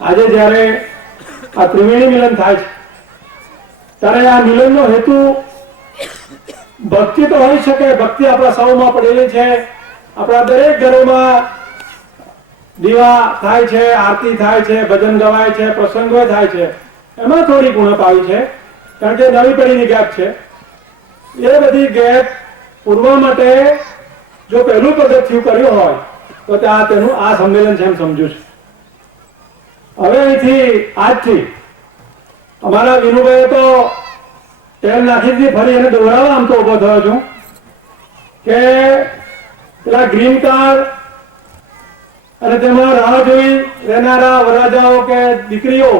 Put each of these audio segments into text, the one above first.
આજે જ્યારે આ ત્રિવેણી મિલન થાય છે ત્યારે આ મિલનનો હેતુ ભક્તિ તો હોઈ શકે, ભક્તિ આપણા સૌમાં પડેલી છે, આપણા દરેક ઘરોમાં દીવા થાય છે, આરતી થાય છે, ભજન ગવાય છે, પ્રસંગો થાય છે, એમાં થોડી ઉણપ આવી છે કારણ કે નવી પેઢીની ગેપ છે. એ બધી ગેપ પૂરવા માટે જો પહેલું પગથિયું કર્યું હોય તો ત્યાં તેનું આ સંમેલન છે એમ સમજુ છું. હવે અહીંથી આજથી અમારા વિનુભાઈએ તો તેલ નાખી ફરી એને દોરાવા આમ તો ઉભો થયો છું કે પેલા ગ્રીન કાર્ડ અને તેમાં રાહ જોઈ રહેનારા વરરાજાઓ કે દીકરીઓ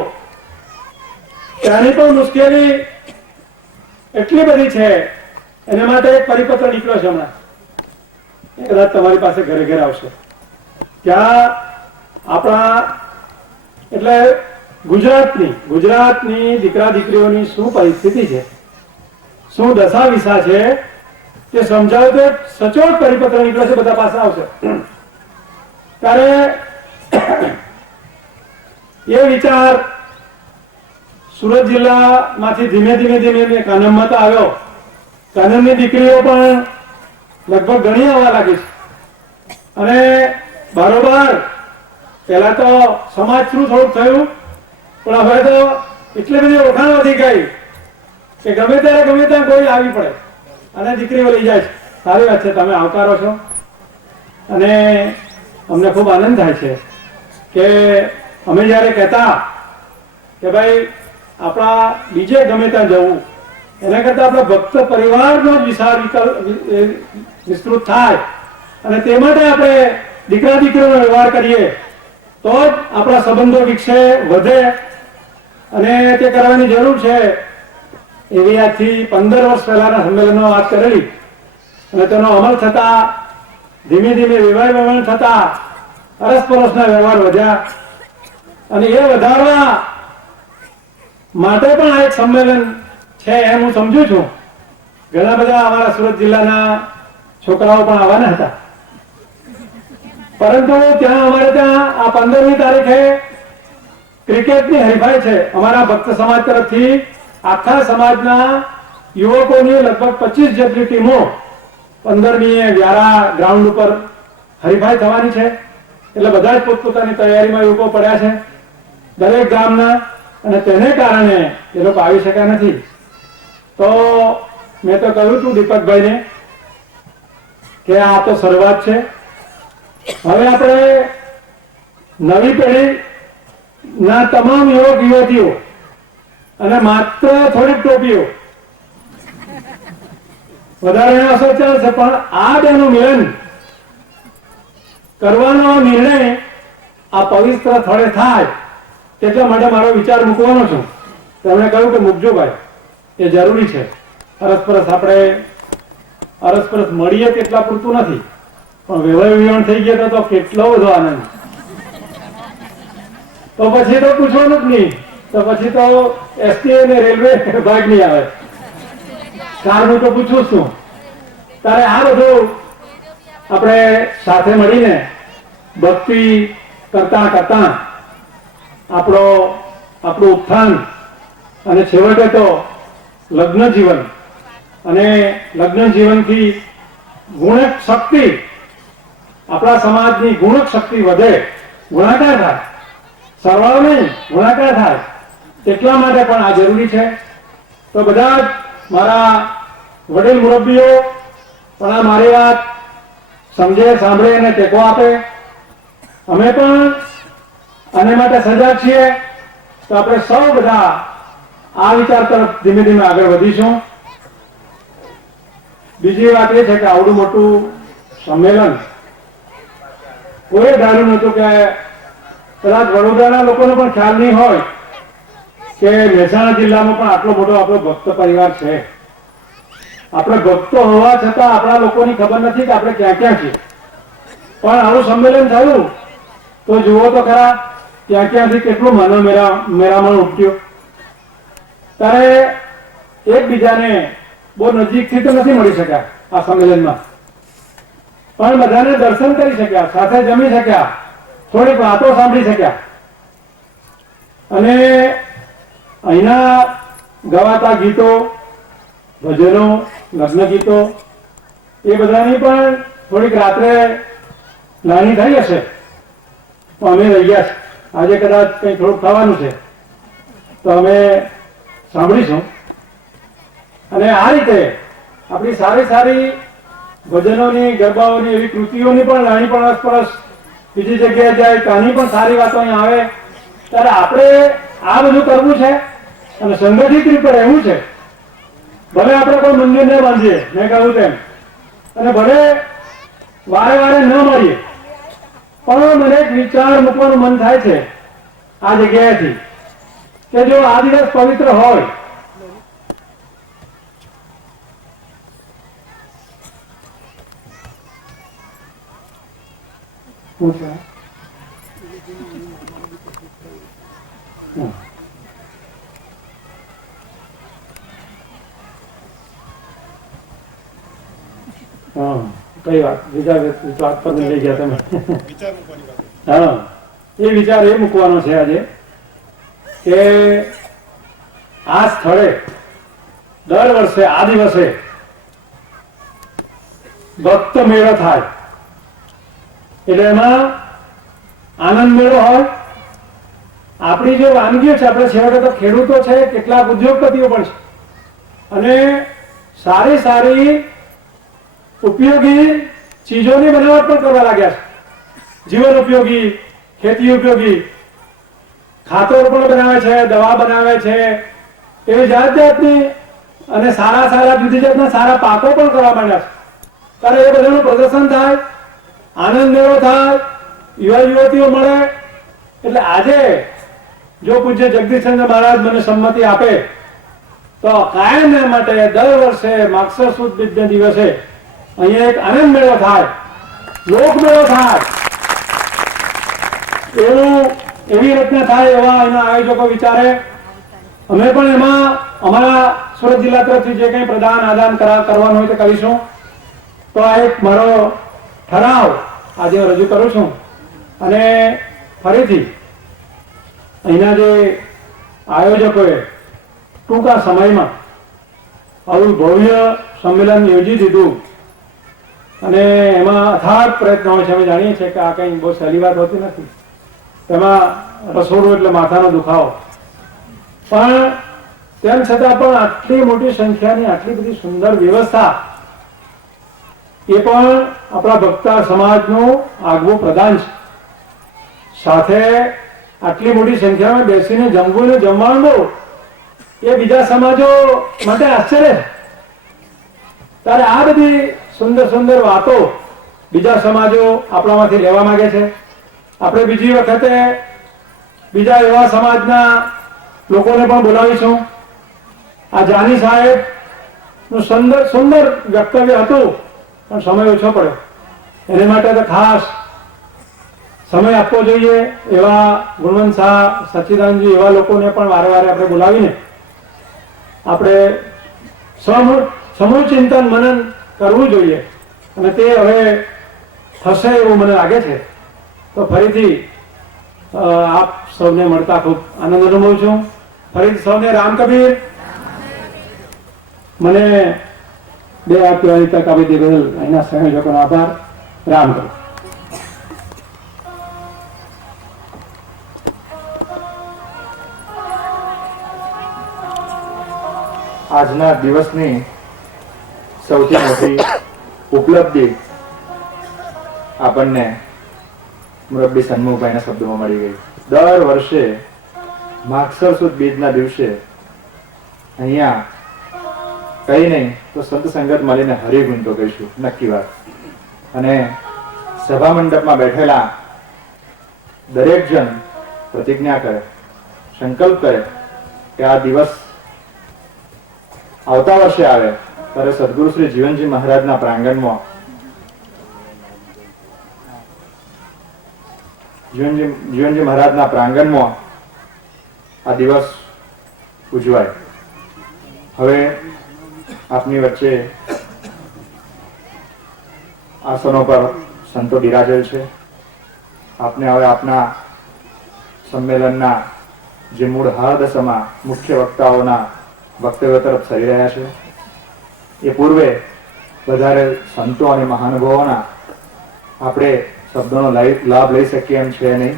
ત્યાંની પણ મુશ્કેલી એટલી બધી છે. એના માટે એક પરિપત્ર નીકળ્યો છે હમણાં, કદાચ તમારી પાસે ઘરે ઘરે આવશે. ત્યાં આપણા એટલે ગુજરાતની દીકરા દીકરીઓની શું પરિસ્થિતિ છે, શું દશા વિશા છે તે સમજાવે તો સચોટ પરિપત્ર નીકળે છે, બધા પાસે આવશે. ત્યારે એ વિચાર સુરત જિલ્લામાંથી ધીમે ધીમે કાનમમાં તો આવ્યો. કાનમની દીકરીઓ પણ લગભગ ઘણી આવવા લાગી છે અને બારોબાર પહેલા તો સમાજ થ્રુ થોડુંક થયું, પણ હવે તો એટલી બધી ઓળખાણ વધી ગઈ કે ગમે ત્યાં કોઈ આવી પડે અને દીકરીઓ લઈ જાય છે. સારી વાત છે, તમે આવકારો છો અને અમને ખૂબ આનંદ થાય છે કે અમે જ્યારે કહેતા કે ભાઈ આપણા બીજે ગમે ત્યાં જવું એના કરતા આપણા ભક્ત પરિવારનો જ વિશાળ વિસ્તૃત થાય અને તે માટે આપણે દીકરા દીકરીનો વ્યવહાર કરીએ તો જ આપણા સંબંધો વિકસે, વધે અને તે કરવાની જરૂર છે. એવી આજથી 15 વર્ષ પહેલાના સંમેલનો વાત કરેલી અને તેનો અમલ થતા ધીમે ધીમે વિવાહ થતા અરસપરસના વ્યવહાર વધ્યા અને એ વધારવા માટે પણ આ એક સંમેલન છે એમ હું સમજુ છું. ઘણા બધા અમારા સુરત જિલ્લાના છોકરાઓ પણ આવવાના હતા, પરંતુ ત્યાં અમારે ત્યાં આ 15મી તારીખે ક્રિકેટની હરીફાઈ છે. અમારા ભક્ત સમાજ તરફથી આખા સમાજના યુવકોની લગભગ 25 જેટલી ટીમો 15મીએ વ્યારા ગ્રાઉન્ડ ઉપર હરીફાઈ થવાની છે. એટલે બધા જ પોતપોતાની તૈયારીમાં યુવકો પડ્યા છે દરેક ગામના, અને તેને કારણે એ લોકો આવી શક્યા નથી. તો મેં તો કહ્યું હતું દીપકભાઈને કે આ તો શરૂઆત છે. હવે આપણે નવી પેઢીના તમામ યુવક યુવતીઓ અને માત્ર થોડીક ટોપીઓ વધારે અસર ચાલશે, પણ આ બેનું મિલન કરવાનો નિર્ણય આ પવિત્ર સ્થળે થાય તેટલા માટે મારો વિચાર મૂકવાનો છું. તેમણે કહ્યું કે મૂકજો ભાઈ, એ જરૂરી છે. અરસપરસ આપણે અરસપરસ મળીએ તેટલા પૂરતું નથી, પણ વ્યવહાર વિવરણ થઈ ગયા તો કેટલો બધો આનંદ. તો પછી તો પૂછવાનું જ નહીં, તો પછી તો એસટી અને રેલવે ભાગ નહીં આવે. કારનું તો પૂછું છું. ત્યારે આ બધું આપણે સાથે મળીને ભક્તિ કરતા કરતા આપણું ઉત્થાન અને છેવટે તો લગ્ન જીવન, અને લગ્ન જીવનથી ગુણક શક્તિ, આપણા સમાજની ગુણક શક્તિ વધે, ગુણાકાર થાય, સરવાળો નહીં ગુણાકાર થાય, તેટલા માટે પણ આ જરૂરી છે. તો બધા જ મારા વડીલ મુરબ્બીઓ પણ આ મારી વાત સમજે, સાંભળે અને ટેકો આપે. અમે પણ આને માટે સજાગ છીએ. તો આપણે સૌ બધા આ વિચાર તરફ ધીમે ધીમે આગળ વધીશું. બીજી વાત એ છે કે આવડું મોટું સંમેલન કોઈ ધાર્યું નહોતું કે કદાચ વડોદરાના લોકોને પણ ખ્યાલ નહીં હોય કે મહેસાણા જિલ્લામાં પણ આટલો મોટો આપણો ભક્ત પરિવાર છે. આપણે ભક્તો હોવા છતાં આપણા લોકોની ખબર નથી કે આપણે ક્યાં ક્યાં છીએ. પણ આવું સંમેલન થયું તો જુઓ તો ખરા ક્યાં ક્યાંથી કેટલું મેરામણ ઉપટ્યું. ત્યારે એકબીજાને બહુ નજીકથી તો નથી મળી શક્યા આ સંમેલનમાં, પણ બધાને દર્શન કરી શક્યા, સાથે જમી શક્યા, થોડીક વાતો સાંભળી શક્યા. અને અહીંના ગવાતા ગીતો, ભજનો, લગ્ન ગીતો એ બધાની પણ થોડીક રાત્રે લાણી થઈ હશે, તો અમે રહી ગયા છે. આજે કદાચ કંઈ થોડુંક થવાનું છે તો અમે સાંભળીશું. અને આ રીતે આપણી સારી સારી ભજનોની, ગરબાઓની એવી કૃતિઓની પણ લાણી પણ અરસપરસ બીજી જગ્યાએ જાય, ત્યાંની પણ સારી વાતો અહીંયા આવે. ત્યારે આપણે આ બધું કરવું છે અને સંગઠિત રીતે રહેવું છે. ભલે આપણે કોઈ મંદિરને બાંધીએ, મેં કહ્યું તેમ, અને ભલે વારે વારે ન મળીએ, પણ મને એક વિચાર મૂકવાનું મન થાય છે આ જગ્યાએથી કે જો આ દિવસ પવિત્ર હોય કઈ વાત બીજા વાત પર લઈ ગયા તમે. હા, એ વિચાર એ મૂકવાનો છે આજે કે આ સ્થળે દર વર્ષે આ દિવસે ભક્ત મેળો થાય. એટલે એમાં આનંદ મેળો હોય. આપણી જે વાનગીઓ છે, આપણે છેવટે તો ખેડૂતો છે, કેટલાક ઉદ્યોગપતિઓ પણ છે, અને સારી સારી ઉપયોગી ચીજોની બનાવટ પણ કરવા લાગ્યા છે. જીવન ઉપયોગી, ખેતી ઉપયોગી ખાતર પણ બનાવે છે, દવા બનાવે છે, એવી જાત જાતની અને સારા સારા જુદી જાતના સારા પાકો પણ કરવા માંડ્યા છે. ત્યારે એ બધાનું પ્રદર્શન થાય, આનંદ મેળો થાય, યુવા યુવતીઓ મળે. એટલે આજે જો પૂજ્ય જગદીશચંદ્ર મહારાજ મને સંમતિ આપે તો કાયમ માટે દર વર્ષે માગસર સુદ બીજના દિવસે અહીંયા એક આનંદ મેળો થાય, લોક મેળો થાય, એવી રચના થાય એવા એના આયોજકો વિચારે. અમે પણ એમાં અમારા સુરત જિલ્લા તરફથી જે કંઈ પ્રદાન આદાન કરવાનું હોય તે કરીશું. તો આ એક મારો ઠરાવ આજે રજૂ કરું છું. અને ફરીથી અહીંના જે આયોજકોએ ટૂંકા સમયમાં આવું ભવ્ય સંમેલન યોજી દીધું અને એમાં અથાગ પ્રયત્નો હોય છે. અમે જાણીએ છીએ કે આ કંઈ બહુ સહેલી વાત હોતી નથી. તેમાં રસોડું એટલે માથાનો દુખાવો, પણ તેમ છતાં પણ આટલી મોટી સંખ્યાની આટલી બધી સુંદર વ્યવસ્થા એ પણ આપણા ભક્તા સમાજનું આગવું પ્રદાન છે. સાથે આટલી મોટી સંખ્યામાં બેસીને જમવું ને જમવાનું એ બીજા સમાજો માટે આશ્ચર્ય છે. ત્યારે આ બધી સુંદર સુંદર વાતો બીજા સમાજો આપણામાંથી લેવા માંગે છે. આપણે બીજી વખતે બીજા એવા સમાજના લોકોને પણ બોલાવીશું. આ જાની સાહેબ નું સુંદર સુંદર વક્તવ્ય હતું, પણ સમય ઓછો પડ્યો. એને માટે તો ખાસ સમય આપવો જોઈએ. એવા ગુણવંત શાહ, સચ્ચિદાનંદજી એવા લોકોને પણ વારે વારે આપણે બોલાવીને આપણે સમૂહ ચિંતન મનન કરવું જોઈએ. અને તે હવે થશે એવું મને લાગે છે. તો ફરીથી આપ સૌને મળતા ખૂબ આનંદ અનુભવું છું. ફરીથી સૌને રામ કબીર. મને બે આપવાની તક આપી દીધી બદલ અહીંના સંયોજકોનો આભાર. રામ કબીર. આજના દિવસની સૌથી મોટી ઉપલબ્ધિ આપણને મુરબ્બી સન્મુખભાઈના શબ્દોમાં મળી ગઈ. દર વર્ષે માગસર સુદ બીજના દિવસે અહીંયા કઈ નહીં તો સંત સંગત મળીને હરિગુંતો કહીશું, નક્કી વાત. અને સભા મંડપમાં બેઠેલા દરેક જણ પ્રતિજ્ઞા કરે, સંકલ્પ કરે કે આ દિવસ આવતા વર્ષે આવે ત્યારે સદગુરુ શ્રી જીવનજી મહારાજના પ્રાંગણમાં જીવનજી મહારાજના પ્રાંગણમાં આ દિવસ ઉજવાય. હવે આપની વચ્ચે આસનો પર સંતો બિરાજેલ છે. આપને હવે આપના સંમેલનના જે મૂળ હાર્દસમાં મુખ્ય વક્તાઓના વક્તવ્ય તરફ સરી રહ્યા છે. એ પૂર્વે વધારે સંતો અને મહાનુભાવોના આપણે શબ્દોનો લાભ લઈ શકીએ એમ છે નહીં,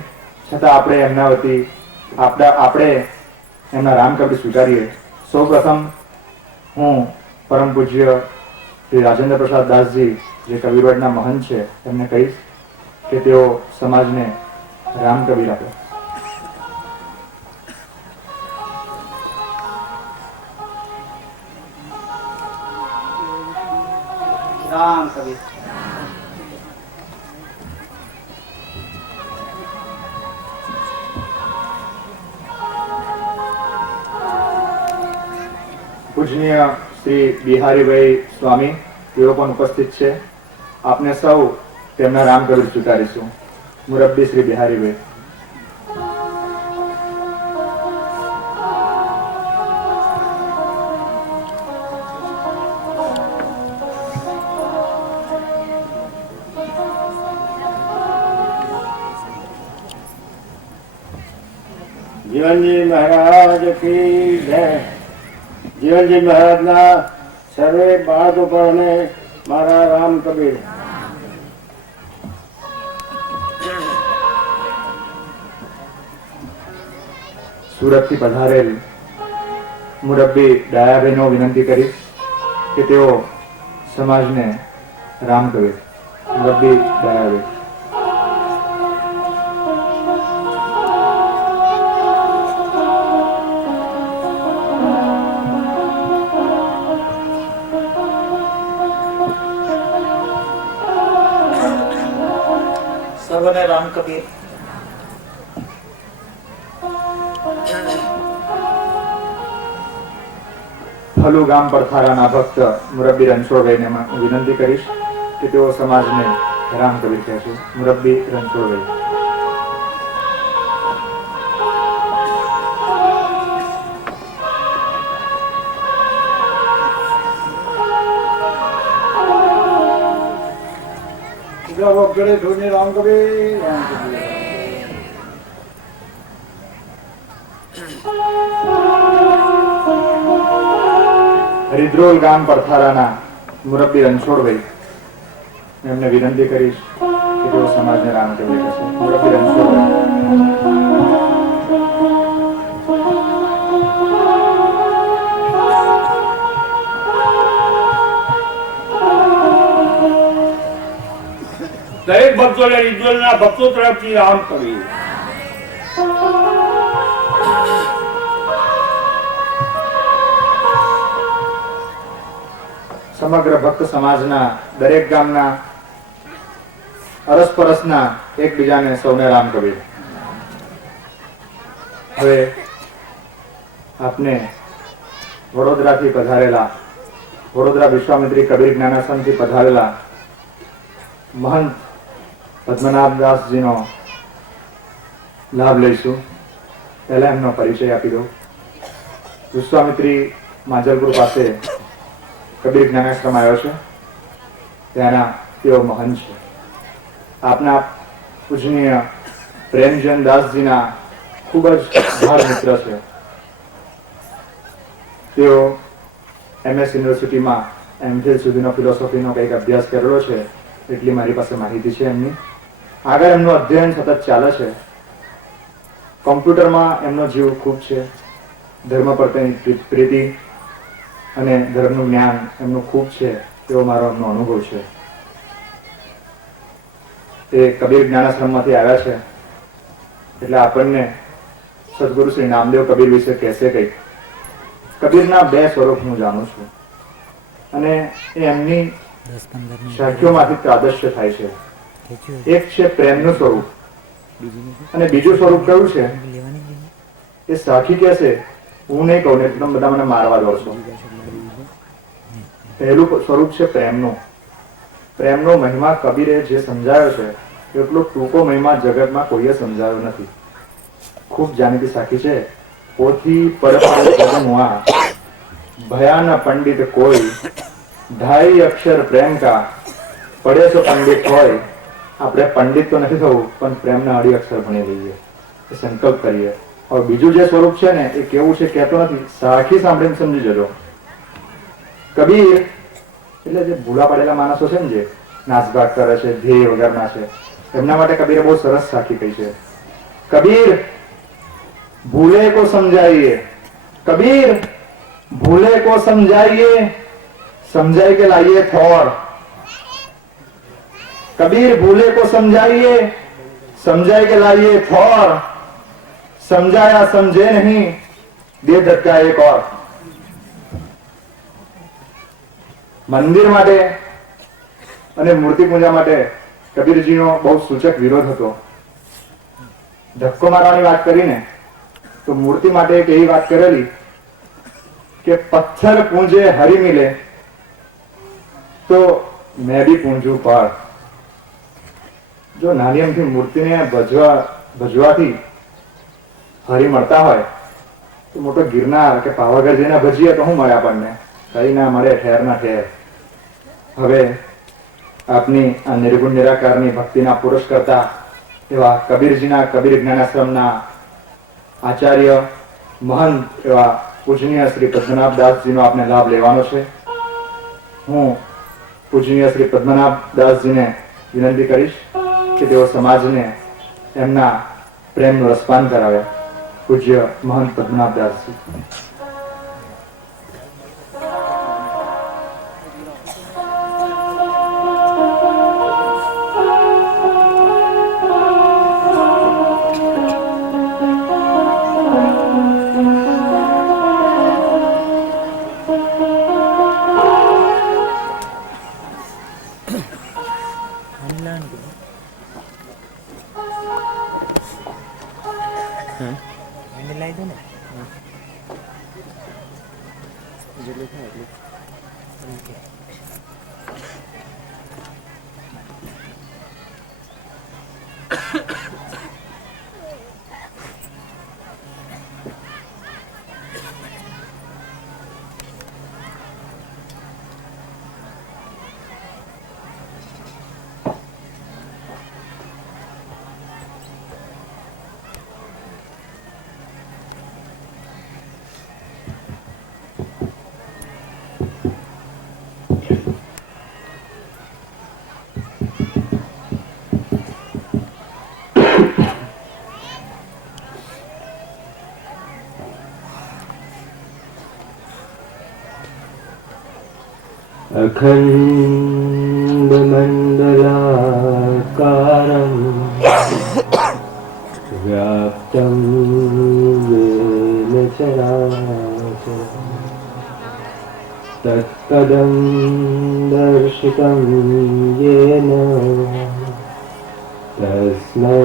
છતાં આપણે એમના વતી આપણે એમના રામકવિ સ્વીકારીએ. સૌ પ્રથમ હું પરમ પૂજ્ય શ્રી રાજેન્દ્ર પ્રસાદ દાસજી જે કવિવડના મહંત છે એમને કહીશ કે તેઓ સમાજને રામકવિ આપે. રામકવિ. પૂજનીય શ્રી બિહારીભાઈ સ્વામી તેઓ પણ ઉપસ્થિત છે. આપને સૌ તેમના રામકવિ સ્વીકારીશું. મુરબ્બી શ્રી બિહારીભાઈ. જીવનજી મહારાજ કી જય. જીવનજી મહારાજના સર્વે બાળકો પર અને મારા રામ કબીર. સુરતથી પધારેલ મુરબ્બી ડાયાબેનો વિનંતી કરીશ કે તેઓ સમાજને રામકવિ. મુરબ્બી ડાયાબેન. સર્વને રામકવિ. ફલુ ગામ પડથારાના ભક્ત મુરબ્બી રણછોડભાઈને વિનંતી કરીશ કે તેઓ સમાજને રામકવિ કહેશે. મુરબ્બી રણછોડભાઈ. વગડે છોડને રામ કબીર. રામ કબીર. હરિદ્રોલ ગામ પડથારાના મુરબ્બી રણછોડભાઈ એમને વિનંતી કરીશ કે તેઓ સમાજને રામકવિ કહેશે. મુરબ્બી રણછોડભાઈ. દરેક ભક્તોને ઈશ્વરના ભક્તો તરફથી રામ કવિ. સમગ્ર ભક્ત સમાજના દરેક ગામના અરસપરસના એકબીજાને સૌને રામકવિ. હવે આપને વડોદરાથી પધારેલા વડોદરા વિશ્વામિત્રી કબીર જ્ઞાનાશ્રમથી પધારેલા મહંત પદ્મનાભદાસજીનો લાભ લઈશું. પહેલા એમનો પરિચય આપી દઉં. વિશ્વામિત્રી માજલપુર પાસે કબીર જ્ઞાનાશ્રમ આવ્યો છે, ત્યાંના તેઓ મહંત છે. આપના પૂજનીય પ્રેમચંદ દાસજીના ખૂબ જ ગાઢ મિત્ર છે. તેઓ MS યુનિવર્સિટીમાં MPhil સુધીનો ફિલોસોફીનો કંઈક અભ્યાસ કરેલો છે, એટલી મારી પાસે માહિતી છે એમની. આગળ એમનું અધ્યયન સતત ચાલે છે. કોમ્પ્યુટરમાં એમનો જીવ ખૂબ છે. ધર્મ પ્રત્યેની પ્રીતિ અને ધર્મનું જ્ઞાન એમનું ખૂબ છે, તેવો મારો એમનો અનુભવ છે. તે કબીર જ્ઞાનાશ્રમમાંથી આવ્યા છે એટલે આપણને સદગુરુ શ્રી નામદેવ કબીર વિશે કહેશે કંઈક. કબીરના બે સ્વરૂપ હું જાણું છું અને એ એમની શાખીઓમાંથી પ્રાદર્શ્ય થાય છે. એક છે પ્રેમનું સ્વરૂપ અને બીજું સ્વરૂપ કયું છે એ સાખી કહે છે હું નહીં કહું ને એકદમ બધા મને મારવા દોડશો. પહેલું સ્વરૂપ છે પ્રેમનું. પ્રેમનો મહિમા કબીરે જે સમજાયો છે એટલો ટૂંકો મહિમા જગતમાં કોઈએ સમજાયો નથી. ખૂબ જાણીતી સાખી છે. પોથી પરપર મુઆ ભયાન પંડિત કોઈ ઢાઈ અક્ષર પ્રેમ કા પડે તો પંડિત હોય. આપણે પંડિત તો નથી થવું પણ પ્રેમના અઢી અક્ષર ભણી લઈએ, સંકલ્પ કરીએ હવે બીજું જે સ્વરૂપ છે ને એ કેવું છે કહેતો નથી, સાખી સાંભળીને સમજી જજો. કબીર એટલે જે ભૂલા પડેલા માણસો છે ને, જે નાસભાગ કરે છે, ધ્યેય વગરના છે, એમના માટે કબીરે બહુ સરસ સાખી કહી છે. કબીર ભૂલે કો સમજાઈએ, કબીર ભૂલે કો સમજાઈએ, સમજાઈ के लाइए ठौर. कबीर भूले को समझाइए, समझाई के लाइए ठौर. समझाया समझे नहीं, दे धक्का एक और. મંદિર માટે અને મૂર્તિ પૂજા માટે કબીરજીનો બહુ સૂચક વિરોધ હતો. ધક્કો મારવાની વાત કરીને તો મૂર્તિ માટે એક એવી વાત કરેલી કે પથ્થર પૂંજે હરી મિલે તો મેં બી પૂંજું પર. જો નાની અમથી મૂર્તિને ભજવાથી હરી મળતા હોય તો મોટો ગિરનાર કે પાવાગઢ જઈને ભજીએ તો શું મળે આપણને? કઈ ના મળે, ઠેર ના ઠેર. હવે આપની આ નિર્ગુણ નિરાકારની ભક્તિના પુરુષ કરતા એવા કબીરજીના કબીર જ્ઞાનાશ્રમના આચાર્ય મહંત એવા પૂજનીય શ્રી પદ્મનાભ દાસજીનો આપને લાભ લેવાનો છે. હું પૂજનીય શ્રી પદ્મનાભ દાસજીને વિનંતી કરીશ કે તેઓ સમાજને એમના પ્રેમનું રસપાન કરાવે. પૂજ્ય મહંત પદ્મનાભ દાસજી. अखण्डमण्डलाकारं व्याप्तं येन चराचरं तत्पदं दर्शितं येन तस्मै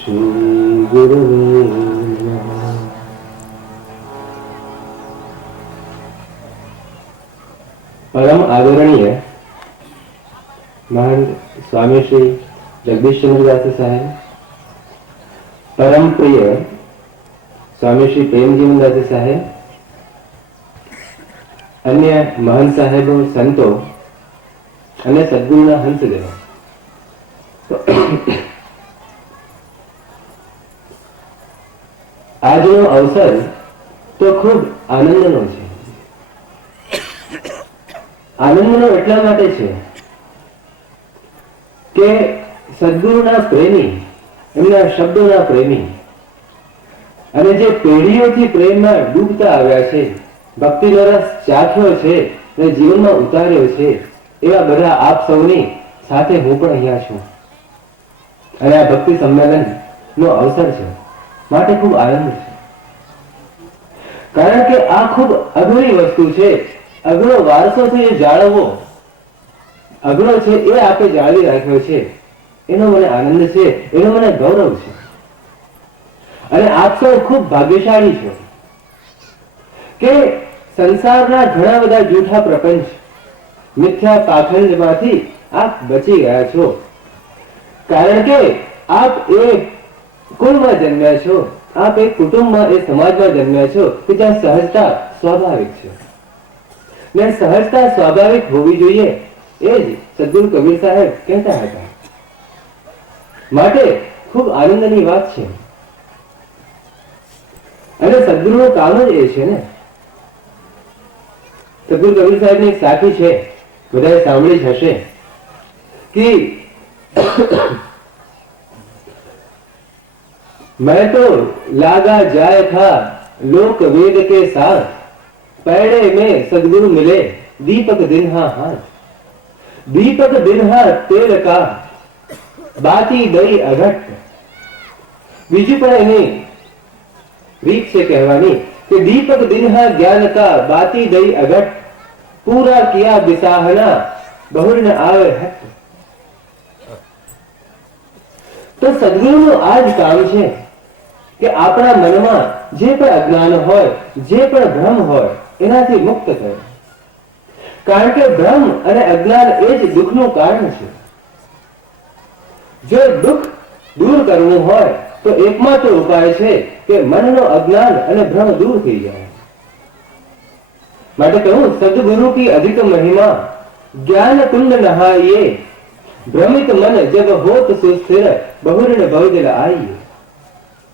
श्रीगुरवे नमः. परम आदरणीय महंत स्वामी श्री जगदीश चंद्र दासी साहेब, परम प्रिय स्वामी श्री प्रेमजीवन दासी साहेब, अन्य महंत साहेबो, संतो અને સદગુરુના હંસદેવો, આજનો અવસર તો ખૂબ આનંદનો છે. આનંદનો એટલા માટે છે કે સદગુરુના પ્રેમી, એમના શબ્દોના પ્રેમી અને જે પેઢીઓથી પ્રેમમાં ડૂબતા આવ્યા છે, ભક્તિનો રસ ચાખ્યો છે અને જીવનમાં ઉતાર્યો છે, એવા બધા આપ સૌની સાથે હું પણ અહીંયા છું અને આ ભક્તિ સંમેલન નો અવસર છે માટે ખૂબ આનંદ છે. કારણ કે આ ખૂબ અઘરી વસ્તુ છે, અઘરો વારસો છે એ જાળવવો, અઘરો છે એ આપે જાળવી રાખ્યો છે, એનો મને આનંદ છે, એનો મને ગૌરવ છે. અને આપ સૌ ખૂબ ભાગ્યશાળી છો કે સંસારના ઘણા બધા જૂઠા પ્રપંચ, મિથ્યા પાખંડમાંથી આપ બચી ગયા છો. કારણ કે આપ એક કુળમાં જન્મ્યા છો, આપ એક કુટુંબમાં, એક સમાજમાં જન્મ્યા છો કે જ્યાં સહજતા સ્વાભાવિક છે ને સહજતા સ્વાભાવિક હોવી જોઈએ, એ જ સદગુરુ કબીર સાહેબ કહેતા હતા. માટે ખૂબ આનંદની વાત છે અને સદગુરુનું કામ જ એ છે ને. સદગુરુ કબીર સાહેબની એક સાખી છે, બધાએ સાંભળી જ હશે કે मैं तो लागा जाए था लोक वेद के साथ, पैड़े में सदगुरु मिले दीपक दिन्हा हाथ, दीपक दिन्हा तेल का बाती गई अघट. બીજું પણ એની રીત છે કહેવાની કે દીપક દિન્હા જ્ઞાન કા બાતી દઈ અઘટ, પૂરા કિયા બિસાહના બહુર ન આવે હટ. તો સદગુરુનું આ જ કામ છે કે આપણા મનમાં જે પણ અજ્ઞાન હોય, જે પણ ભ્રમ હોય એનાથી મુક્ત કરે. કારણ કે ભ્રમ અને અજ્ઞાન એ જ દુઃખનું કારણ છે. જો દુઃખ દૂર કરવું હોય તો એકમાત્ર ઉપાય છે કે મનનો અજ્ઞાન અને ભ્રમ દૂર થઈ જાય. માટે કહું, સદગુરુ કી અધિક મહિમા જ્ઞાન કુંડ નહાઈએ, ભ્રમિત મન જબ હોત સુસ્થિર બહુરણ ભવજલ આઈએ.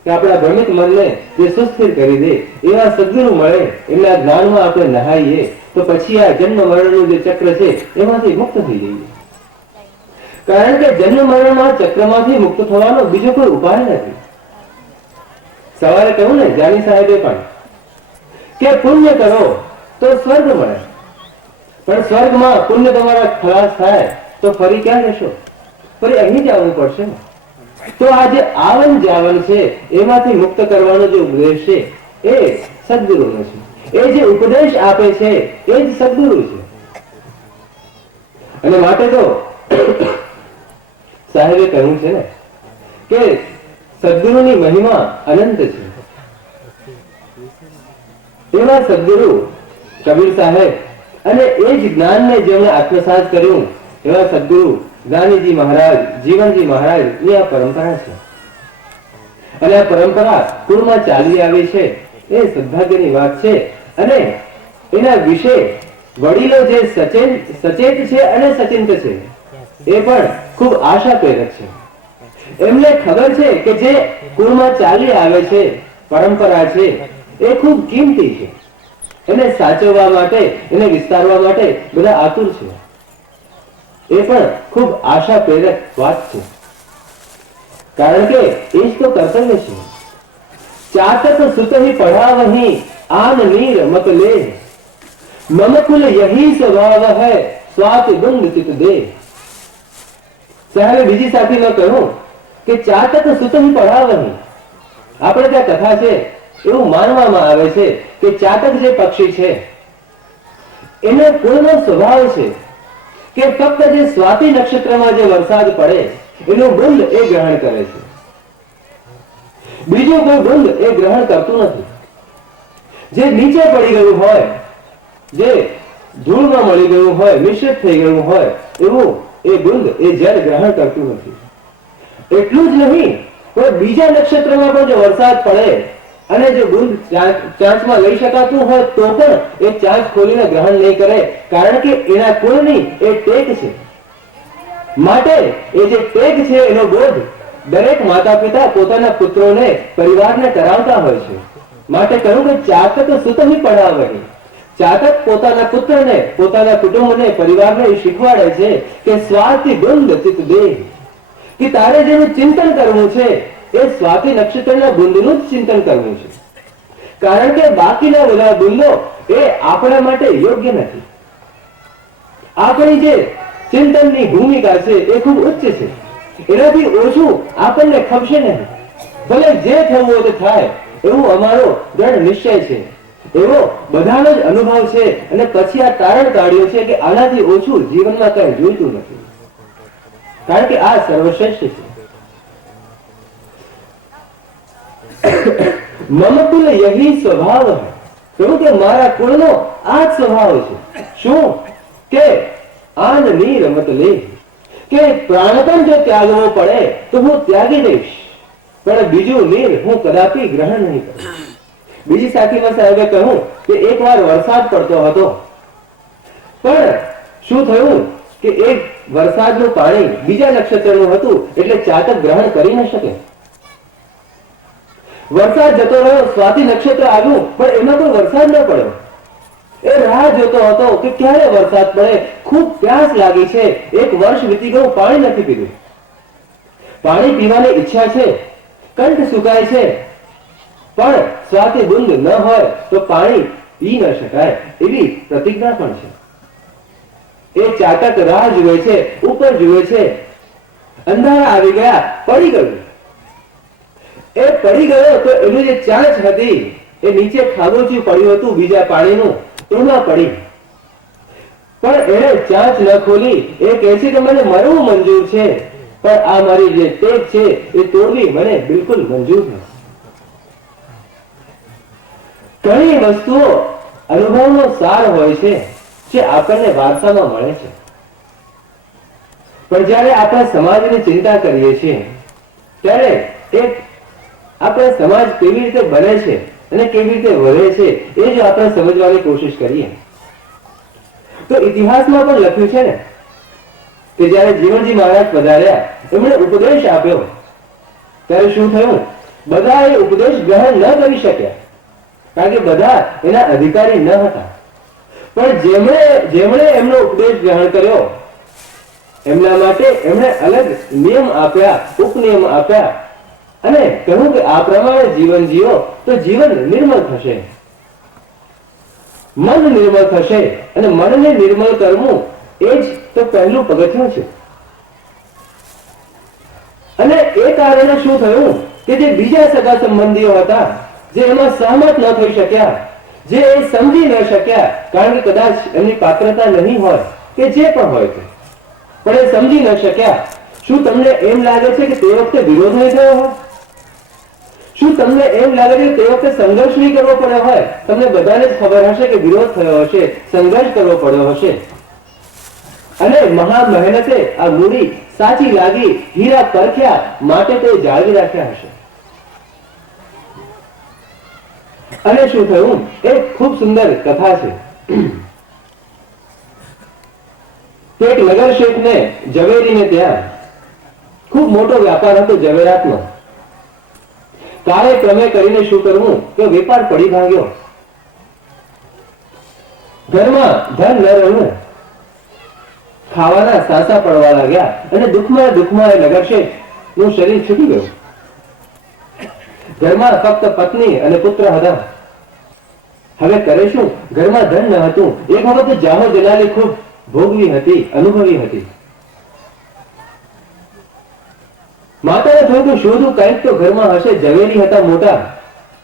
કે આપણા ભ્રમિત મનને જે સુસ્થિર કરી દે એવા સદગુરુ મળે, એમના જ્ઞાનમાં આપણે નહાઈએ તો પછી આ જન્મ મરણનું જે ચક્ર છે એમાંથી મુક્ત થઈ જઈએ. કારણ કે જન્મ મરણના ચક્રમાંથી મુક્ત થવાનો બીજો કોઈ ઉપાય નથી. સવારે કહ્યું ને જાની સાહેબે પણ કે પુણ્ય કરો તો સ્વર્ગ મળે, પણ સ્વર્ગમાં પુણ્ય તમારા ખલાસ થાય તો ફરી ક્યાં જશો? ફરી અહીં જ આવવું પડશે ને. તો આ જે આવન જાવન છે એમાંથી મુક્ત કરવાનો જે ઉપદેશ છે એ સદગુરુનો છે. એ જે ઉપદેશ આપે છે એ જ સદગુરુ છે. અને માટે તો સાહેબે કહ્યું છે ને કે સદગુરુની મહિમા અનંત છે. એવા સદગુરુ કબીર સાહેબ અને એ જ જ્ઞાનને જેમણે આત્મસાત કર્યું એવા સદગુરુ જ્ઞાનીજી મહારાજ, જીવનજી મહારાજ ની આ પરંપરા છે. અને આ પરંપરા કુળમાં ચાલી આવી છે એ સદભાગ્યની વાત છે. અને એના વિશે વડીલો જે સચેત છે અને સચિંત છે એ પણ ખૂબ આશા પ્રેરક છે. એમને ખબર છે કે જે કુળમાં ચાલી આવે છે પરંપરા છે એ ખૂબ કિંમતી છે. એને સાચવવા માટે, એને વિસ્તારવા માટે બધા આતુર છે. એ પણ ખૂબ આશા પ્રેરક વાત છે. કારણ કે એ જ તો કર્તવ્ય છે. ચાતક સુત ही पढ़ा वही आन नीर मत ले, मम कुल यही स्वभाव है स्वाति गुंद चित दे. સાહેબે બીજી સાથીમાં કહ્યું કે ચાતક સુત ही पढ़ा वही. આપણે ત્યાં કથા છે એવું માનવામાં આવે છે કે ચાતક જે પક્ષી છે એનો કુળનો સ્વભાવ છે કે ફક્ત જે સ્વાતિ નક્ષત્રમાં જે વરસાદ પડે એનું બુંદ એ ગ્રહણ કરે છે, બીજું કોઈ બુંદ એ ગ્રહણ કરતું નથી. જે નીચે પડી ગયું હોય, જે ધૂળમાં મળી ગયું હોય, મિશ્રિત થઈ ગયું હોય એવું એ બુંદ એ જળ ગ્રહણ કરતું નથી. એટલું જ નહીં, પણ બીજા નક્ષત્રમાં પણ જો વરસાદ પડે અને જો બુંદ ચાંચમાં લઈ શકાતું હોય તો પણ એ ચાંચ ખોલીને ગ્રહણ નહીં કરે. કારણ કે એના કુળની એ ટેક છે. માટે એ જે ટેક છે એનો બોધ દરેક માતા પિતા પોતાના પુત્રોને, પરિવારને કરાવતા હોય છે. માટે કહ્યું કે ચાતક સુત ही पढ़ा वही. ચાતક પોતાના પુત્રને, પોતાના કુટુંબને, પરિવારને શીખવાડે છે કે સ્વાતિ બુંદ ચિત દે. કે તારે જેનું ચિંતન કરવું છે એ સ્વાતિ નક્ષત્રના બુંદનું જ ચિંતન કરવું છે. કારણ કે બાકીના બધા બુંદો એ આપણા માટે યોગ્ય નથી. આપણી જે ચિંતનની ભૂમિકા છે એ ખૂબ ઉચ્ચ છે. એનાથી ઓછું આપણને ખપશે નહીં. ભલે જે થવું હોય તે થાય એવું અમારો દ્રઢ નિશ્ચય છે. એવો બધાનો જ અનુભવ છે. અને પછી આ તારણ કાઢ્યું છે કે આનાથી ઓછું જીવનમાં કઈ જોઈતું નથી. કારણ કે આ સર્વશ્રેષ્ઠ છે. મમ કુલ યહી સ્વભાવ હૈ. કહ્યું કે મારા કુળનો આ જ સ્વભાવ છે. શું? કે આન નીર મત લે. કે પ્રાણ પણ જો ત્યાગવો પડે તો હું ત્યાગી દઈશ, પણ બીજું નીર હું કદાપી ગ્રહણ નહીં કરું. બીજી સાથીમાં સાહેબે કહ્યું કે એકવાર વરસાદ પડતો હતો, પણ શું થયું કે એક વરસાદનું પાણી બીજા નક્ષત્રનું હતું એટલે ચાતક ગ્રહણ કરી ન શકે. વરસાદ જતો રહ્યો, સ્વાતિ નક્ષત્ર આવ્યું, પણ એમાં કોઈ વરસાદ ન પડ્યો. એ રાહ જોતો હતો કે ક્યારે વરસાદ પડે. ખૂબ પ્યાસ લાગી છે, 1 વર્ષ વીતી ગયું, પાણી નથી પીધું. પાણી પીવાની ઈચ્છા છે, કંઠ સુકાય છે, પણ સ્વાતિ બુંદ ન હોય તો પાણી પી ન શકાય એવી પ્રતિજ્ઞા પણ છે. એ ચાતક રાહ જુએ છે, ઉપર જુએ છે. અંધારા આવી ગયા, પડી ગયું. એ પડી ગયો તો એની જે ચાંચ હતી એ નીચે ખાબોચિયું પડ્યું હતું બીજા પાણીનું, એમાં પડી. પણ એને ચાંચ ન ખોલી. એ કહે છે કે મને મરવું મંજૂર છે, પણ આ મારી જે ટેક છે એ તોડવી મને બિલકુલ મંજૂર નથી. ઘણી વસ્તુઓ અનુભવનો સાર હોય છે જે આપણને વારસામાં મળે છે. પણ જ્યારે આપણે સમાજની ચિંતા કરીએ છીએ ત્યારે આપણે સમાજ કેવી રીતે બને છે અને કેવી રીતે વધે છે એ જો આપણે સમજવાની કોશિશ કરીએ તો ઇતિહાસમાં પણ લખ્યું છે ને કે જ્યારે જીવનજી મહારાજ પધાર્યા, એમણે ઉપદેશ આપ્યો, ત્યારે શું થયું? બધા એ ઉપદેશ ગ્રહણ ન કરી શક્યા, કારણ કે બધા એના અધિકારી ન હતા. પણ જેમણે એમનો ઉપદેશ ગ્રહણ કર્યો એમના માટે એમણે અલગ નિયમ આપ્યા, ઉપનિયમ આપ્યા અને કહ્યું કે આ પ્રમાણે જીવન જીવો તો જીવન નિર્મળ થશે, મન નિર્મળ થશે. અને મનને નિર્મળ કરવું એ જ તો પહેલું પગથિયું છે. અને એ કારણે શું થયું કે જે બીજા સગા સંબંધીઓ હતા જે એમાં સહમત ન થઈ શક્યા, જે એ સમજી ન શક્યા, કારણ કે કદાચ એમની પાત્રતા નહીં હોય કે જે પણ હોય તે, પણ એ સમજી ન શક્યા. શું તમને એમ લાગે છે કે તે વખતે વિરોધ નહીં થયો હોય? શું તમને એમ લાગે છે કે તે વખતે સંઘર્ષ નહીં કરવો પડ્યો હોય? તમને બધાને જ ખબર હશે કે વિરોધ થયો હશે, સંઘર્ષ કરવો પડ્યો હશે. અને મહા મહેનતે આ મૂડી સાચી લાગી, હીરા પરખ્યા, માટે તે જાળવી રાખ્યા હશે. અને શું થયું? એક ખૂબ સુંદર કથા છે. એક નગર શેઠને ઝવેરીને ત્યાં ખૂબ મોટો વ્યાપાર હતો ઝવેરાતનો. કાળે ક્રમે કરીને શું કરવું કે વેપાર પડી ભાગ્યો. ઘરમાં ધન ન રહ્યું, ખાવાના સાંસા પડવા લાગ્યા અને દુઃખમાં એ નગર શેઠ નું શરીર છૂટી ગયું. ઘરમાં ફક્ત પત્ની અને પુત્ર હતા. હવે કરે શું? ઘરમાં ધન ન હતું. એક વખત જાહો જલાલી ખૂબ ભોગવી હતી, અનુભવી હતી. માતાને થયું કે શોધું કંઈક તો ઘરમાં હશે. ઝવેરી હતા મોટા.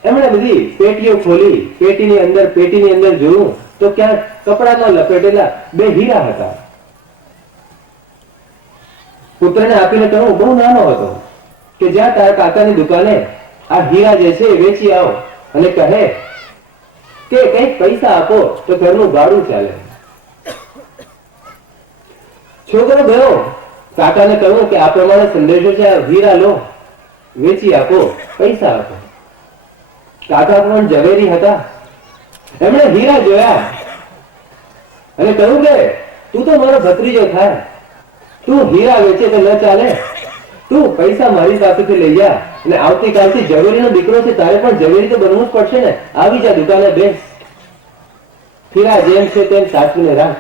એમણે બધી પેટીઓ ખોલી, પેટીની અંદર જોયું તો ક્યાંક કપડામાં લપેટેલા 2 હીરા હતા. પુત્રને આપીને કહ્યું, બહુ નાનો હતો, કે જ્યાં તારા કાકાની દુકાને આ હીરા જે છે એ વેચી આવો અને કહે કે કંઈક પૈસા આપો તો ઘરનું ભાડું ચાલે. છોકરો ગયો, કાકાને કહ્યું કે આ પ્રમાણે સંદેશો છે, આ હીરા લો, વેચી આપો, પૈસા આપો. કાકા પણ ઝવેરી હતા. એમણે હીરા જોયા અને કહ્યું કે તું તો મારો ભત્રીજો થાય, તું હીરા વેચે તો ન ચાલે, તું પૈસા મારી પાસેથી લઈ જા અને આવતીકાલથી ઝવેરીનો દીકરો છે, તારે પણ ઝવેરી તો બનવું જ પડશે ને. આવી જા, દુકાને બેસ, હીરા જેમ છે તેમ સાચવીને રાખ.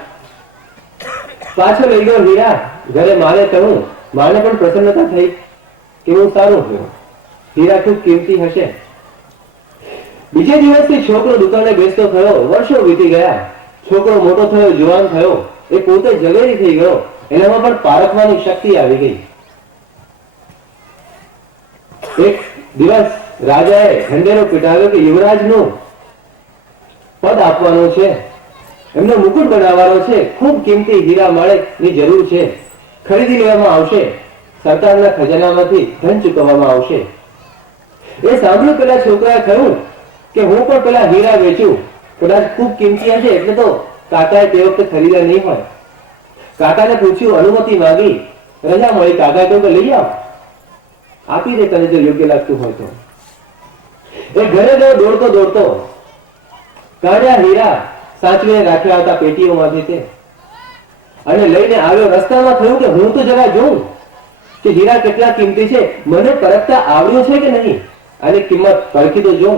પાછો લઈ ગયો હીરા. ઘરે માને કહ્યું, માને પણ પ્રસન્નતા થઈ કે હું સારું થયું, હીરા ખૂબ કિંમતી હશે. બીજે દિવસથી છોકરો દુકાને બેસતો થયો. વર્ષો વીતી ગયા. છોકરો મોટો થયો, જુવાન થયો. એ પોતે ઝવેરી થઈ ગયો. એનામાં પણ પારખવાની શક્તિ આવી ગઈ. એક દિવસ રાજાએ ઢંઢેરો પીટાવ્યો કે યુવરાજનું પદ આપવાનું છે, એમનો મુકુટ બનાવવાનો છે, ખૂબ કિંમતી હીરા માણેકની જરૂર છે, ખરીદી લેવામાં આવશે, સરકારના ખજાનામાંથી ધન ચૂકવવામાં આવશે. એ સાંભળ્યું પેલા છોકરાએ કહ્યું કે હું પણ પેલા હીરા વેચું, કદાચ ખૂબ કિંમતી હશે એટલે તો કાકાએ તે વખતે ખરીદ્યા નહીં હોય. કાકાને પૂછ્યું, અનુમતિ માંગી, રજા મળી. કાકાએ કહ્યું કે લઈ આવ, આપી દે તને જો યોગ્ય લાગતું હોય તો. એ ઘરે ગયો દોડતો કાઢ્યા હીરા, સાચવીને રાખ્યા હતા પેટીઓમાંથી તે, અને લઈને આવ્યો. રસ્તામાં થયું કે હું તો જરા જોઉં કે હીરા કેટલા કિંમતી છે, મને પરખતા આવડ્યું છે કે નહીં. આની કિંમત પરખી તો જો.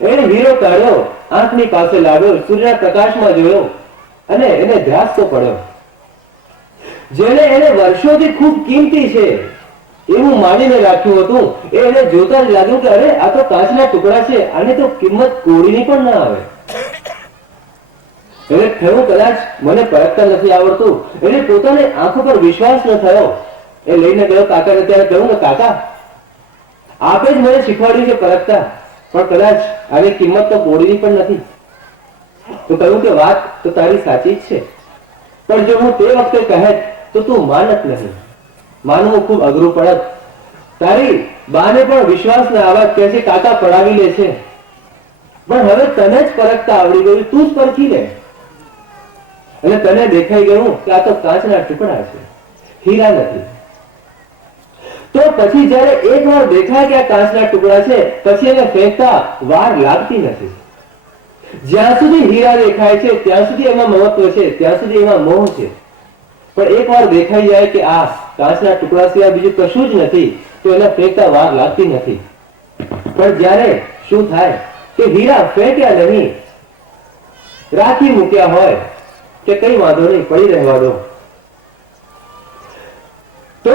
એને હીરો કાઢ્યો, આંખની પાસે લાવ્યો, સૂર્યના પ્રકાશમાં જોયો અને એને ધ્યાસ તો પડ્યો. જેને એને વર્ષોથી ખૂબ કિંમતી છે એવું માનીને રાખ્યું હતું, એને જોતા જ લાગ્યું કે અરે આ તો કાચના ટુકડા છે, આની તો કિંમત કોડીની પણ ના આવે. એને થયું કદાચ મને પરખતા નથી આવડતું. એને પોતાની આંખો પર વિશ્વાસ ન થયો. એ લઈને ગયો કાકાને. ત્યારે કહ્યું ને કાકા, આપે જ મને શીખવાડ્યું છે પરખતા, પણ કદાચ આની કિંમત તો કોડીની પણ નથી. તો કહ્યું કે વાત તો તારી સાચી જ છે, પણ જો હું તે વખતે કહે તો તું માનત નહીં. માનવું ખૂબ અઘરું પડત. તારી બાને પણ વિશ્વાસ ના આવે, કહે છે કાકા પડાવી લે છે, પણ હવે તને જ પરખતા આવડી ગયું, તું જ પરખી લે. અને તને દેખાઈ ગયું કે આ તો કાચના ટુકડા છે, હીરા નથી. તો પછી જયારે એક વાર દેખાય કે આ કાચના ટુકડા છે, પછી એને ફેંકતા વાર લાગતી નથી. જ્યાં સુધી હીરા દેખાય છે ત્યાં સુધી એમાં મહત્વ છે, ત્યાં સુધી એમાં મોહ છે. પણ એક વાર દેખાઈ જાય કે આ કાચના ટુકડા સિવાય બીજું કશું જ નથી, તો એને ફેંકતા વાર લાગતી નથી. પણ જ્યારે શું થાય કે હીરા ફેંક્યા નહીં, રાખી મૂક્યા હોય કે કઈ વાંધો નહીં, પડી રહેવા દો, તો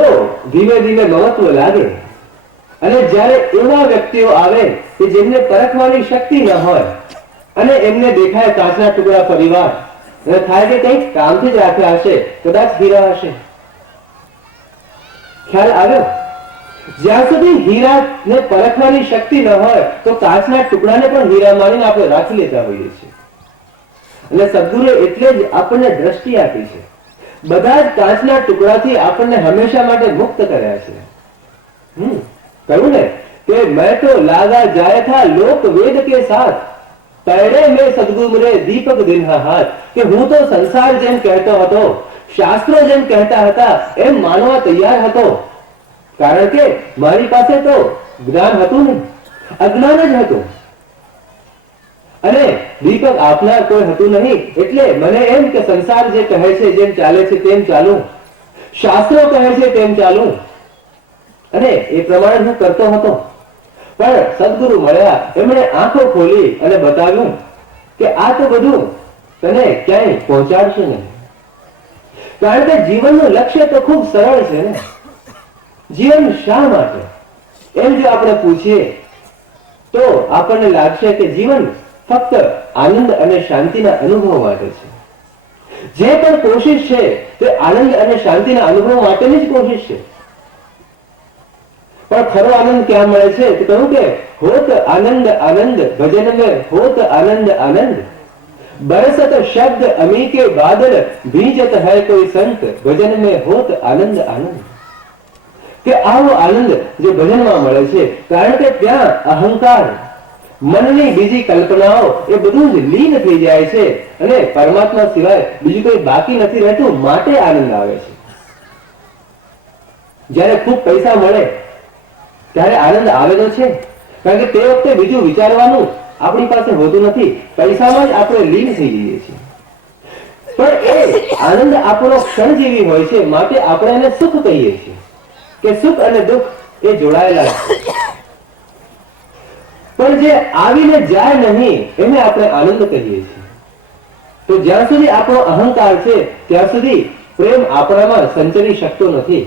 ધીમે ધીમે મહત્વ લાગે. અને જ્યારે એવા વ્યક્તિઓ આવે કે જેમને પરખવાની શક્તિ ન હોય અને એમને દેખાય કાચના ટુકડા પરિવાર, અને થાય કે કંઈક કામથી જ રાખ્યા હશે, કદાચ હીરા હશે. ખ્યાલ આવ્યો? જ્યાં સુધી હીરાને પરખવાની શક્તિ ન હોય તો કાચના ટુકડાને પણ હીરા માનીને આપણે રાખી લેતા હોઈએ છીએ. અને સદગુરુએ એટલે જ આપણને દ્રષ્ટિ આપી છે. બધા જ કાચના ટુકડાથી આપણને હંમેશા માટે મુક્ત કર્યા છે. કહ્યું ને કે મેં તો લાગા જાય થા લોક વેદ કે સાથ, પહેરે મેં સદગુરુ રે દીપક દિનહા હાથ. કે હું તો સંસાર જેમ કહેતો હતો, શાસ્ત્રો જેમ કહેતા હતા એમ માનવા તૈયાર હતો, કારણ કે મારી પાસે તો જ્ઞાન હતું નહીં, અજ્ઞાન જ હતું. અને દીપક આપનાર કોઈ હતું નહીં, એટલે મને એમ કે સંસાર જે કહે છે, જેમ ચાલે છે તેમ ચાલું, શાસ્ત્રો કહે છે તેમ ચાલું, અને એ પ્રમાણે હું કરતો હતો. પણ સદગુરુ મળ્યા, એમણે આંખો ખોલી અને બતાવ્યું કે આ તો બધું તને ક્યાંય પહોંચાડશે નહીં. કારણ કે જીવનનું લક્ષ્ય તો ખૂબ સરળ છે ને. જીવન શા માટે, એમ જો આપણે પૂછીએ તો આપણને લાગશે કે જીવન ફક્ત આનંદ અને શાંતિના અનુભવ માટે છે. જે પણ કોશિશ છે તે આનંદ અને શાંતિના અનુભવ માટેની જ કોશિશ છે. પણ ખરો આનંદ ક્યાં મળે છે? તો કહ્યું કે હોત આનંદ આનંદ ભજન में होत आनंद आनंद, बरसत शब्द अमी के बादल, भीजत है कोई संत भजन में होत आनंद आनंद. કે આવો આનંદ જે ભજનમાં મળે છે, કારણ કે ત્યાં અહંકાર, મનની બીજી કલ્પનાઓ એ બધું જ લીન થઈ જાય છે અને પરમાત્મા સિવાય બીજું કોઈ બાકી નથી રહેતું, માટે આનંદ આવે છે. જ્યારે ખૂબ પૈસા મળે ત્યારે આનંદ આવે તો છે, કારણ કે તે વખતે બીજું વિચારવાનું આપણી પાસે હોતું નથી, પૈસામાં જ આપણે લીન થઈ જઈએ છીએ. પણ એ આનંદ આપણો ક્ષણજીવી હોય છે, માટે આપણે એને સુખ કહીએ છીએ કે સુખ અને દુઃખ એ જોડાયેલા છે. પણ જે આવીને જાય નહીં એને આપણે આનંદ કહીએ છીએ. તો જ્યાં સુધી આપણો અહંકાર છે ત્યાં સુધી પ્રેમ આપણામાં સંચરી શકતો નથી.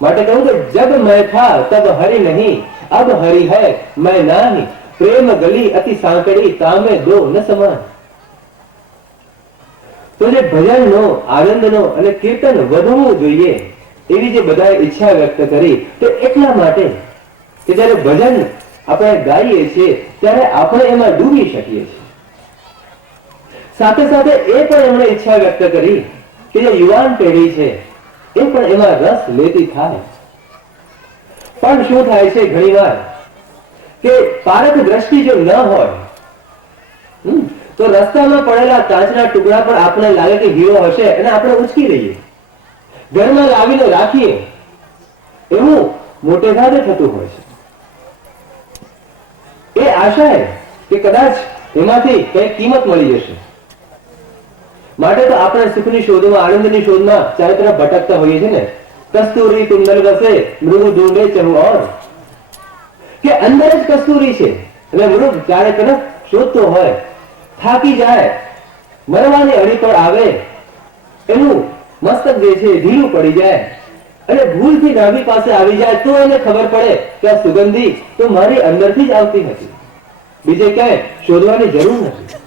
માટે કહું કે જબ મેં થા તબ હરિ નહીં, અબ હરિ હૈ મેં નહીં, પ્રેમ ગલી અતિ સાંકડી તામે દો ન સમાન. તો જે ભજનનો, આનંદનો અને કીર્તન વધવું જોઈએ એવી જે બધાએ ઈચ્છા વ્યક્ત કરી, તો એટલા માટે કે જ્યારે ભજન આપણે ગાઈએ છીએ ત્યારે આપણે એમાં ડૂબી શકીએ છીએ. સાથે સાથે એ પણ એમણે ઈચ્છા વ્યક્ત કરી કે જે યુવાન પેઢી છે એ પણ એમાં રસ લેતી થાય. પણ શું થાય છે ઘણીવાર કે પારખ દ્રષ્ટિ જો ન હોય તો રસ્તામાં પડેલા કાચના ટુકડા પર આપણે લાગે કે હીરો હશે અને આપણે ઉચકી લઈએ, ઘરમાં લાવીને રાખીએ, એવું મોટે ભાગે થતું હોય છે. એ આશા કે કદાચ એમાંથી કઈ કિંમત મળી જશે, માટે તો આપણે સુખની શોધમાં, આનંદની શોધમાં ચારે તરફ ભટકતા હોઈએ છીએ ને. કસ્તુરી કુંડલ વસે મૃગ ઢૂંઢે ચહુ ઓર, કે અંદર જ કસ્તુરી છે. એટલે મૃગ ક્યારેક શોધતો હોય, થાકી જાય, મરવાની અડી પર આવે, એનું મસ્તક જે છે ઢીલું પડી જાય અને ભૂલથી ડાબી પાસે આવી જાય તો એને ખબર પડે કે આ સુગંધી તો મારી અંદરથી જ આવતી હતી, બીજે ક્યાંય શોધવાની જરૂર નથી.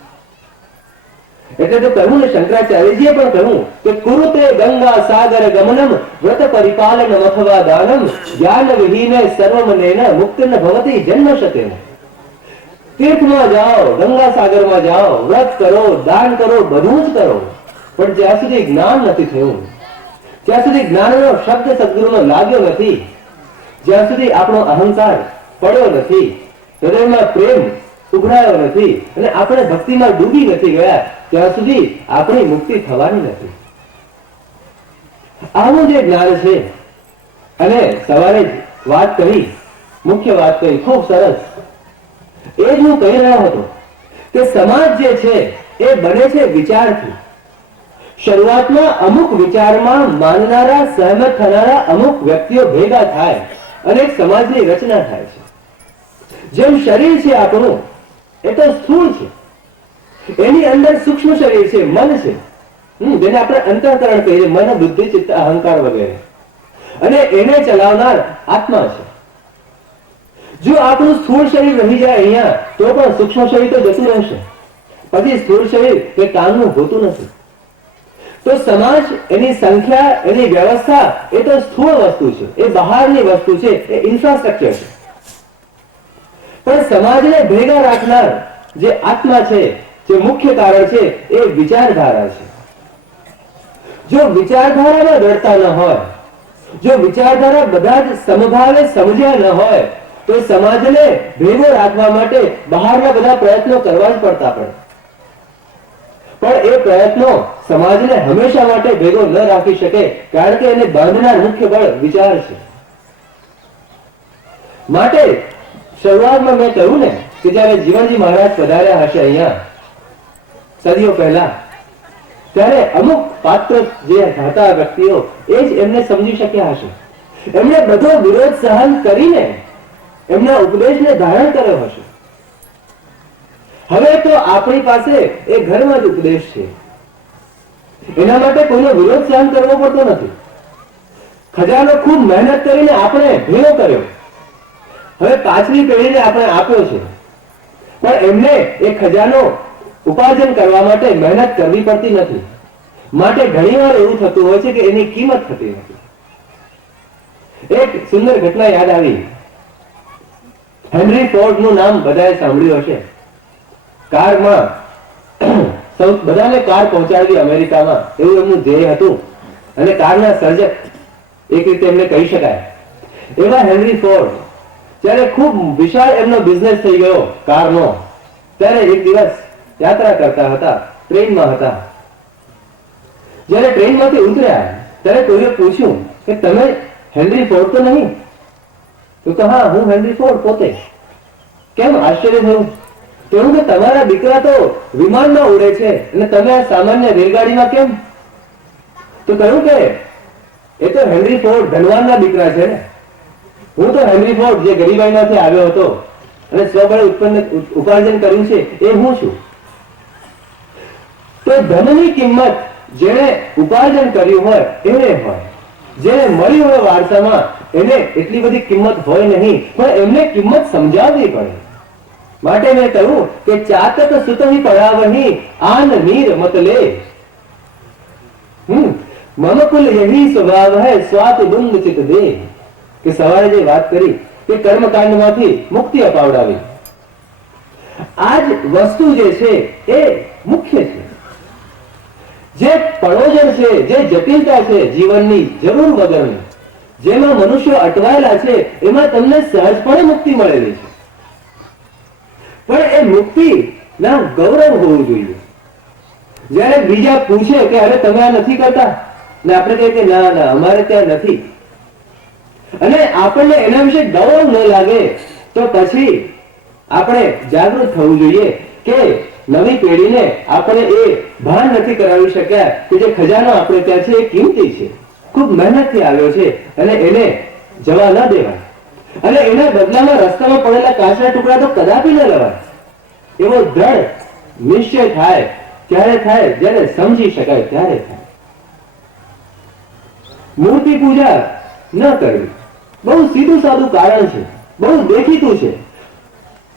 એટલે તો કહ્યું ને, શંકરાચાર્યજીએ પણ કહ્યું કે કુરુતે ગંગા સાગર ગમનમ વ્રત પરિપાલન અથવા દાનમ જ્ઞાન વિહીને સર્વમનેન મુક્તિન ભવતી જન્મ શતેન. તીર્થમાં જાઓ, ગંગા સાગરમાં જાઓ, વ્રત કરો, દાન કરો, બધું જ કરો, પણ જ્યાં સુધી જ્ઞાન નથી થયું, જ્યાં સુધી જ્ઞાનનો શબ્દ સદગુરુનો લાગ્યો નથી, જ્યાં સુધી આપણો અહંકાર પડ્યો નથી, હૃદયમાં પ્રેમ ઉભરાયો નથી અને આપણે ભક્તિમાં ડૂબી નથી ગયા, ત્યાં સુધી આપણી મુક્તિ થવાની નથી. આવું જે જ્ઞાન છે. અને સવારે જ વાત કરી, મુખ્ય વાત કરી, ખૂબ સરસ. એ જ હું કહી રહ્યો હતો કે સમાજ જે છે એ બને છે વિચારથી. શરૂઆતમાં અમુક વિચારમાં માનનારા, સહમત થનારા અમુક વ્યક્તિઓ ભેગા થાય અને એક સમાજની રચના થાય છે. જેમ શરીર છે આપણું, એ તો સ્થૂળ છે, એની અંદર સૂક્ષ્મ શરીર છે, મન છે, જેને આપણે અંતઃકરણ કહીએ, મન, બુદ્ધિ, ચિત્ત, અહંકાર વગેરે, અને એને ચલાવનાર આત્મા છે. જો આપણું સ્થૂળ શરીર રહી જાય અહીંયા તો પણ સૂક્ષ્મ શરીર તો જતું રહેશે, પછી સ્થૂળ શરીર એ કામનું હોતું નથી. તો સમાજ, એની સંખ્યા, એની વ્યવસ્થા એ તો સ્થૂળ વસ્તુ છે, એ બહારની વસ્તુ છે, એ ઇન્ફ્રાસ્ટ્રક્ચર છે. પણ સમાજને ભેગા રાખનાર જે આત્મા છે, જે મુખ્ય કારણ છે, એ વિચારધારા છે. જો વિચારધારામાં દૃઢતા ન હોય, જો વિચારધારા બધા જ સમભાવે સમજ્યા ન હોય, તો સમાજને ભેગો રાખવા માટે બહારના બધા પ્રયત્નો કરવા જ પડતા પડે. પણ એ પ્રયત્નો સમાજને હંમેશા માટે ભેગો ન રાખી શકે, કારણ કે એને બાંધનાર મુખ્ય બળ વિચાર છે. માટે શરૂઆતમાં મેં કહ્યું ને કે જયારે જીવનજી મહારાજ પધાર્યા હશે અહીંયા સદીઓ પહેલા, ત્યારે અમુક પાત્ર જે હતા વ્યક્તિઓ, એ જ એમને સમજી શક્યા હશે. એમણે બધો વિરોધ સહન કરીને એમના ઉપદેશને ધારણ કર્યો હશે. હવે તો આપણી પાસે એ ઘરમાં જ ઉપદેશ છે. એના માટે કોઈનો વિરોધ સહન કરવો પડતો નથી. ખજાનો ખૂબ મહેનત કરીને આપણે ભેગો કર્યો, હવે પાછલી પેઢીને આપણે આપ્યો છે, પણ એમને એ ખજાનો ઉપાર્જન કરવા માટે મહેનત કરવી પડતી નથી. માટે ઘણીવાર એવું થતું હોય છે કે એની કિંમત થતી નથી. એક સુંદર ઘટના યાદ આવી. હેનરી ફોર્ડ નું નામ બધાએ સાંભળ્યું હશે. કારમાં બધાને કાર પહોંચાડવી અમેરિકામાં, એવું એમનું ધ્યેય હતું, અને કારના સર્જક એક રીતે એમને કહી શકાય. એવા હેનરી ફોર્ડ જ્યારે ખૂબ વિશાળ એમનો બિઝનેસ થઈ ગયો કારનો, ત્યારે એક દિવસ યાત્રા કરતા હતા, ટ્રેનમાં હતા. જ્યારે ટ્રેનમાંથી ઉતર્યા ત્યારે કોઈએ પૂછ્યું કે તમે હેનરી ફોર્ડ તો નહીં? તો હા, હું હેનરી ફોર્ડ પોતે. કેમ? આશ્ચર્ય થયું. કેવું કે તમારા દીકરા તો વિમાનમાં ઉડે છે અને તમે આ સામાન્ય રેલગાડીમાં કેમ? તો કહ્યું કે એ તો હેનરી ફોર્ડ ધનવાનના દીકરા છે ને, હું તો હેનરી ફોર્ડ જે ગરીબાઈમાંથી આવ્યો હતો અને સ્વબળે ઉપાર્જન કર્યું છે એ હું છું. તો ધનની કિંમત જેણે ઉપાર્જન કર્યું હોય એને હોય, જેને મળ્યું હોય વારસામાં એને એટલી બધી કિંમત હોય નહીં, પણ એમને કિંમત સમજાવવી પડે. માટે મેં કહ્યું કે ચાતક સુતહી પડાવહી આન નીર મત લે. મમ કુલ યહી સ્વભાવ હૈ સ્વાત દુંગ ચિત દે. કે સવારે જે વાત કરી કે કર્મકાંડમાંથી મુક્તિ અપાવડાવી, આ જ વસ્તુ જે છે એ મુખ્ય છે. જે પડોજન છે, જે જટિલતા છે જીવનની જરૂર વગરની, જેમાં મનુષ્યો અટવાયેલા છે, એમાં તમને સહજપણે મુક્તિ મળેલી છે. પણ એ મુક્તિ ના ગૌરવ હોવું જોઈએ. જયારે બીજા પૂછે કે અરે તમે આ નથી કરતા, ને આપણે કહીએ કે ના ના અમારે ત્યાં નથી, અને આપણને એના વિશે ગૌરવ ન લાગે, તો પછી આપણે જાગૃત થવું જોઈએ કે નવી પેઢીને આપણે એ ભાન નથી કરાવી શક્યા કે જે ખજાનો આપણે ત્યાં છે એ કિંમતી છે, ખૂબ મહેનતથી આવ્યો છે અને એને જવા ન દેવાય. અને એના બદલામાં રસ્તામાં પડેલા કાચના ટુકડા તો કદાપી ન લેવાય. એવો દ્રઢ નિશ્ચય થાય જ્યારે સમજી શકાય ત્યારે થાય. મૂર્તિ પૂજા ન કરવી બહુ સીધું સાદું કારણ છે, બહુ દેખીતું છે.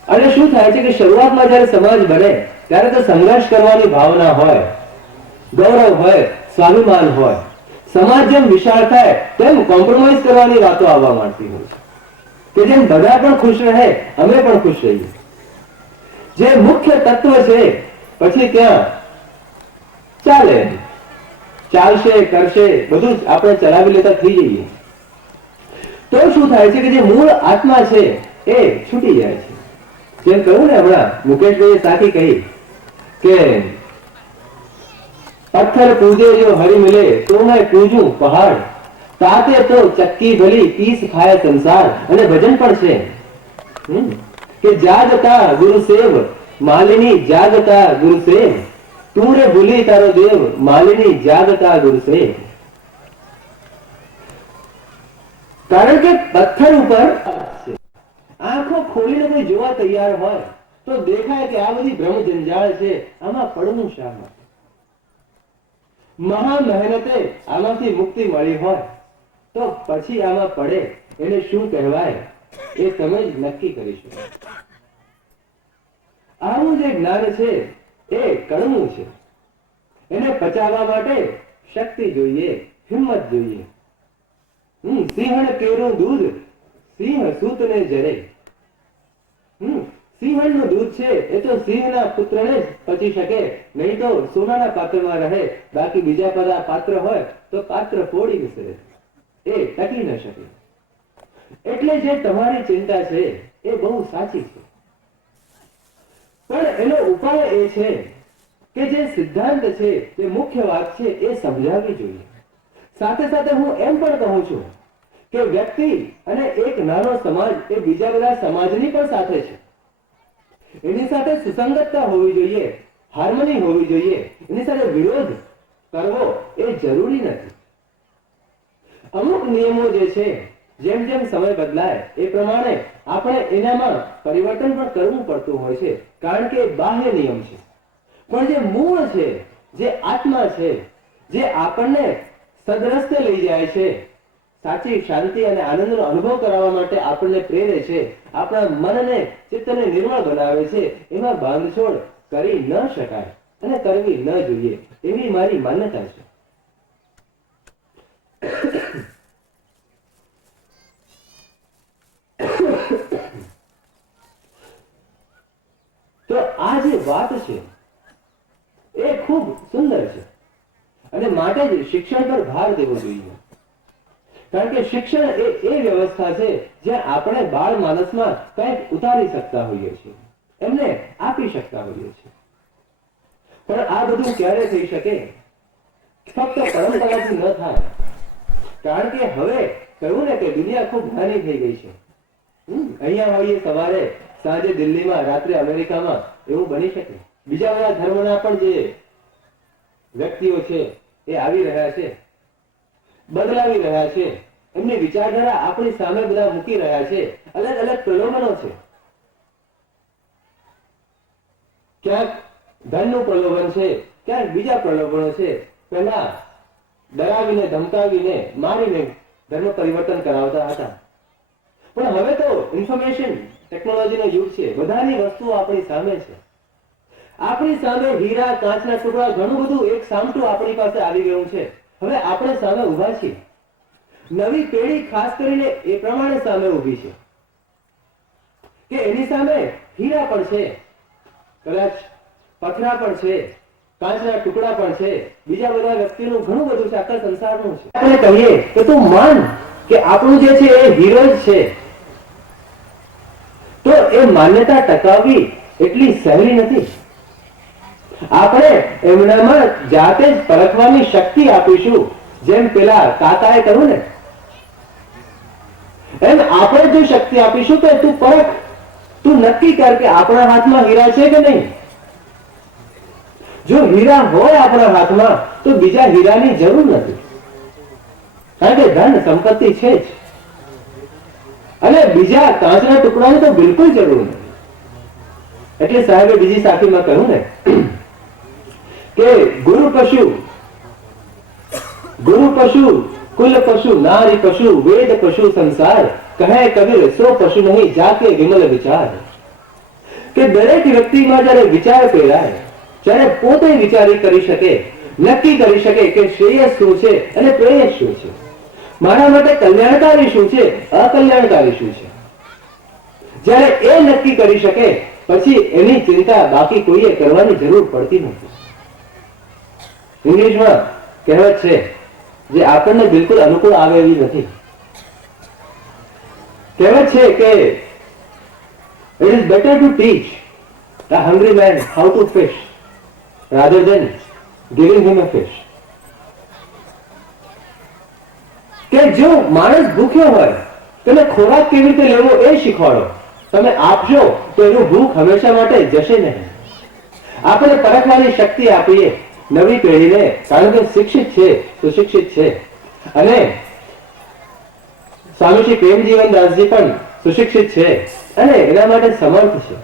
અને શું થાય છે કે શરૂઆતમાં જ્યારે સમાજ બને ત્યારે તો સંઘર્ષ કરવાની ભાવના હોય, ગૌરવ હોય, સ્વાભિમાન હોય. સમાજ જેમ વિશાળ થાય તેમ કોમ્પ્રોમાઇઝ કરવાની વાતો આવવા માંડતી હોય છે કે જેમ બધા પણ ખુશ રહે અમે પણ ખુશ રહીએ. જે મુખ્ય તત્વ છે પછી ત્યાં ચાલશે કરશે બધું જ આપણે ચલાવી લેતા થઈ જઈએ. તો શું થાય છે કે જે મૂળ આત્મા છે એ છૂટી જાય છે. જેમ કહ્યું ને હમણાં મુકેશભાઈએ સાચી કહી કે પથ્થર પૂજે જો હરી મિલે તો મેં પૂજું પહાડ, તાતે તો ચક્કી ભલી પીસ ખાય સંસાર. અને ભજન પણ છે કે જાગતા ગુરુ સેવ માલિની જાગતા ગુરુ સેવ, તું રે ભૂલી તારો દેવ માલિની જાગતા ગુરુ સેવ. કારણ કે પથ્થર ઉપર આંખો ખોલીને કોઈ જોવા તૈયાર હોય તો દેખાય કે આ બધી ભ્રમ જંજાળ છે, આમાં પડવું શા માટે? મહા મહેનતે આમાંથી મુક્તિ મળી હોય તો પછી આમાં પડે એને શું કહેવાય એ તમે જ નક્કી કરી શકો. આવું જે જ્ઞાન છે એ કડવું છે. એને પચાવવા માટે શક્તિ જોઈએ, હિંમત જોઈએ. સિંહણ કેરું દૂધ સિંહ સૂતને જરે. સિંહણનું દૂધ છે એ તો સિંહના પુત્રને જ પચી શકે, નહીં તો સોનાના પાત્રમાં રહે. બાકી બીજા બધા પાત્ર હોય તો પાત્ર ફોડી વિસરે, એ ટકી ન શકે. એટલે જે તમારી ચિંતા છે એ બહુ સાચી છે, પણ એનો ઉપાય એ છે કે જે સિદ્ધાંત છે, જે મુખ્ય વાત છે એ સમજાવવી જોઈએ. સાથે સાથે હું એમ પણ કહું છું કે વ્યક્તિ અને એક નાનો સમાજ એ બીજા બધા સમાજની પણ સાથે છે. એની સાથે સુસંગતતા હોવી જોઈએ, હાર્મની હોવી જોઈએ. એની સાથે વિરોધ કરવો એ જરૂરી નથી. અમુક નિયમો જે છે જેમ જેમ સમય બદલાય એ પ્રમાણે આપણે એનામાં પરિવર્તન પણ કરવું પડતું હોય છે, કારણ કે બાહ્ય નિયમ છે. પણ જે મૂળ છે, જે આત્મા છે, જે આપણને સદરસ્તે લઈ જાય છે, સાચી શાંતિ અને આનંદનો અનુભવ કરાવવા માટે આપણને પ્રેરે છે, આપણા મનને ચિત્તને નિર્મળ બનાવે છે, એમાં બાંધછોડ કરી ન શકાય અને કરવી ન જોઈએ એવી મારી માન્યતા છે. તો આ જે વાત છે એ ખૂબ સુંદર છે અને માટે જ શિક્ષણ પર ભાર દેવો જોઈએ. કારણ કે શિક્ષણ એ વ્યવસ્થા છે જ્યાં આપણે બાળ માનસમાં કંઈક ઉતારી શકતા હોઈએ છીએ, એમને આપી શકતા હોઈએ છીએ. પણ આ બધું ક્યારે થઈ શકે? ફક્ત પરંપરાથી ન થાય. કારણ કે હવે કહ્યું ને કે દુનિયા ખૂબ નાની થઈ ગઈ છે. અહીંયા હોઈએ સવારે, સાંજે દિલ્હીમાં, રાત્રે અમેરિકામાં, એવું બની શકે. બીજા બધા ધર્મના પણ જે વ્યક્તિઓ છે એ આવી રહ્યા છે, બદલાવી રહ્યા છે, એમની વિચારધારા આપણી સામે બધા મૂકી રહ્યા છે. અલગ અલગ પ્રલોભનો છે. ક્યાંક ધનનું પ્રલોભન છે, ક્યાંક બીજા પ્રલોભનો છે. પહેલા ડરાવીને, ધમકાવીને, મારીને ધર્મ પરિવર્તન કરાવતા હતા. પણ હવે તો ઇન્ફોર્મેશન ટેકનોલોજીનો યુગ છે. બધાની વસ્તુઓ આપણી સામે છે. આપણી સામે હીરા, કાચના ટુકડા, ઘણું બધું એક સામટું આપણી પાસે આવી ગયું છે. હવે આપણે સામે ઉભા છીએ. નવી પેઢી ખાસ કરીને એ પ્રમાણે સામે ઉભી છે કે એની સામે હીરા પણ છે, કદાચ પથરા પણ છે, કાચના ટુકડા પણ છે, બીજા બધા વ્યક્તિનું ઘણું બધું છે, આખા સંસારનું છે. આપણે કહીએ કે તું માન કે આપણું જે છે એ હીરો જ છે, તો એ માન્યતા ટકાવવી એટલી સહેલી નથી. આપણે એમનામાં જાતે જ પરખવાની શક્તિ આપીશું. જેમ પેલા કાકાએ કહ્યું ને, એમ આપણે જો શક્તિ આપીશું તો તું પરખ, તું નક્કી કર કે આપણા હાથમાં હીરા છે કે નહીં. જો હીરા હોય આપણા હાથમાં તો બીજા હીરાની જરૂર નથી, કારણ કે ધન સંપત્તિ છે જ. અને બીજા કાચના ટુકડાની તો બિલકુલ જરૂર નથી. એટલે સાહેબે બીજી સાખીમાં કહ્યું ને કે ગુરુ પશુ કુલ પશુ નારી પશુ વેદ પશુ સંસાર કહે કબીર સો પશુ નહીં જાકે વિમલ વિચાર. કે દરેક વ્યક્તિમાં જ્યારે વિચાર પેરાય, જ્યારે પોતે વિચારી કરી શકે, નક્કી કરી શકે કે શ્રેયસ શું છે અને પ્રેયસ શું છે, મારા માટે કલ્યાણકારી શું છે, અકલ્યાણકારી શું છે, જ્યારે એ નક્કી કરી શકે પછી એની ચિંતા બાકી કોઈએ કરવાની જરૂર પડતી નથી. ઇંગ્લિશમાં કહેવત છે જે આપણને બિલકુલ અનુકૂળ આવે એવી નથી. કહેવત છે કે it is better to teach a hungry man how to fish rather than giving him a fish. કે જો માણસ ભૂખ્યો હોય તેને ખોરાક કેવી રીતે લેવો એ શીખવાડો. તમે આપશો તો એનું ભૂખ હંમેશા માટે જશે નહીં. આપણે પરખવાની શક્તિ આપીએ નવી પેઢીને, કારણ કે શિક્ષિત છે, સુશિક્ષિત છે. અને સ્વામી શ્રી પ્રેમજીવનદાસજી પણ સુશિક્ષિત છે અને એના માટે સમર્થ છે.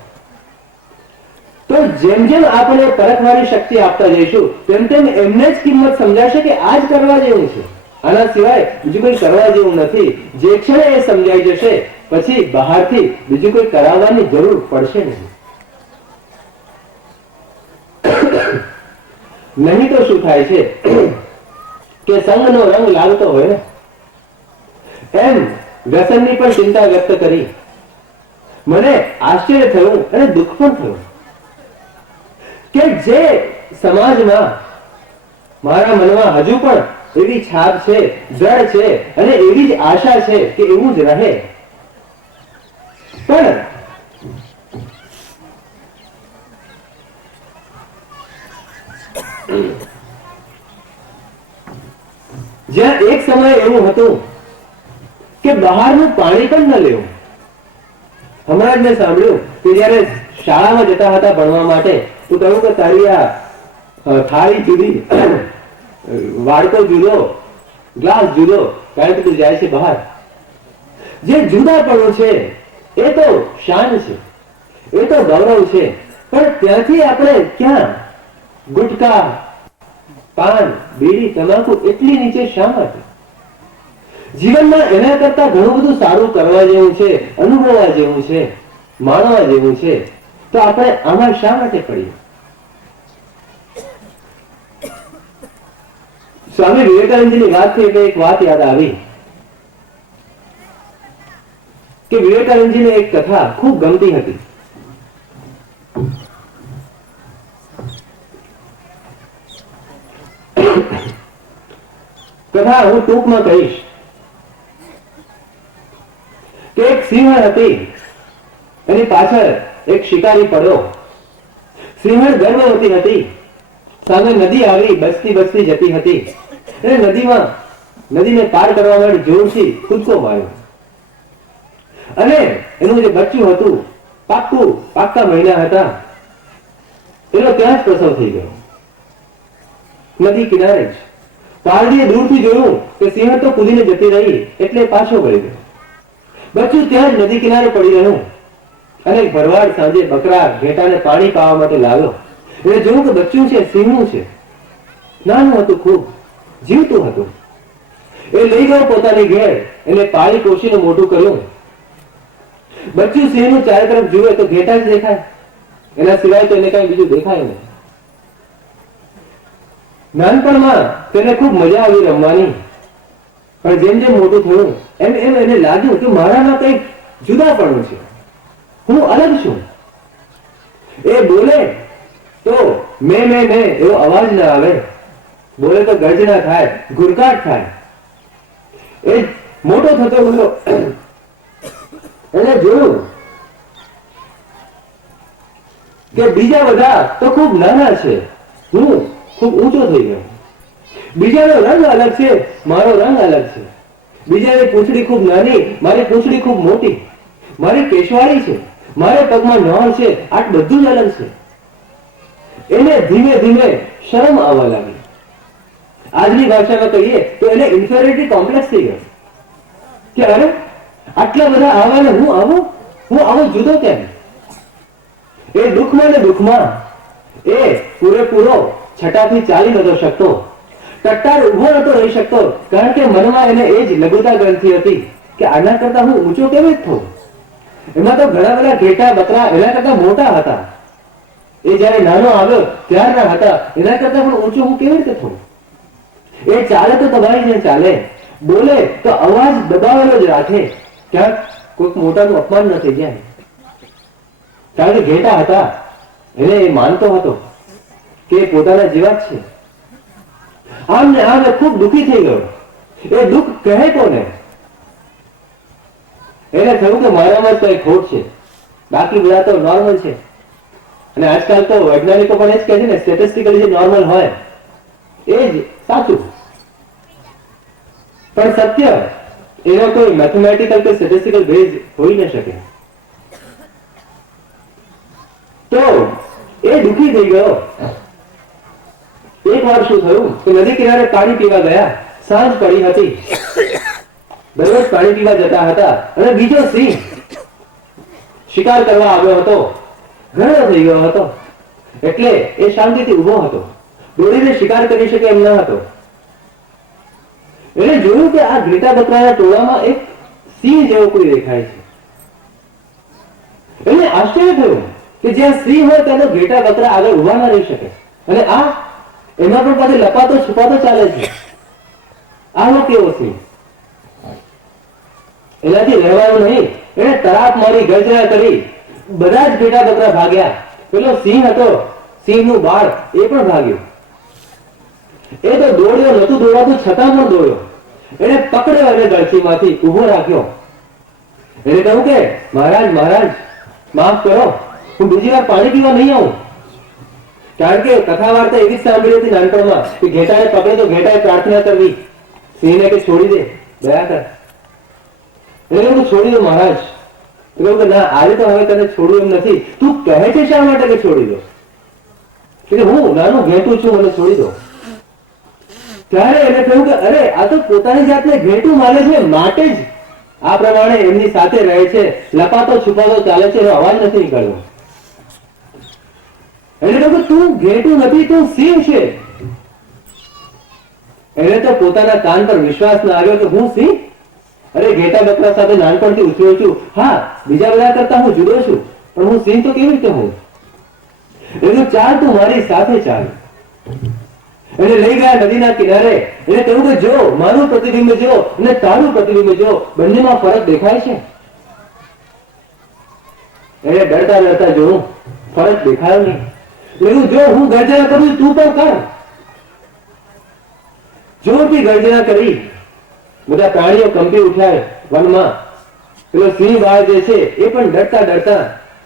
તો જેમ જેમ આપણે પરખવાની શક્તિ આપતા જઈશું તેમ તેમ એમને જ કિંમત સમજાશે કે આ જ કરવા જેવું છે, આના સિવાય બીજું કોઈ કરવા જેવું નથી. જે ક્ષણે એ સમજાઈ જશે પછી બહારથી બીજું કોઈ કરાવવાની જરૂર પડશે નહીં. નહીં તો શું થાય છે કે સંગનો રંગ લાગતો હોય ને એમ વ્યસનની પણ ચિંતા વ્યક્ત કરી. મને આશ્ચર્ય થયું અને દુઃખ પણ થયું કે જે સમાજમાં મારા મનમાં હજુ પણ એવી છાપ છે, દ્રઢ છે અને એવી જ આશા છે કે એવું જ રહે, પણ જ્યાં એક સમય એવું હતું કે બહારનું પાણી પણ ન લેવું. હમણાં જ મેં સાંભળ્યું કે જયારે શાળામાં જતા હતા ભણવા માટે તો કહ્યું કે તારી આ થાળી જુદી, વાડકો જુદો, ગ્લાસ જુદો, કારણ કે તું જાય છે બહાર. જે જુદાપણું છે એ તો શાન છે, એ તો ગૌરવ છે, પણ ત્યાંથી આપણે ક્યાં ગુટકા, પાન, બીડી, તમાકુ એટલી નીચે શા માટે? જીવનમાં એના કરતા ઘણું બધું સારું કરવા જેવું છે, અનુભવવા જેવું છે, માણવા જેવું છે, તો આપણે આમાં શા માટે પડીએ? સ્વામી વિવેકાનંદજીની વાત થઈ એટલે એક વાત યાદ આવી કે વિવેકાનંદજીને એક કથા ખૂબ ગમતી હતી. કથા હું ટૂંકમાં કહીશ કે એક સિંહણ હતી, એની પાછળ એક શિકારી પડ્યો. સિંહણ ગર્ભવતી હતી, સામે નદી આવી બસતી બસતી જતી હતી અને નદીને પાર કરવા માટે જોરથી કૂદકો માર્યો અને એનું જે બચ્ચું હતું, પાક્કા મહિના હતા, એનો ત્યાં જ પ્રસવ થઈ ગયો, નદી કિનારે જ. પારડીએ દૂરથી જોયું કે સિંહણ તો કૂદીને જતી રહી એટલે પાછો વળી ગયો. બચ્ચું ત્યાં જ નદી કિનારે પડી રહ્યું અને ભરવાડ સાંજે બકરા ઘેટાને પાણી પાવા માટે લાવ્યો. એને જોયું કે બચ્ચું છે, સિંહનું છે, નાનું હતું, ખૂબ જીવતું હતું. એ લઈ ગયો પોતાની ઘેર, એને પાળી પોષીને મોટું કર્યું. બચ્ચું સિંહનું ચારે તરફ જુએ તો ઘેટા જ દેખાય, એના સિવાય તો એને કઈ બીજું દેખાય નહીં. નાનપણમાં તેને ખૂબ મજા આવી રમવાની, પણ જેમ જેમ મોટું થયું એમ એમ એને લાગ્યું કે મારામાં કંઈક જુદાપણું છે, હું અલગ છું. એ બોલે તો મેં એવો અવાજ ના આવે, બોલે તો ગર્જના થાય, ઘુરકાટ થાય. એ મોટો થતો ગયો, એને જોયું કે બીજા બધા તો ખૂબ નાના છે, હું ખૂબ ઊંચો થઈ ગયો. બીજાનો રંગ અલગ છે, મારો રંગ અલગ છે. બીજાની પૂંછડી ખૂબ નાની, મારી પૂંછડી ખૂબ મોટી. મારી કેશવાળી છે, મારે પગમાં નોર છે, આ બધું જ અલગ છે. એને ધીમે ધીમે શરમ આવવા લાગી. આજની ભાષામાં કહીએ તો એને ઇન્ફેરિયોરિટી કોમ્પ્લેક્સ થઈ ગયો કે અરે આટલા બધા આવાને હું આવો જુદો કેમ? એ દુઃખમાં ને દુઃખમાં એ પૂરેપૂરો છટાથી ચાલી નતો શકતો, ટટ્ટાર ઉભો નતો રહી શકતો, કારણ કે મનમાં એને એ જ લઘુતા ગ્રંથિ હતી કે આના કરતા હું ઊંચો કેવી રીતે થઉં? એમાં તો ઘણા બધા ઘેટા બકરા એના કરતા મોટા હતા. એ જયારે નાનો આવ્યો ત્યારના હતા, એના કરતા પણ ઊંચો હું કેવી રીતે થઉં? એ ચાલે તો દબાઈને ચાલે, બોલે તો અવાજ દબાવેલો જ રાખે, ક્યાંક કોઈક મોટાનું અપમાન ન થઈ જાય. કારણ કે ઘેટા હતા, એને એ માનતો હતો કે પોતાના જેવા જ છે. આમ ને આમ ખૂબ દુઃખી થઈ ગયો. એ દુઃખ કહે કોને? એને થયું કે મારામાં કઈ ખોટ છે, બાકી બધા તો નોર્મલ છે. અને આજકાલ તો વૈજ્ઞાનિકો પણ એ જ કહે છે ને, સ્ટેટિસ્ટિકલી જે નોર્મલ હોય એ જ સાચું. પણ સત્ય એનો કોઈ મેથેમેટિકલ કે સ્ટેટિસ્ટિકલ બેઝ હોઈ ન શકે. તો એ દુઃખી થઈ ગયો. એક વાર શું થયું કે નદી કિનારે પાણી પીવા ગયા, સાંજ પડી હતી, દરરોજ પાણી પીવા જતા હતા, અને બીજો સિંહ શિકાર કરવા આવ્યો હતો, ઘણો થઈ ગયો હતો, એટલે એ શાંતિથી ઉભો હતો, દોડીને શિકાર કરી શકે એમ ન હતો. એને જોયું કે આ ઘેટા બકરાના ટોળામાં એક સિંહ જેવો કોઈ દેખાય છે. એને આશ્ચર્ય થયું કે જ્યાં સિંહ હોય ત્યાં તો ઘેટા બકરા આગળ ઉભા ના રહી શકે, અને આ એમાં પણ પાછી લપાતો છુપાતો ચાલે છે. આનો કેવો સિંહ? એનાથી રહેવાનું નહીં. એને તરાપ મારી, ગર્જના કરી, બધા જ ઘેટા બકરા ભાગ્યા. પેલો સિંહ હતો, સિંહનું બાળ, એ પણ ભાગ્યું. એ તો દોડ્યો, નતું દોડાતું છતાં પણ દોડ્યો. એને પકડ્યો અને ગળચીમાંથી ઉભો રાખ્યો. એને કહ્યું કે મહારાજ મહારાજ માફ કરો, હું બીજી વાર પાણી પીવા નહીં આવું. કારણ કે કથા વાર્તા એવી જ સાંભળી હતી નાનપણમાં કે ઘેટાને પકડે તો ઘેટાએ પ્રાર્થના કરવી, સિંહને કે છોડી દે, દયા કર. એને કહ્યું છોડી દો મહારાજ. કહ્યું કે ના, આજે તો હવે તને છોડવું એમ નથી. તું કહે છે શા માટે કે છોડી દો? કે હું નાનું ઘેટું છું, મને છોડી દો. ત્યારે એને કહ્યું કે અરે આ તો પોતાની જાતને ઘેટું માને છે, માટે જ આ પ્રમાણે એમની સાથે રહે છે, લપાતો છુપાતો ચાલે છે, એનો અવાજ નથી નીકળ્યો. એને કહ્યું તું ઘેટું નથી, તું સિંહ છે. એને તો પોતાના કાન પર વિશ્વાસ ના આવ્યો કે હું સિંહ? અરે ઘેટા બકરા સાથે નાનપણથી ઉછર્યો છું, હા બીજા બધા કરતા હું જુદો છું, પણ હું સિંહ તો કેવી રીતે હું? એને ચાલ, તું મારી સાથે ચાલ. એને લઈ ગયા નદીના કિનારે. એને કહ્યું કે જો મારું પ્રતિબિંબ જો અને તારું પ્રતિબિંબ જો, બંનેમાં ફરક દેખાય છે. એને ડરતા ડરતા જોયું, ફરક દેખાયો નહીં. એવું જો હું ગર્જના કરું તું પણ કર. જોરથી ગર્જના કરી. બધા પ્રાણીઓ કંપી ઉઠ્યા વનમાં. પેલો સિંહ બાળ જે છે એ પણ ડરતા ડરતા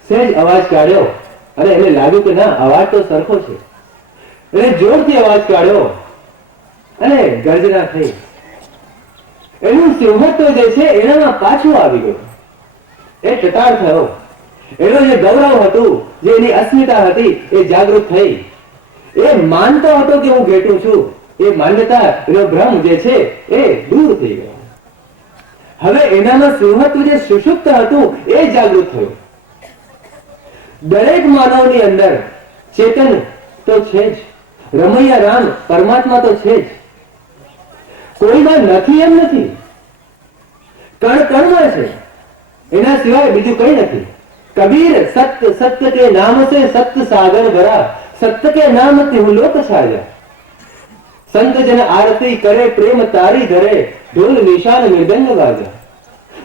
સહેજ અવાજ કાઢ્યો, અને એને લાગ્યું કે ના, અવાજ તો સરખો છે. એને જોરથી અવાજ કાઢ્યો અને ગર્જના થઈ. એનું સિંહત્વ જે છે એનામાં પાછું આવી ગયું. એ ટટાર થયો. એનું જે ગૌરવ હતું, જે એની અસ્મિતા હતી, એ જાગૃત થઈ. એ માનતો હતો કે હું ઘેટું છું. એ માન્યતા, એનો ભ્રમ જે છે એ દૂર થઈ ગયો. હવે એનામાં સિંહત્વ જે સુષુપ્ત હતું એ જાગૃત થયું. દરેક માનવની અંદર ચેતન તો છે જ, રમૈયા રામ પરમાત્મા તો છે જ. કોઈમાં નથી એમ નથી, કણ કણમાં છે, એના સિવાય બીજું કઈ નથી. કબીર સત્ય સत्य के नाम से सत्य सागर भरा, सत्य के नाम तिहु लोक छाया. संत जन आरती करे प्रेम तारी धरे, ढोल निशान मृदंग बाजा.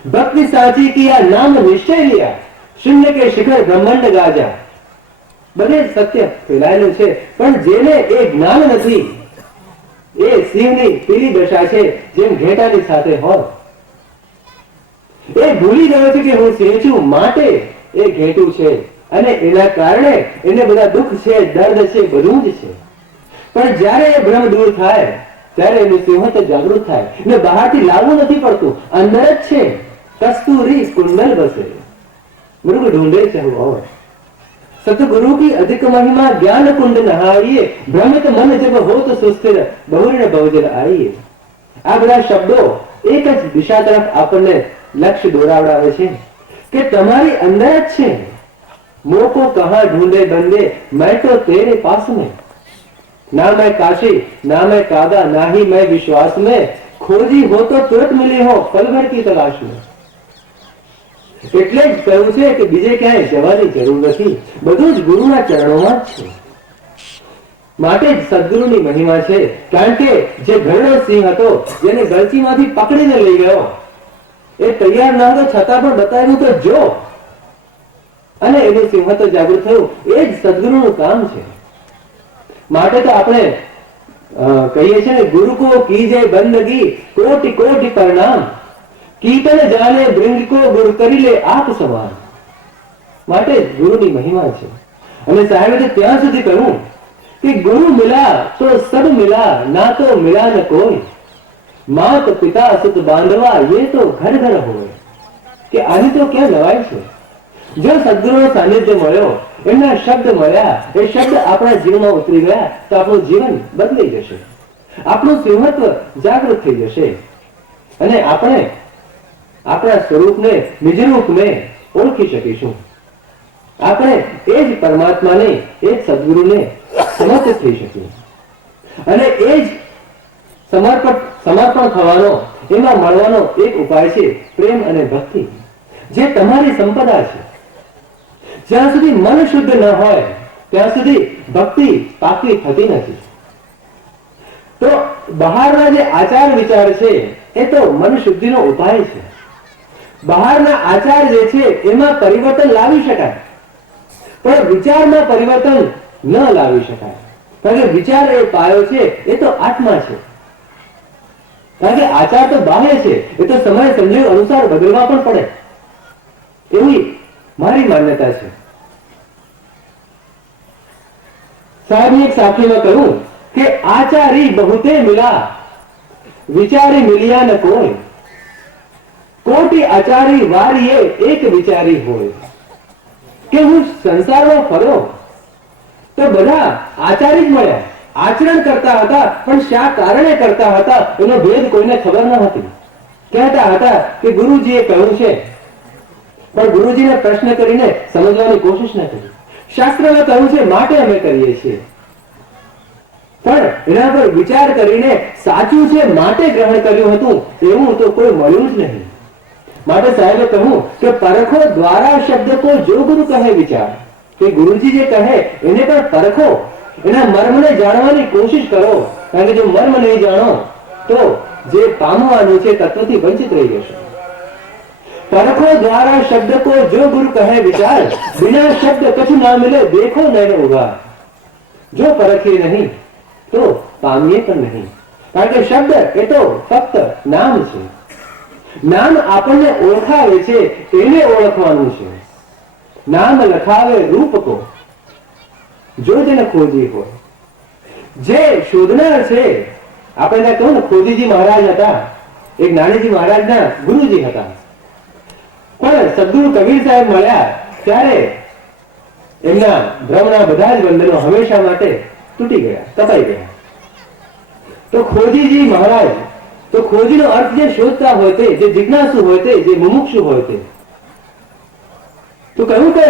भक्ति साची किया नाम निश्चय लिया, शून्य के शिखर ब्रह्मांड गाजा. બધે સત્ય ફેલાયેલું છે, પણ જેને એ જ્ઞાન નથી એ સિંહની પીલી દશા છે, જેમ ઘેટાની સાથે હોય. એ ભૂલી ગયો છે કે હું સિંહ છું, માટે એ ઘેટું છે, અને એના કારણે એને બધા દુઃખ છે, દર્દ છે, બધું જ છે. પણ જ્યારે એ ભ્રમ દૂર થાય ત્યારે એનું સિંહત્વ જાગૃત થાય, ને બહારથી લાવવું નથી પડતું, અંદર જ છે. કસ્તુરી કુંડલ બસે, મૃગ ઢૂંઢે છે और सतगुरु की अधिक महिमा ज्ञान कुंड नहाइए, भ्रमित मन जब हो तो सुस्थिर बहुर्ण बहुजन आइए. આ બધા શબ્દો એક જ દિશા તરફ આપણને લક્ષ્ય દોરાવડાવે છે કે તમારી અંદર જ છે. મોકો કહા ઢૂંढे बंदे मैं तो तेरे पास में, ना मैं काशी ना मैं कादा ना ही मैं विश्वास में, खोजी हो तो तुरंत मिली हो पल भर की तलाश में. એટલે જ કહ્યું છે કે બીજે ક્યાંય જવાની જરૂર નથી, બધું જ ગુરુના ચરણોમાં જ છે. માટે જ સદગુરુની મહિમા છે. કારણ કે જે ઘરડો સિંહ હતો, જેને ગળચીમાંથી પકડીને લઈ ગયો, એ તૈયાર ન હતો છતાં પણ બતાવ્યું તો જો, અને એનું સિંહત્વ જાગૃત થયું. એ જ સદગુરુનું કામ છે. માટે તો આપણે કહીએ છીએ ને, ગુરુ કો કીજે બંદગી કોટી કોટી પ્રણામ, કીર્તન જાને ભૃંગ કો ગુરુ કરી લે આપ સમાન. માટે જ ગુરુની મહિમા છે. અને સાહેબે તો ત્યાં સુધી કહ્યું कि गुरु मिला तो सब मिला, ना तो मिला न कोई, मात पिता सुत बांधवा ये तो घर घर होए. કે આની તો ક્યાં નવાઈ છે. જો સદગુરુનો સાનિધ્ય મળ્યો, એમના શબ્દ મળ્યા, એ શબ્દ આપણા જીવનમાં ઉતરી ગયા, તો આપણું જીવન બદલાઈ જશે, આપણું સિંહત્વ જાગૃત થઈ જશે, અને આપણે આપણા સ્વરૂપને, નિજરૂપને ઓળખી શકીશું. આપણે એ જ પરમાત્માને, એ જ સદગુરુને સમર્પિત થઈ શકીએ. અને એ જ સમર્પણ થવાનો, એમાં મળવાનો એક ઉપાય છે પ્રેમ અને ભક્તિ, જે તમારી સંપદા છે. જ્યાં સુધી મન શુદ્ધ ન હોય ત્યાં સુધી ભક્તિ પાકી થતી નથી. તો બહારના જે આચાર વિચાર છે એ તો મન શુદ્ધિનો ઉપાય છે. બહારના આચાર જે છે એમાં પરિવર્તન લાવી શકાય, પણ વિચારમાં પરિવર્તન ન લાવી શકાય. કારણ કે વિચાર એ પાયો છે, એ તો આત્મા છે. કારણ કે આચાર તો બાહ્ય છે, એ તો સમય સંજોગ અનુસાર બદલવા પણ પડે, એવી મારી માન્યતા છે. સાહેબની એક સાખીમાં કહ્યું કે આચારી બહુતે મિલા, વિચારી મિલિયા ન કોઈ, કોટી આચારી વારીએ એક વિચારી હોય. કે હું સંસારમાં ફર્યો તો બધા આચારી જ મળ્યા, આચરણ કરતા હતા, પણ શા કારણે કરતા હતા એનો ભેદ કોઈને ખબર ન હતી. કહેતા હતા કે ગુરુજીએ કહ્યું છે, પણ ગુરુજીને પ્રશ્ન કરીને સમજવાની કોશિશ ન કરી. શાસ્ત્રમાં કહ્યું છે માટે અમે કરીએ છીએ, પણ એના પર વિચાર કરીને સાચું છે માટે ગ્રહણ કર્યું હતું એવું તો કોઈ મળ્યું જ નહીં. માટે સાહેબે કહ્યું કે પરખો દ્વારા શબ્દ કો જો ગુરુ કહે વિચાર, કે ગુરુજી જે કહે એને પણ પરખો, એના મર્મને જાણવાની કોશિશ કરો. કારણ કે જો મર્મ નહીં જાણો તો જે પામવાનું છે તત્વથી વંચિત રહી જશે. परखो द्वारा शब्द को जो गुरु कहे विचार, बिना शब्द कछ ना मिले देखो नैन उगार. जो परखिए नहीं तो पामिए પણ નહીં. કારણ કે શબ્દ એ તો ફક્ત નામ છે. નામ આપણને ઓળખાવે છે, એને ઓળખવાનું છે. નામ લખાવે રૂપ કો જો જેને ખોજી હોય. જે શોધનાર છે, આપણે ત્યાં કહું ને ખોજીજી મહારાજ હતા, એક નાનીજી મહારાજના ગુરુજી હતા. પણ સદગુરુ કબીર સાહેબ મળ્યા ત્યારે એમના ભ્રમના બધા જ બંધનો હંમેશા માટે તૂટી ગયા, કપાઈ ગયા. તો ખોજીજી મહારાજ, તો ખોજીનો અર્થ જે શોધતા હોય તે, જે જિજ્ઞાસુ હોય તે, જે મુમુક્ષુ હોય તે. તો કહ્યું કે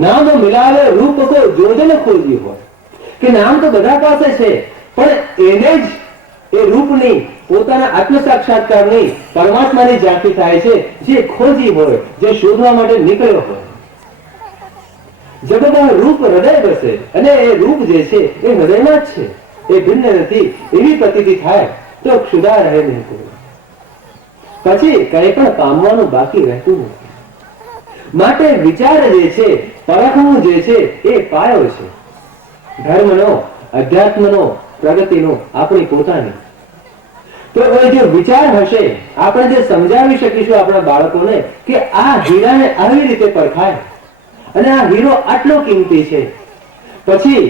નામ મિલાવે રૂપ કો જોજન ખોજી હોય. કે નામ તો બધા પાસે છે, પણ એને જ એ રૂપની, પોતાના આત્મ સાક્ષાત્કારની, પરમાત્માની ઝાંખી થાય છે જે ખોજી હોય, જે શોધવા માટે નીકળ્યો હોય. જગતમાં રૂપ હૃદય બસે, અને એ રૂપ જે છે એ હૃદયમાં જ છે, એ ભિન્ન નથી. એવી પ્રતીતિ થાય તો ક્ષુધા રહે નહીં કોઈ, પછી કંઈ પણ પામવાનું બાકી રહેતું નથી. માટે વિચાર જે છે, પરખવું જે છે એ પાયો છે ધર્મનો, અધ્યાત્મનો, પ્રગતિનો, આપણી પોતાની. તો એ જો વિચાર હશે, આપણે જે સમજાવી શકીશું આપણા બાળકોને કે આ હીરાને આવી રીતે પરખાય અને આ હીરો આટલો કિંમતી છે, પછી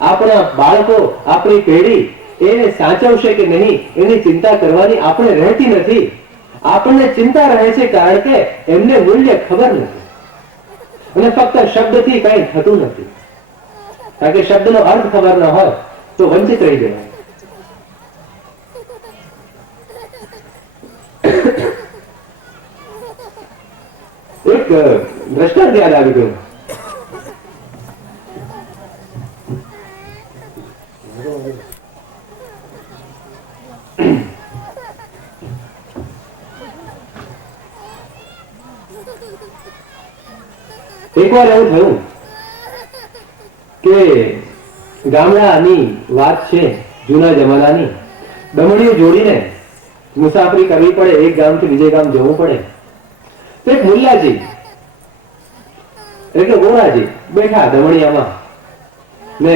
આપણા બાળકો, આપણી પેઢી એને સાચવશે કે નહીં એની ચિંતા કરવાની આપણે રહેતી નથી. આપણને ચિંતા રહે છે કારણ કે એમને મૂલ્ય ખબર નથી, અને ફક્ત શબ્દથી કંઈ થતું નથી. કારણ કે શબ્દનો અર્થ ખબર ન હોય તો વંચિત રહી જવાય. એક દ્રષ્ટાંત યાદ આવી ગયું. એકવાર એવું થયું કે ગામડાની વાત છે, જૂના જમાનાની. દમણીઓ જોડીને મુસાફરી કરવી પડે, એક ગામથી બીજે ગામ જવું પડે. તો એક મુલ્લાજી એટલે ગોરાજી બેઠા દમણીયામાં ને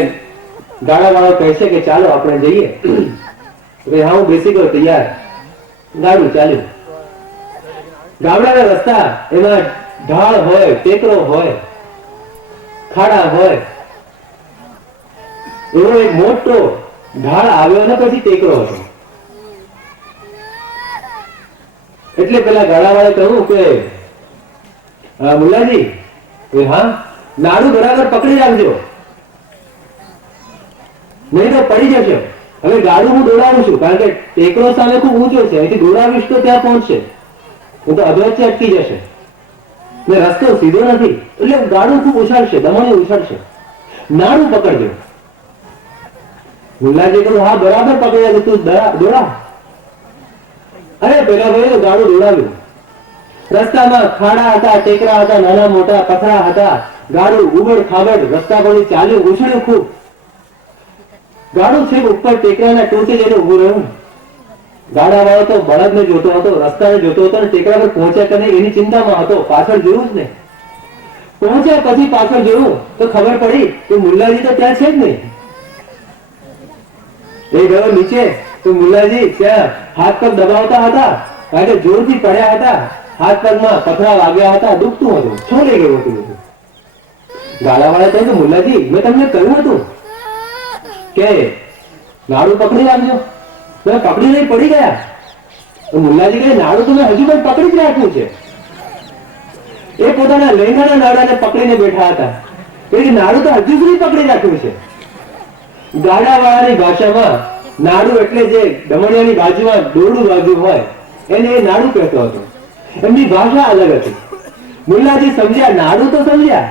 ગાડા વાળો કહે છે કે ચાલો આપણે જઈએ. હા, હું બેસી ગયો, તૈયાર. ગાડું ચાલ્યું. ગામડાના રસ્તા એમાં ઢાળ હોય, ટેકરો હોય, ખાડા હોય. એવો એક મોટો ઢાળ આવ્યો ને પછી ટેકરો હતો. એટલે પેલા ગાડાવાળાએ કહ્યું કે મુલ્લાજી, હા, નાડું બરાબર પકડી રાખજો, નહીં તો પડી જશે. હવે ગાડું હું દોડાવું છું, કારણ કે ટેકરો સામે ખૂબ ઊંચો છે, અહીંથી દોડાવીશ તો ત્યાં પહોંચશે, હું તો અધવચ્ચે અટકી જશે ને રસ્તો સીધો નથી, એટલે ગાડું ખૂબ ઉછાળશે, દમણી ઉછાળશે. નાડું પકડજો. મુલ્લાજી કહ્યું, હા, બરાબર પકડી રાખજો, તું દોડા. અરે પેલા ભાઈ ગાડું દોડાવ્યું. રસ્તામાં ખાડા હતા, ટેકરા હતા, નાના મોટા પથરા હતા. ગાડું ઉબડ ખાબડ રસ્તા પર ચાલ્યું, ઉછળ્યું ખૂબ. ગાડું છેક ઉપર ટેકરાના ટોચે જઈને ઉભું રહ્યું. ગાડા વાળો તો બળદને જોતો હતો, રસ્તાને જોતો હતો, ટેકરા પર પહોંચ્યા કે નહીં એની ચિંતામાં હતો. પાછળ જોયું જ નહીં. પહોંચ્યા પછી પાછળ જોયું તો ખબર પડી કે મુલ્લાજી તો ત્યાં છે જ નહીં. એ ગયો નીચે તો મુલ્લાજી ત્યાં હાથ પગ દબાવતા હતા, કારણ કે જોરથી પડ્યા હતા. હાથ પગમાં પથરા વાગ્યા હતા, દુખતું હતું, છોડી ગયું હતું બધું. ગાડાવાળા કહે કે મુલ્લાજી, મેં તમને કહ્યું હતું કે નાડું પકડી રાખજો, તમે પકડી નહીં, પડી ગયા. મુલ્લાજી કહે, નાડું તો મેં હજુ પણ પકડી જ રાખ્યું છે. એ પોતાના લહેંગાના નાડાને પકડીને બેઠા હતા. એ નાડું તો હજુ સુધી પકડી રાખ્યું છે. ગાડાવાળાની ભાષામાં નાડું એટલે જે દમણિયાની બાજુમાં દોરડું વાગ્યું હોય એને એ નાડું કહેતો હતો. એમની ભાષા અલગ હતી. મુલ્લાજી સમજ્યા, નાડું તો સમજ્યા,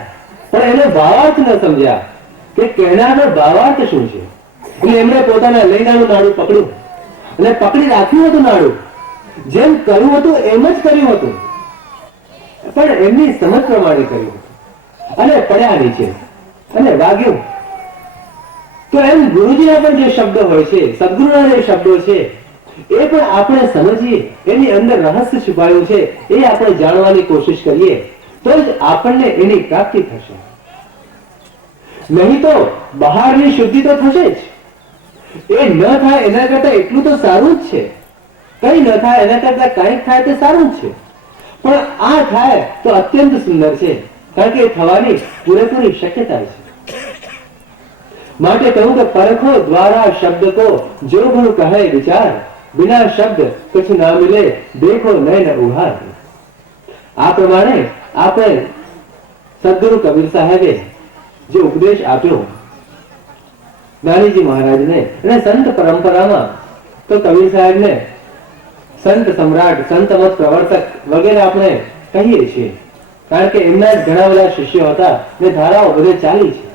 પણ એનો ભાવાર્થ ન સમજ્યા કે કહેનારનો ભાવાર્થ શું છે. એટલે એમણે પોતાના લહેંગાનું નાડું પકડ્યું અને પકડી રાખ્યું હતું. નાડું જેમ કર્યું હતું એમ જ કર્યું હતું, પણ એમની સમજ પ્રમાણે કર્યું હતું અને પડ્યા નીચે અને વાગ્યું. તો એમ ગુરુજીના પણ જે શબ્દો હોય છે, સદગુરુના જે શબ્દો છે, એ પણ આપણે સમજીએ, એની અંદર રહસ્ય છુપાયું છે, એ આપણે જાણવાની કોશિશ કરીએ તો જ આપણને એની પ્રાપ્તિ થશે. નહીં તો બહારની શુદ્ધિ તો થશે જ. એ ન થાય એના કરતા એટલું તો સારું જ છે. કઈ ન થાય એના કરતા કંઈક થાય તે સારું જ છે. પણ આ થાય તો અત્યંત સુંદર છે, કારણ કે એ થવાની પૂરેપૂરી શક્યતા છે. માટે કહું કે પરખો દ્વારા શબ્દ કો જો ગુણ કહે વિચાર, બિના શબ્દ કુછ ના મિલે દેખો નયન ઉહાર. આ પ્રમાણે આપણે સદગુરુ કબીર સાહેબે જે ઉપદેશ આપ્યો જ્ઞાનીજી મહારાજને, અને સંત પરંપરામાં તો કબીર સાહેબને સંત સમ્રાટ, સંત મત પ્રવર્તક વગેરે આપણે કહીએ છીએ, કારણ કે એમના જ ઘણા બધા શિષ્યો હતા ને ધારાઓ બધે ચાલી છે.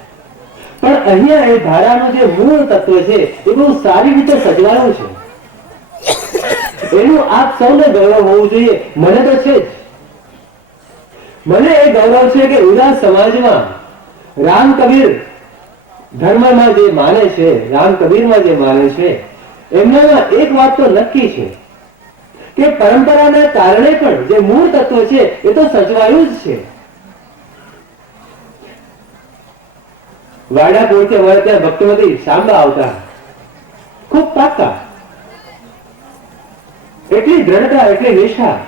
પણ અહીંયા એ ધારાનું જે મૂળ તત્વ છે એ બહુ સારી રીતે સજવાયું છે. એનું આપ સૌને ગૌરવ હોવું જોઈએ. મને તો છે જ. મને એ ગૌરવ છે કે ઉદાસ સમાજમાં રામ કબીર ધર્મમાં જે માને છે, રામ કબીરમાં જે માને છે, એમનામાં એક વાત તો નક્કી છે કે પરંપરાના કારણે પણ જે મૂળ તત્વ છે એ તો સચવાયું જ છે. વાડાપુરથી અમારે ત્યાં ભક્તિમતી શાંબા આવતા, ખૂબ પાકા, એટલી દ્રઢતા, એટલી નિષ્ઠા.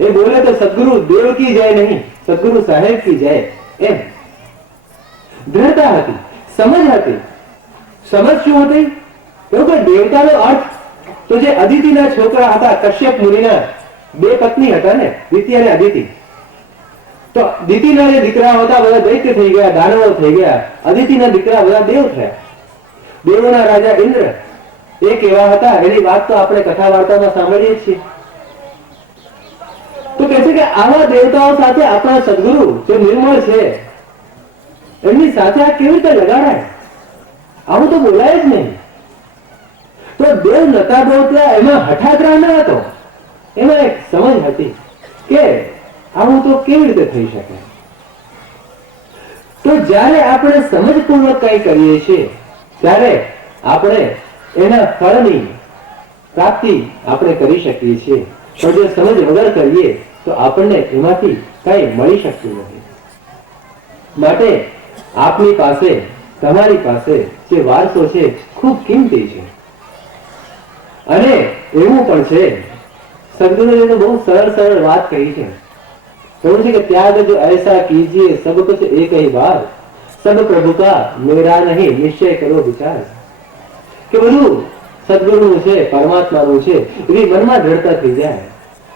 એ બોલે તો સદગુરુ દેવ કી જાય નહીં, સદગુરુ સાહેબ કી જાય, એમ દ્રઢતા હતી, સમજ હતી. સમજ શું હતી? એવું કે દેવતાનો અર્થ તો જે અદિતિના છોકરા હતા, કશ્યપ મુનિના બે પત્ની હતા ને, દિતિ અને અદિતિ. તો દિતિના જે દીકરા હતા બધા દૈત્ય થઈ ગયા, દાનવો થઈ ગયા. અદિતિના દીકરા બધા દેવ થયા. દેવોના રાજા ઇન્દ્ર એ કેવા હતા એની વાત તો આપણે કથા વાર્તામાં સાંભળીએ છીએ. તો કહે છે કે આવા દેવતાઓ સાથે આપણા સદગુરુ જે નિર્મળ છે એમની સાથે આ કેવી રીતે લગાડાય? આવું તો બોલાય જ નહીં. તો દેવ નતા દેવ ત્યાં એમાં હઠાગ્રહ ન હતો, એમાં એક સમજ હતી કે આવું તો કેવી રીતે થઈ શકે. તો જ્યારે આપણે સમજપૂર્વક કંઈ કરીએ છીએ ત્યારે આપણે એના ફળની પ્રાપ્તિ આપણે કરી શકીએ છીએ. પણ જો સમજ વગર કરીએ તો આપણને એમાંથી કંઈ મળી શકતું નથી. માટે આપની પાસે, તમારી પાસે જે વારસો છે ખૂબ કિંમતી છે. અને એવું પણ છે, સદગુરુએ તો બહુ સરળ સરળ વાત કહી છે. કહ્યું છે કે ત્યાગ જો ऐसा कीजिए सब कुछ एक ही बार, सब प्रभु का मेरा नहीं निश्चय करो विचार. કે બધું સદગુરુનું છે, પરમાત્માનું છે, એવી મનમાં દ્રઢતા થઈ જાય,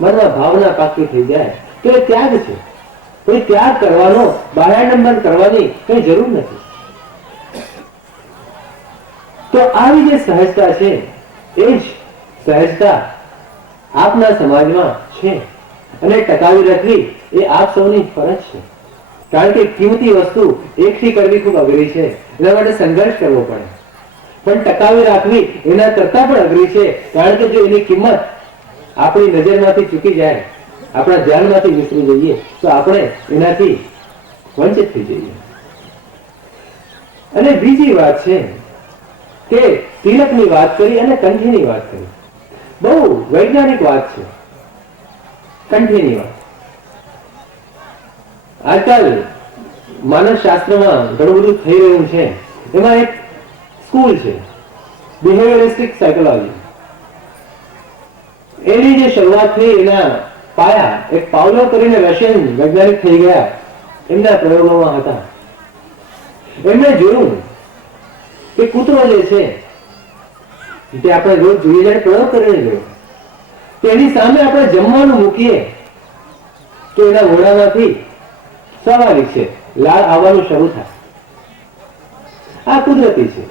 મનમાં ભાવના પાકી થઈ જાય તો એ ત્યાગ છે. કોઈ ત્યાગ કરવાનો, બાહ્યાડંબર કરવાની કઈ જરૂર નથી. તો આવી જે સહજતા છે એ જ સહજતા આપના સમાજમાં છે અને ટકાવી રાખવી એ આપ સૌની ફરજ છે. કારણ કે કિંમતી વસ્તુ એકઠી કરવી ખૂબ અઘરી છે, એના માટે સંઘર્ષ કરવો પડે. પણ ટકાવી રાખવી એના કરતા પણ અઘરી છે, કારણ કે જો એની કિંમત આપણી નજરમાંથી ચૂકી જાય, આપણા ધ્યાનમાંથી વિસરી જઈએ તો આપણે એનાથી વંચિત થઈ જઈએ. અને બીજી વાત છે કે તિલકની વાત કરી અને કંઠીની વાત કરી. બહુ વૈજ્ઞાનિક વાત છે કંઠીની વાત. આજકાલ માનસશાસ્ત્રમાં ઘણું બધું થઈ રહ્યું છે. એમાં એક સ્કૂલ છે બિહેવિયરિસ્ટિક સાયકોલોજી. એની જે શરૂઆત થઈ એના પાયા એક પાવલો કરીને રશિયન વૈજ્ઞાનિક થઈ ગયા, એમના પ્રયોગોમાં હતા. એમણે જોયું કે કૂતરો જે છે જે આપણે રોજ જોઈએ જ્યારે પ્રયોગ કરીને જોયો, તેની સામે આપણે જમવાનું મૂકીએ તો એના મોઢામાંથી સ્વાભાવિક છે લાળ આવવાનું શરૂ થાય. આ કુદરતી છે,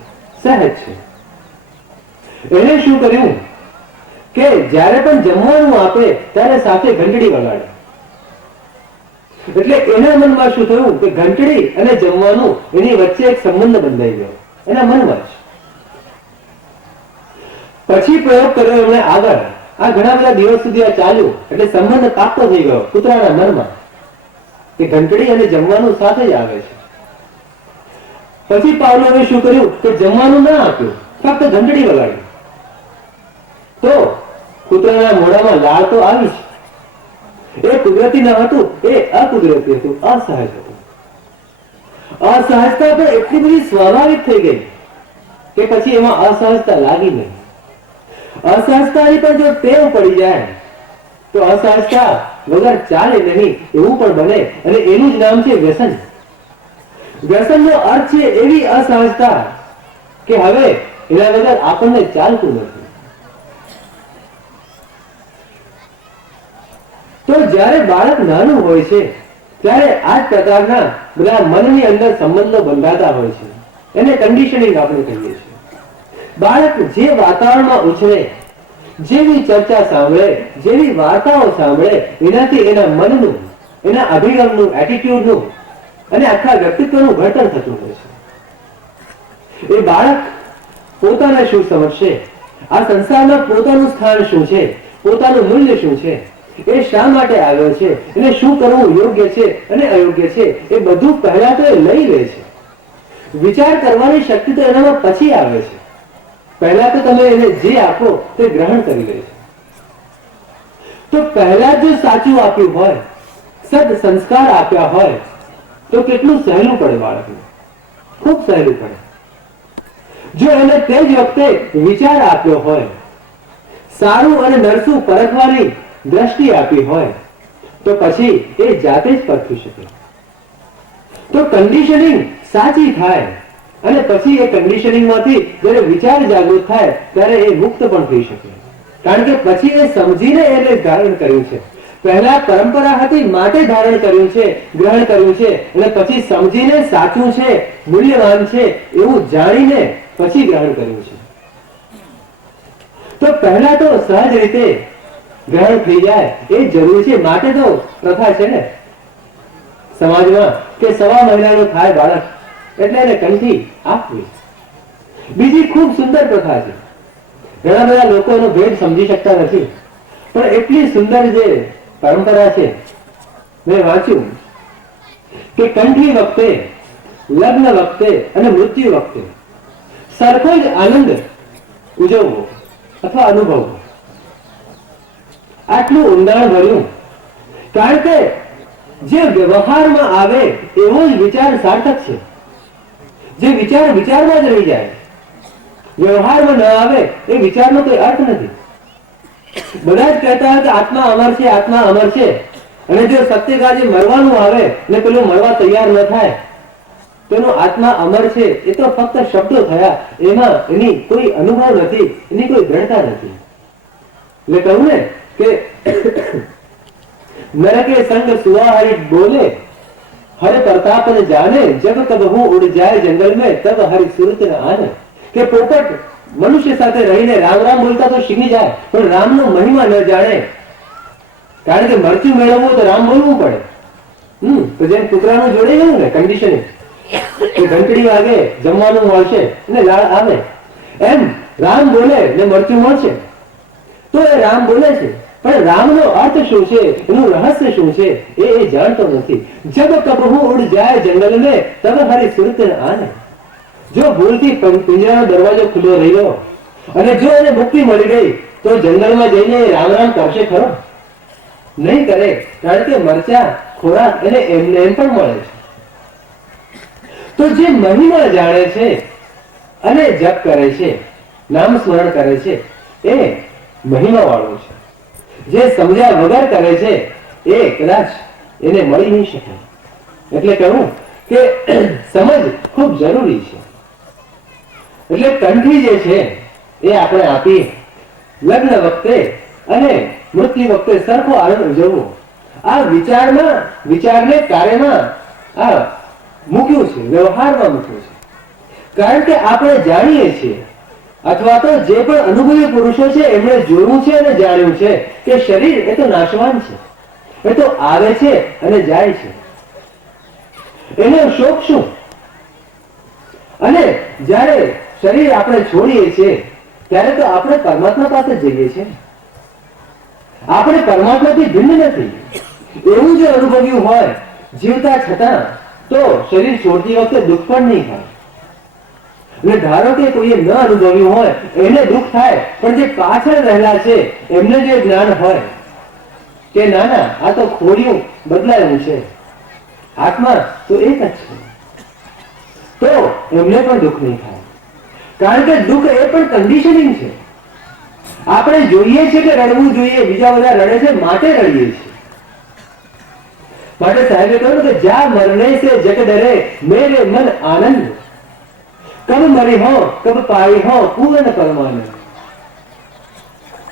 સહજ છે. એને શું કર્યું કે જ્યારે પણ જમવાનું આપે ત્યારે સાથે ઘંટડી વગાડે. એટલે એના મનમાં શું થયું કે ઘંટડી અને જમવાનું એની વચ્ચે એક સંબંધ બંધાઈ ગયો એના મનમાં જ. પછી પ્રયોગ કર્યો એમણે આગળ. આ ઘણા બધા દિવસ સુધી આ ચાલ્યું એટલે સંબંધ પાક્કો થઈ ગયો કૂતરાના મનમાં કે ઘંટડી અને જમવાનું સાથે જ આવે છે. પછી પાવલોવે શું કર્યું કે જમવાનું ના આપ્યું, ફક્ત ઘંટડી વગાડી. તો કૂતરાના મોઢામાં લાળ તો આવી છે. એ કુદરતી ન હતું, એ અકુદરતી હતું, અસહજ હતું. અસહજતા પણ એટલી બધી સ્વાભાવિક થઈ ગઈ કે પછી એમાં અસહજતા લાગી નહીં. અસહજતાની પણ જો ટેવ પડી જાય તો અસહજતા વગર ચાલે નહીં એવું પણ બને. અને એનું જ નામ છે વ્યસન. વ્યસનનો અર્થ છે એવી અસહજતા કે હવે એના વગર આપણને ચાલતું નથી. તો જ્યારે બાળક નાનું હોય છે ત્યારે આ જ પ્રકારના બધા મનની અંદર સંબંધો બંધાતા હોય છે. એને કન્ડિશનિંગ આપણે કહીએ છીએ. બાળક જે વાતાવરણમાં ઉછરે, જેવી ચર્ચા સાંભળે, જેવી વાર્તાઓ સાંભળે, એનાથી એના મનનું, એના અભિગમનું, એટીટ્યુડનું અને આખા વ્યક્તિત્વનું ઘડતર થતું હોય છે. એ બાળક પોતાને શું સમજશે, આ સંસારમાં પોતાનું સ્થાન શું છે, પોતાનું મૂલ્ય શું છે, એ શા માટે આવ્યો છે, એને શું કરવું યોગ્ય છે અને અયોગ્ય છે, એ બધું પહેલા તો એ લઈ લે છે. વિચાર કરવાની શક્તિ તો એનામાં પછી આવે છે. પહેલા તો તમે એને જે આપો તે ગ્રહણ કરી લે છે. તો પહેલા જો સાચું આપ્યું હોય, સદ સંસ્કાર આપ્યા હોય તો કેટલું સહેલું પડે બાળકને, ખૂબ સહેલું પડે. જો એને તે જ વખતે વિચાર આપ્યો હોય, સારું અને નરસું પરખવાની દ્રષ્ટિ આપી હોય તો પછી એ જાતે જ પરખી શકે. તો કન્ડિશનિંગ સાચી થાય અને પછી એ કન્ડિશનિંગમાંથી જ્યારે વિચાર જાગૃત થાય ત્યારે એ મુક્ત પણ થઈ શકે. કારણ કે પછી એ સમજીને એને ધારણ કર્યું છે. પહેલા પરંપરા હતી માટે ધારણ કર્યું છે, ગ્રહણ કર્યું છે, અને પછી સમજીને સાચું છે, મૂલ્યવાન છે એવું જાણીને પછી ગ્રહણ કર્યું છે. તો પહેલા તો સહજ રીતે ગ્રહણ થઈ જાય એ જરૂરી છે. માટે તો પ્રથા છે ને સમાજમાં કે 1.25 મહિનાનું થાય બાળક એટલે એને કંઠી આપવી. બીજી ખૂબ સુંદર પ્રથા છે. ઘણા બધા લોકો એનો ભેદ સમજી શકતા નથી, પણ એટલી સુંદર જે પરંપરા છે. મેં વાંચ્યું કે કંઠી વખતે, લગ્ન વખતે અને મૃત્યુ વખતે સરખો જ આનંદ ઉજવવો અથવા અનુભવવો. આટલું ઊંડાણ ભર્યું, કારણ કે જે વ્યવહારમાં આવે એવો જ વિચાર સાર્થક છે. જે વિચાર વિચારમાં જ રહી જાય, વ્યવહારમાં ન આવે એ વિચારનો કોઈ અર્થ નથી. બધા જ કહેતા હોય કે આત્મા અમર છે, આત્મા અમર છે, અને જો સત્ય કાજે મરવાનું આવે ને પેલું મરવા તૈયાર ન થાય તેનો આત્મા અમર છે એ તો ફક્ત શબ્દો થયા, એમાં એની કોઈ અનુભવ નથી, એની કોઈ દ્રઢતા નથી. એટલે કહું ને કે નરકે સંગ સુવાહરી બોલે હરે પ્રતાપ ને જાને જબ કબ હું ઉડ જાય જંગલ में तब हरि सुरत न आने. કે પોપટ મનુષ્ય સાથે રહીને રામ રામ બોલતા તો શીખી જાય, પણ રામનો મહિમા ન જાણે. કારણ કે મરચું મેળવવું તો રામ બોલવું પડે. તો જેમ કૂતરાનું જોડે ગયું ને કન્ડિશનિંગ કે ઘંટડી વાગે જમવાનું મળશે ને લાળ આવે, એમ રામ બોલે ને મરચું મળશે તો એ રામ બોલે છે, પણ રામનો અર્થ શું છે, એનું રહસ્ય શું છે એ જાણતો નથી. જબ કબહુ ઉડ જાય જંગલ में तब हरि सुरत न आने. જો ભૂલથી પિંજરાનો દરવાજો ખુલ્લો રહ્યો અને જો એને મુક્તિ મળી ગઈ તો જંગલમાં જઈને રામ રામ કરશે ખરો? નહીં કરે, કારણ કે મરચા ખોરાક એને એમને એમ પણ મળે છે. તો જે મહિમા જાણે છે અને જપ કરે છે, નામ સ્મરણ કરે છે એ મહિમા વાળો છે. જે સમજ્યા વગર કરે છે એ કદાચ એને મળી નહીં શકે. એટલે કહું કે સમજ ખૂબ જરૂરી છે. એટલે કંઠી જે છે એ આપણે આપીએ લગ્ન વખતે અને મૃત્યુ વખતે સરખો આનંદ ઉજવવો. આ વિચારને કાર્યમાં આ મૂક્યું છે, વ્યવહારમાં મૂક્યું છે. કારણ કે આપણે જાણીએ છીએ અથવા તો જે પણ અનુભવી પુરુષો છે એમણે જોયું છે અને જાણ્યું છે કે શરીર એ તો નાશવાન છે, એ તો આવે છે અને જાય છે. એનો શોખ શું? અને જ્યારે શરીર આપણે છોડીએ છીએ ત્યારે તો આપણે પરમાત્મા પાસે જઈએ છીએ. આપણે પરમાત્માથી ભિન્ન નથી. એવું જો અનુભવ્યું હોય જીવતા છતાં તો શરીર છોડતી વખતે દુઃખ પણ નહીં થાય. અને ધારો કે કોઈએ ન અનુભવ્યું હોય એને દુઃખ થાય, પણ જે પાછળ રહેલા છે એમને જે જ્ઞાન હોય કે ના ના આ તો ખોડિયું બદલાયું છે, આત્મા તો એક જ છે, તો એમને પણ દુઃખ નહીં થાય. કારણ કે દુઃખ એ પણ કન્ડિશનિંગ છે. આપણે જોઈએ છીએ કે રડવું જોઈએ, બીજા બધા રડે છે માટે રડીએ છીએ. માટે સાહેબે કહ્યું કે જા મરને સે જગ ડરે મેરે મન આનંદ, કબ મરી હો કબ પાઈ હો પૂર્ણ પરમાનંદ.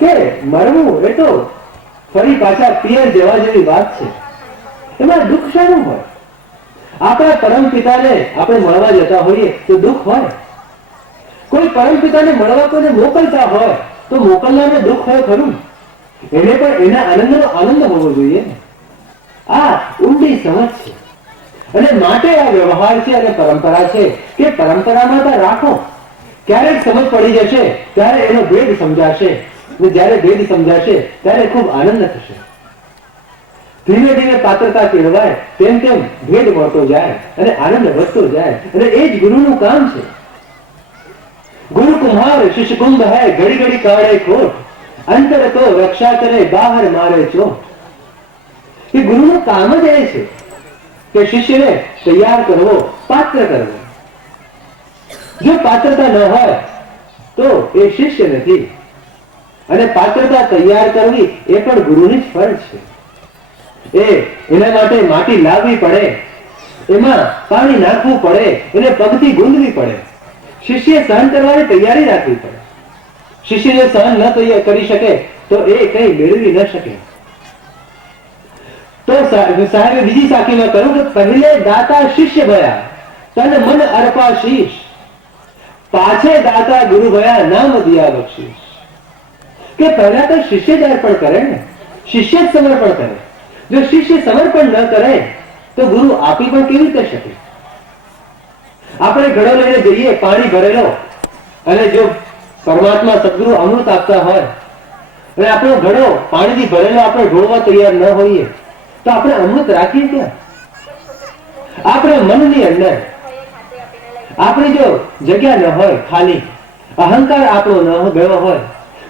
કે મરવું એ તો ફરી પાછા પિયર જેવા જેવી વાત છે, એમાં દુઃખ શાનું હોય? આપણા પરમ પિતાને આપણે મળવા જતા હોઈએ તો દુઃખ હોય. કોઈ પરમ પિતાને મળવા કોઈને મોકલતા હોય તો મોકલનારને દુઃખ હોય ખરું? એને પણ એના આનંદનો આનંદ હોવો જોઈએ. આ ઊંડી સમજ છે. અને માટે આ વ્યવહાર છે અને પરંપરા છે કે પરંપરામાં તો રાખો. ક્યારેક સમજ પડી જશે ત્યારે એનો ભેદ સમજાશે, અને જ્યારે ભેદ સમજાશે ત્યારે ખૂબ આનંદ થશે. ધીમે ધીમે પાત્રતા કેળવાય તેમ તેમ ભેદ મળતો જાય અને આનંદ વધતો જાય. અને એ જ ગુરુનું કામ છે. ગુરુ કુમ્હાર શિષ્ય કુંભ હૈ, ઘડી ઘડી કાઢે ખોટ, અંતર તો રક્ષા કરે બહાર મારે ચોટ. કે ગુરુનું કામ જ એ છે કે શિષ્યને તૈયાર કરવો, પાત્ર કરવો. જો પાત્રતા ન હોય તો એ શિષ્ય નથી, અને પાત્રતા તૈયાર કરવી એ પણ ગુરુની જ ફરજ છે. એના માટે માટી લાવવી પડે, એમાં પાણી નાખવું પડે, એને પગથી ગુંદવી પડે. શિષ્ય સહન કરવાની તૈયારી રાખવી પડે. શિષ્ય જો સહન ન કરી શકે તો એ કઈ મેળવી ન શકે. તો સાહેબે બીજી સાખીમાં કહ્યું કે પહેલે દાતા શિષ્ય ભયા તન મન અર્પા શીશ, પાછે દાતા ગુરુ ભયા નામ દિયા બક્ષિશ. કે પહેલા તો શિષ્ય જ અર્પણ કરે ને, શિષ્ય જ સમર્પણ કરે. જો શિષ્ય સમર્પણ ન કરે તો ગુરુ આપી પણ કેવી રીતે શકે? આપણે ઘડો લઈને જઈએ પાણી ભરેલો, અને જો પરમાત્મા સદગુરુ અમૃત આપતા હોય અને આપણો ઘડો પાણીથી ભરેલો આપણે ઢોળવા તૈયાર ન હોઈએ તો આપણે અમૃત રાખીએ ક્યાં? આપણે મનની અંદર આપણી જો જગ્યા ન હોય, ખાલી અહંકાર આપણો ન ગયો હોય,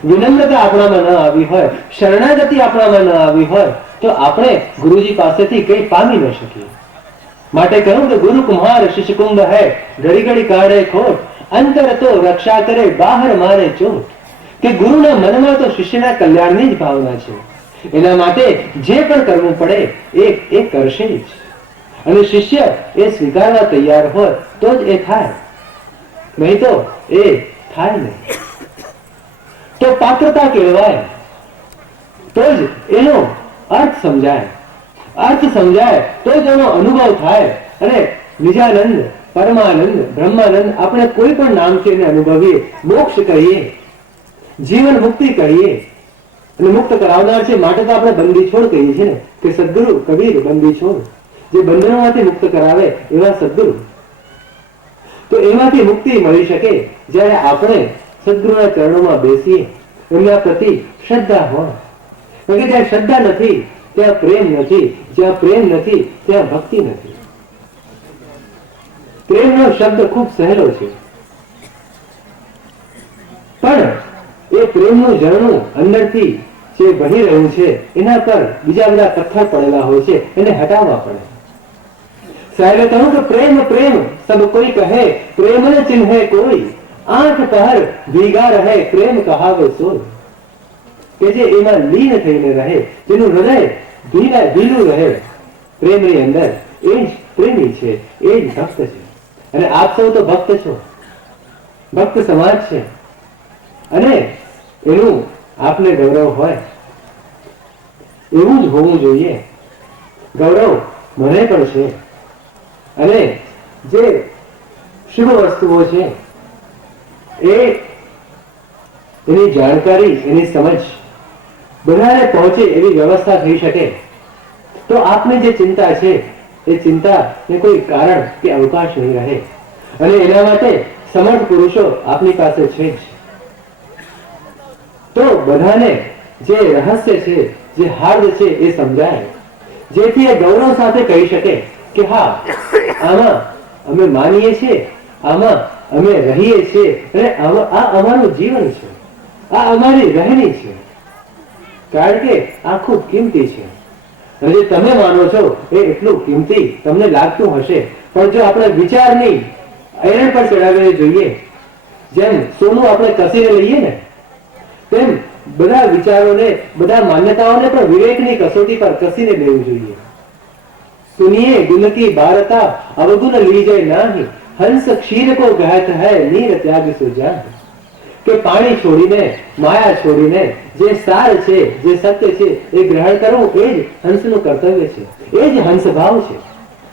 વિનમ્રતા આપણામાં ન આવી હોય, શરણાગતિ આપણામાં ન આવી હોય તો આપણે ગુરુજી પાસેથી કઈ પામી ન શકીએ. માટે કહ્યું કે ગુરુ કુમાર શિષ્ય કુંભ હૈ, ઘડી ઘડી કાઢે ખોટ, અંતર તો રક્ષા કરે, બહાર મારે ચોટ. કે ગુરુના મનમાં તો શિષ્યના કલ્યાણની જ ભાવના છે. એના માટે જે પણ કરવું પડે એ કરશે જ. અને શિષ્ય એ સ્વીકારવા તૈયાર હોય તો જ એ થાય, નહીં તો એ થાય નહીં. તો પાત્રતા કહેવાય, તો જ એનો અર્થ સમજાય. અર્થ સમજાય તો જ એનો અનુભવ થાય. અને નિજાનંદ, પરમાનંદ, બ્રહ્માનંદ આપણે કોઈ પણ નામથી એને અનુભવીએ, મોક્ષ કહીએ, જીવન મુક્તિ કહીએ, અને મુક્ત કરાવનાર છે માટે તો આપણે બંદી છોડ કહીએ છીએ ને, કે સદગુરુ કબીર બંદી છોડ, જે બંધનોમાંથી મુક્ત કરાવે એવા સદગુરુ. તો એમાંથી મુક્તિ મળી શકે જ્યારે આપણે સદગુરુના ચરણોમાં બેસીએ, એમના પ્રતિ શ્રદ્ધા હોય. કારણ કે જ્યાં શ્રદ્ધા નથી ત્યાં પ્રેમ નથી, જ્યાં પ્રેમ નથી ત્યાં ભક્તિ નથી. પ્રેમનો શબ્દ ખૂબ સહેલો છે, પણ એ પ્રેમનું ઝરણું અંદરથી જે વહી રહ્યું છે એના પર બીજા બધા પથ્થર પડેલા હોય છે, એને હટાવવા પડે. સાહેબે કહ્યું કે પ્રેમ પ્રેમ સબ કોઈ કહે, પ્રેમ ન ચિન્હે કોઈ, આંખ પહર ભીગા રહે, પ્રેમ કહાવે સોય. કે જે એમાં લીન થઈને રહે, જેનું હૃદય ભીલું રહે પ્રેમની અંદર, એ જ પ્રેમી છે, એ જ ભક્ત છે. અને આપ સૌ તો ભક્ત છો, ભક્ત સમાજ છે, અને એનું આપને ગૌરવ હોય, એવું જ હોવું જોઈએ. ગૌરવ મને પણ છે. અને જે શુભ વસ્તુઓ છે એની જાણકારી, એની સમજ બધાને પહોંચે એવી વ્યવસ્થા થઈ શકે તો આપની જે ચિંતા છે એ ચિંતાને કોઈ કારણ કે અવકાશ નહીં રહે. અને એના માટે સમર્થ પુરુષો આપની પાસે છે જ. તો બધાને જે રહસ્ય છે, જે હાર્દ છે એ સમજાય, જેથી એ ગૌરવ સાથે કહી શકે કે હા, આમાં અમે માનીએ છીએ, આમાં અમે રહીએ છીએ, અને આ અમારું જીવન છે, આ અમારી રહેણી છે. કારણ કે આ ખૂબ કિંમતી છે. અને જે તમે માનો છો એ એટલું કિંમતી તમને લાગતું હશે, પણ જો આપણે વિચારની એરણ પર ચડાવીને જોઈએ, જેમ સોનું આપણે કસીને લઈએ ને, તેમ બધા વિચારોને, બધા માન્યતાઓને પણ વિવેકની કસોટી પર કસીને લેવું જોઈએ. સુનિए गुण की बारता अवगुण लीजे नाही, हंस क्षीर को गहत है नीर त्याग सुजान. કે પાણી છોડીને, માયા છોડીને જે સાર છે, જે સત્ય છે એ ગ્રહણ કરવું એ જ હંસનું કર્તવ્ય છે, એ જ હંસ ભાવ છે.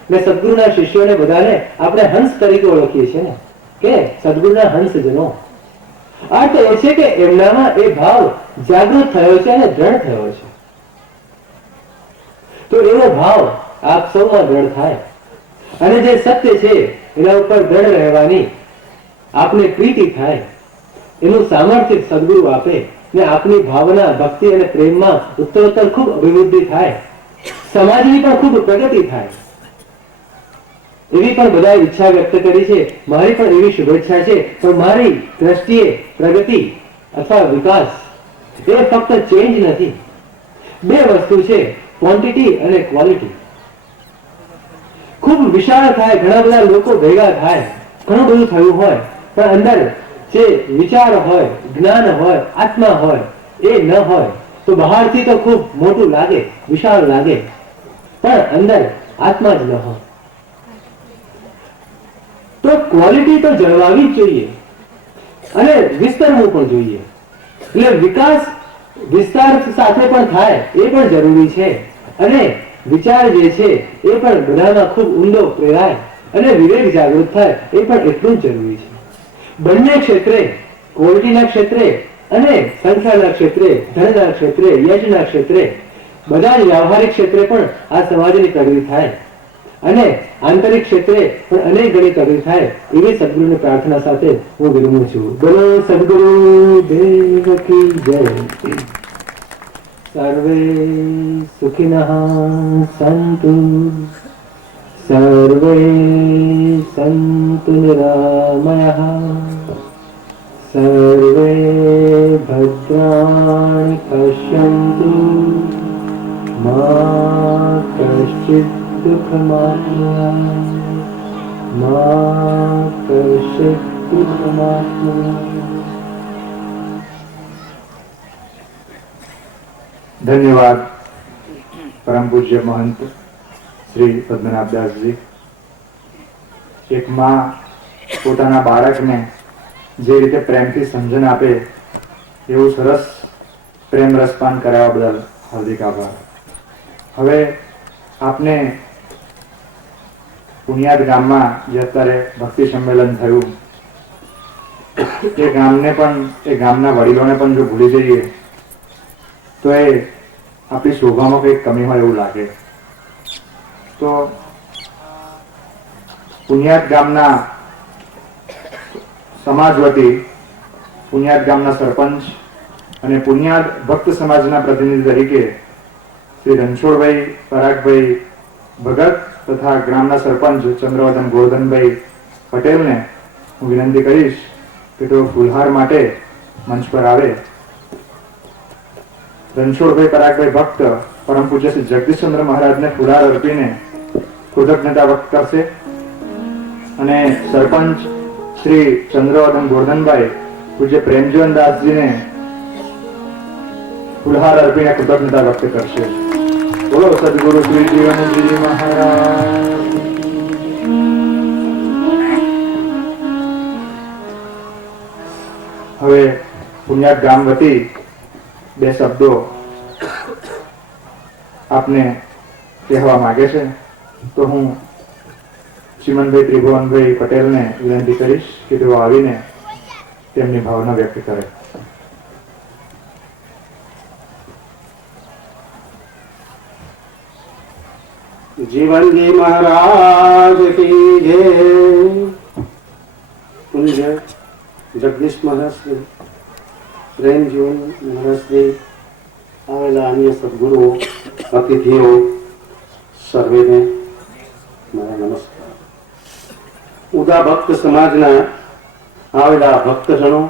ને સદગુરુના શિષ્યોને બધાને આપણે હંસ તરીકે ઓળખીએ છીએ ને, કે સદગુરુના હંસજનો. અર્થ એ છે કે એમનામાં એ ભાવ જાગૃત થયો છે અને દ્રઢ થયો છે. તો એવો ભાવ આપ સૌમાં દ્રઢ થાય, અને જે સત્ય છે એના ઉપર દ્રઢ રહેવાની આપને પ્રીતિ થાય, એનું સામર્થ્ય સદગુરુ આપે, ને આપની ભાવના, ભક્તિ અને પ્રેમમાં ઉત્તરોત્તર ખૂબ અભિવૃદ્ધિ થાય, સમાજની પણ ખૂબ પ્રગતિ થાય. એવી પણ બધાએ ઈચ્છા વ્યક્ત કરી છે. મારી પણ એવી શુભેચ્છા છે, પણ મારી દ્રષ્ટિએ પ્રગતિ અથવા વિકાસ એ ફક્ત ચેન્જ નથી. બે વસ્તુ છે, ક્વોન્ટિટી અને ક્વોલિટી. ખૂબ વિશાળ થાય, ઘણા બધા લોકો ભેગા થાય, ઘણું બધું થયું હોય, પણ અંદર જે વિચાર હોય, જ્ઞાન હોય, આત્મા હોય, એ ન હોય તો બહારથી તો ખૂબ મોટું લાગે, વિશાળ લાગે, પણ અંદર આત્મા જ ન હોય. તો ક્વોલિટી તો જળવાવી જ જોઈએ અને વિસ્તરવું પણ જોઈએ. એટલે વિકાસ વિસ્તાર સાથે પણ થાય એ પણ જરૂરી છે, અને વિચાર જે છે એ પણ બધામાં ખૂબ ઊંડો પ્રેરાય અને વિવેક જાગૃત થાય એ પણ એટલું જ જરૂરી છે. બંને ક્ષેત્રે, ક્વોલિટીના ક્ષેત્રે અને સંખ્યાના ક્ષેત્રે, ધનના ક્ષેત્રે, યજના ક્ષેત્રે, બધા જ વ્યવહારિક ક્ષેત્રે પણ આ સમાજની પ્રગતિ થાય અને આંતરિક ક્ષેત્રે પણ અનેક ગણી પ્રગતિ થાય એવી સદગુરુની પ્રાર્થના સાથે હું વિરમું છું. બોલો સદગુરુ દેવ કી જય. સર્વે સુખિનઃ સંતુ, સર્વે સંતુ નિરામયઃ, સર્વે ભદ્રાણિ પશ્યन्तુ, મા કશ્ચિત દુઃખમાપ્નુયાત, મા કશ્ચિત દુઃખમાપ્નુયાત. ધન્યવાદ પરમ પૂજ્ય મહંત શ્રી પદ્મનાભદાસજી. એક માં પોતાના બાળકને જે રીતે પ્રેમથી સમજણ આપે એવું સરસ પ્રેમ રસપાન કરાવવા બદલ હાર્દિક આભાર. હવે આપને પુનિયાદ ગામમાં જે અત્યારે ભક્તિ સંમેલન થયું એ ગામને પણ, એ ગામના વડીલોને પણ જો ભૂલી જઈએ તો એ આપણી શોભામાં કંઈક કમી હોય એવું લાગે. તો પુનિયાદ ગામના સમાજ વતી, પુનિયાદ ગામના સરપંચ અને પુનિયાદ ભક્ત સમાજના પ્રતિનિધિ તરીકે શ્રી રણછોડભાઈ પરાગભાઈ ભગત તથા ગ્રામના સરપંચ ચંદ્રવર્ધન ગોરધનભાઈ પટેલને હું વિનંતી કરીશ કે તેઓ ફૂલહાર માટે મંચ પર આવે. રણછોડભાઈ પરાગભાઈ ભક્ત પરમ પૂજ્ય શ્રી જગદીશચંદ્ર મહારાજને ફૂલહાર અર્પીને કૃતજ્ઞતા વ્યક્ત કરશે અને સરપંચ શ્રી ચંદ્રવર્ધન ગોરધનભાઈ પૂજ્ય પ્રેમજીવનદાસજીને ફૂલહાર અર્પીને કૃતજ્ઞતા વ્યક્ત કરશે. બોલો સદગુરુ શ્રી જીવનજી મહારાજ. હવે પુણ્યાત ગામ વતી બે શબ્દો આપને કહેવા માંગે છે તો હું શ્રીમંતભાઈ ત્રિભુવનભાઈ પટેલને વિનંતી કરીશ કે તેઓ આવીને તેમની ભાવના વ્યક્ત કરે. जीवनजी महाराज की जय. पूज्य जगदीश महाराज श्री प्रेम जीवन महाराज श्री आवेला अन्य सद्गुरुओ अतिथिओ सर्वेने मारा नमस्कार. उदा भक्त समाजना आवेला भक्तजनों,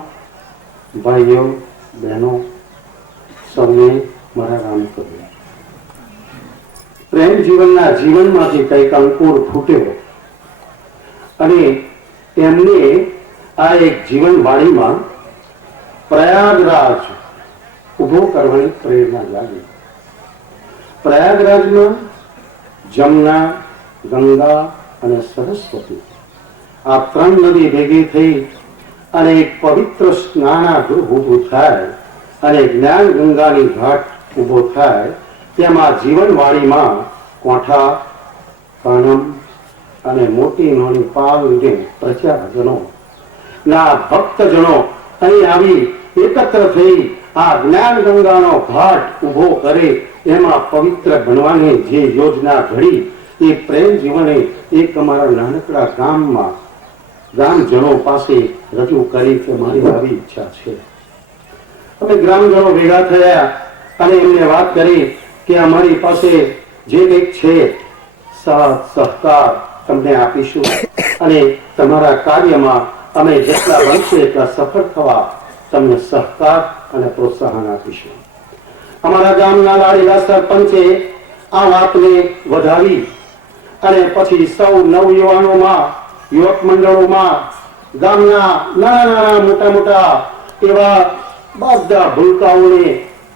भाईओ बहनों सबने मारा राम करो. प्रेम जीवनના જીવનમાંથી કંઈક અંકુર ફૂટ્યો અને એમને આ એક જીવનવાણીમાં પ્રયાગરાજ ઉભો કરવાની પ્રેરણા લાગી. પ્રયાગરાજમાં જમના, ગંગા અને સરસ્વતી આ ત્રણ નદી ભેગી થઈ અને એક પવિત્ર સ્નાનાગૃહ ઊભું થાય અને જ્ઞાન ગંગાની ઘાટ ઊભો થાય. તેમાં જીવનવાણીમાં કોઠા, કાનમ અને મોટી નાની પાલને પ્રજાજનો ના ભક્તજનો અહીં આવી એકત્ર થઈ આ જ્ઞાન ગંગાનો ઘાટ ઊભો કરે એમાં પવિત્ર બનવાની જે યોજના ઘડી એ પ્રેમ જીવને એક અમારા નાનકડા ગામમાં ગ્રામજનો પાસે રજૂ કરી કે મારી આવી ઈચ્છા છે. અમે ગ્રામજનો ભેગા થયા અને એમને વાત કરી કે અમારી પાસે જે કંઈક છે સાથ સહકાર તમને આપીશું અને તમારા કાર્યમાં અમે જેટલા બનશે એટલા સફળ થવા તમને સહકાર અને પ્રોત્સાહન આપીશું. અમારા ગામના લાડીલા સરપંચે આ વાતને વધાવી અને પછી સૌ નવયુવાનોમાં, યુવક મંડળોમાં, ગામના નાના મોટા મોટા એવા બધા ભૂલકાઓને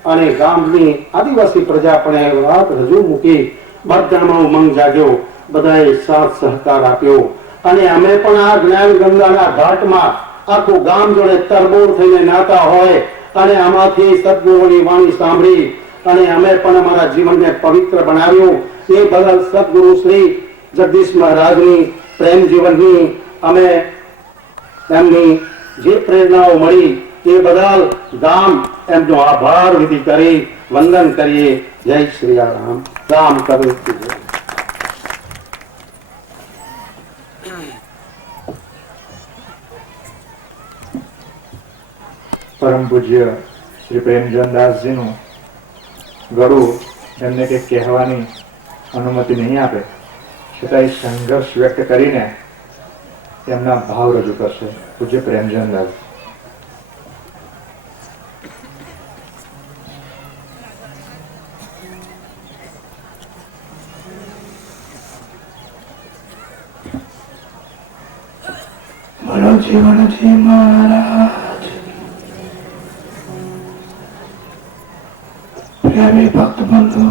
અને ગામની આદિવાસી પ્રજા પણ વાત રજૂ મૂકી. બધામાં ઉમંગ જાગ્યો, બધાએ સાથ સહકાર આપ્યો અને અમે પણ આ જ્ઞાન ગંગાના ઘાટમાં આખું ગામ જોડે તરબોળ થઈને નાતા હોય અને આમાંથી સદગુરુની વાણી સાંભળી અને અમે પણ અમારા જીવનને પવિત્ર બનાવ્યું. એ બદલ સદગુરુ શ્રી જગદીશ મહારાજની પ્રેમ જીવનની અમે એમની જે પ્રેરણાઓ મળી એ બદલ ગામ એમનો આભાર વિધિ કરી વંદન કરીએ. જય શ્રી રામ. રામ કબીર કી જય. પરમ પૂજ્ય શ્રી પ્રેમચંદદાસજીનું ગળું એમને કંઈક કહેવાની અનુમતિ નહીં આપે, છતાંય સંઘર્ષ વ્યક્ત કરીને તેમના ભાવ રજૂ કરશે. પૂજ્ય પ્રેમચંદદાસ. બોલો જીવનજી મહારાજ. પ્રેમી ભક્ત બંધુ,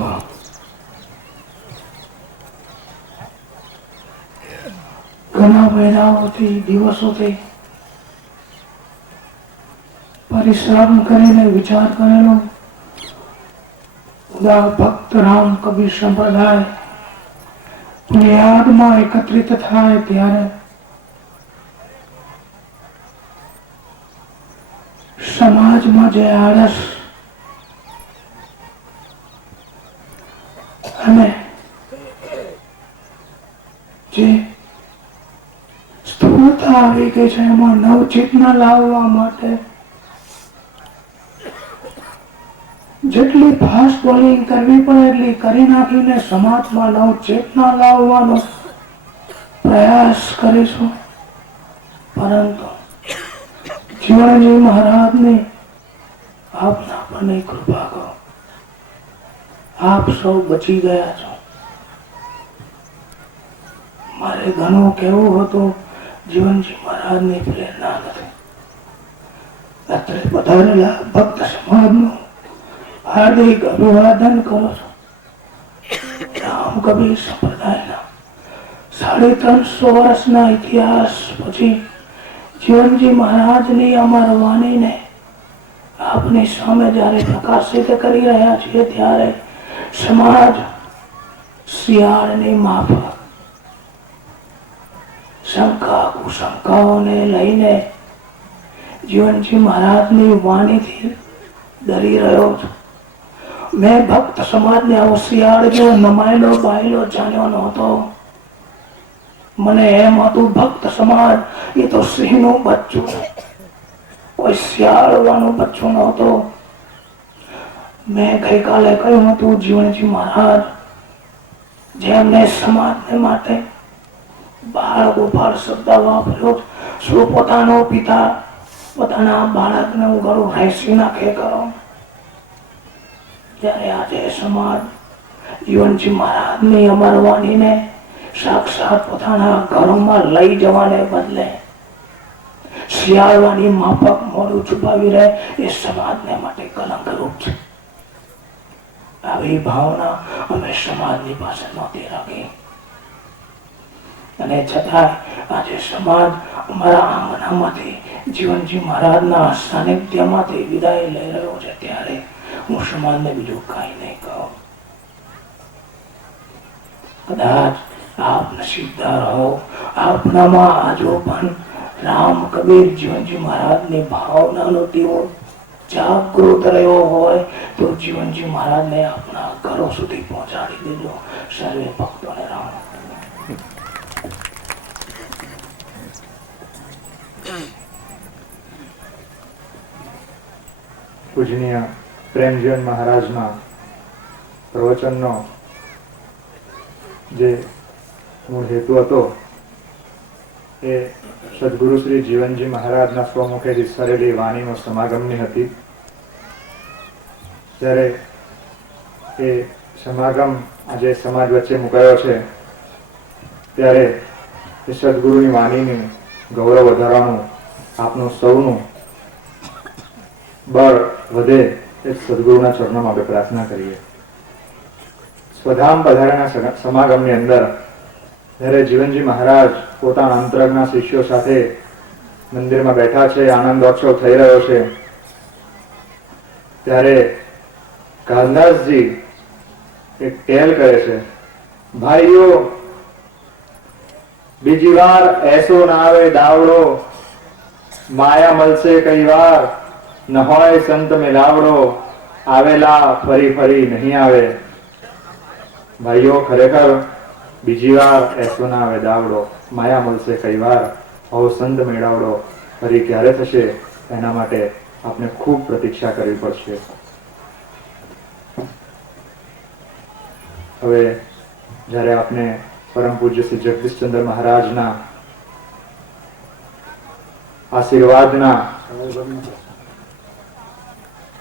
ઘણા મહિનાઓથી દિવસોથી પરિશ્રમ કરીને વિચાર કરેલો ઉદાર ભક્ત રામ કબીર સંપ્રદાય પુણ્યાદમાં એકત્રિત થાય ત્યારે સમાજમાં જે આળસ અને જે સ્થૂળતા આવી ગઈ છે એમાં નવચેતના લાવવા માટે જેટલી ફાસ્ટ બોલિંગ કરવી પડે એટલી કરી નાખીને સમાજમાં નવચેતના લાવવાનો પ્રયાસ કરીશું. પરંતુ જીવનજી મહારાજની આપના પરની કૃપા કરો. આપ સૌ બચી ગયા છો. મારે ઘણું કહેવું હતું, જીવનજી મહારાજની પ્રેરણા નથી. અત્રે પધારેલા ભક્ત સમાજનું હાર્દિક અભિવાદન કરો છો. રામ કબીર સંપ્રદાયના 350 વર્ષના ઇતિહાસ પછી જીવનજી મહારાજની અમર વાણીને આપની સામે જ્યારે પ્રકાશિત કરી રહ્યા છીએ ત્યારે સમાજ શિયાળની માફક શંકા કુશંકાઓને લઈને જીવનજી મહારાજની વાણીથી ડરી રહ્યો છું. મેં ભક્ત સમાજને આવો શિયાળ જેવો નમાયેલો બાયેલો જાણ્યો નહોતો. મને એમ હતું ભક્ત સમાજ એ તો સિંહનું બચ્ચું, કોઈ શિયાળવાનું બચ્ચું નહોતો. મેં ગઈકાલે કહ્યું હતું, જીવનજી મહારાજ જેમને સમાજને માટે બાળ ગોપાળ શબ્દ વાપર્યો, શું પોતાનો પિતા પોતાના બાળકને હું ગળું રહેસી નાખે કરો? ત્યારે આજે સમાજ જીવનજી મહારાજની અમરવાણીને સાક્ષાત પોતાના ઘરોમાં લઈ જવાને બદલે શિયાળવાની માફક મોડું છુપાવી રહે એ સમાજને માટે કલંકરૂપ છે. આવી ભાવના અમે સમાજની પાસે નહોતી રાખી અને છતાં આજે સમાજ અમારા આંગણામાંથી જીવનજી મહારાજના સાનિધ્યમાંથી વિદાય લઈ રહ્યો છે. ત્યારે હું સમાજને બીજું કાંઈ નહીં કહું. કદાચ આપ નસીબદાર હો, આપનામાં આજો પણ રામ કબીર જીવનજી મહારાજની ભાવનાનો તેઓ જાગૃત રહ્યો હોય તો જીવનજી મહારાજને આપણા ઘરો સુધી પહોંચાડી દેજો. સર્વે ભક્તોને રામ. પૂજનીય પ્રેમજીવન મહારાજના પ્રવચનનો જે મૂળ હેતુ હતો એ સદગુરુ શ્રી જીવનજી મહારાજના સ્વમુખેથી સરેલી વાણીનો સમાગમની હતી. ત્યારે એ સમાગમ આજે સમાજ વચ્ચે મુકાયો છે ત્યારે એ સદગુરુની વાણીની ગૌરવ વધારવાનું આપનું સૌનું બળ વધે એ સદગુરુના ચરણોમાં આપણે પ્રાર્થના કરીએ. સ્વધામ પધાર્યાના સમાગમની અંદર જ્યારે જીવનજી મહારાજ પોતાના અંતરંગના શિષ્યો સાથે મંદિરમાં બેઠા છે, આનંદોત્સવ થઈ રહ્યો છે, ત્યારે કાલદાસજી એક ટેલ કરે છે, ભાઈઓ બીજી વાર એસો ના આવે દાવડો, માયા મળશે કઈ વાર, ન હોય સંત મેલાવડો, આવેલા ફરી ફરી નહીં આવે. ભાઈઓ, ખરેખર બીજી વાર એસો ના આવે દાવડો, માયા મળશે કઈ વાર, આવો સંત મેળાવડો ફરી ક્યારે થશે, એના માટે આપણે ખૂબ પ્રતીક્ષા કરવી પડશે. હવે જ્યારે આપણે પરમ પૂજ્ય શ્રી જગદીશચંદ્ર મહારાજના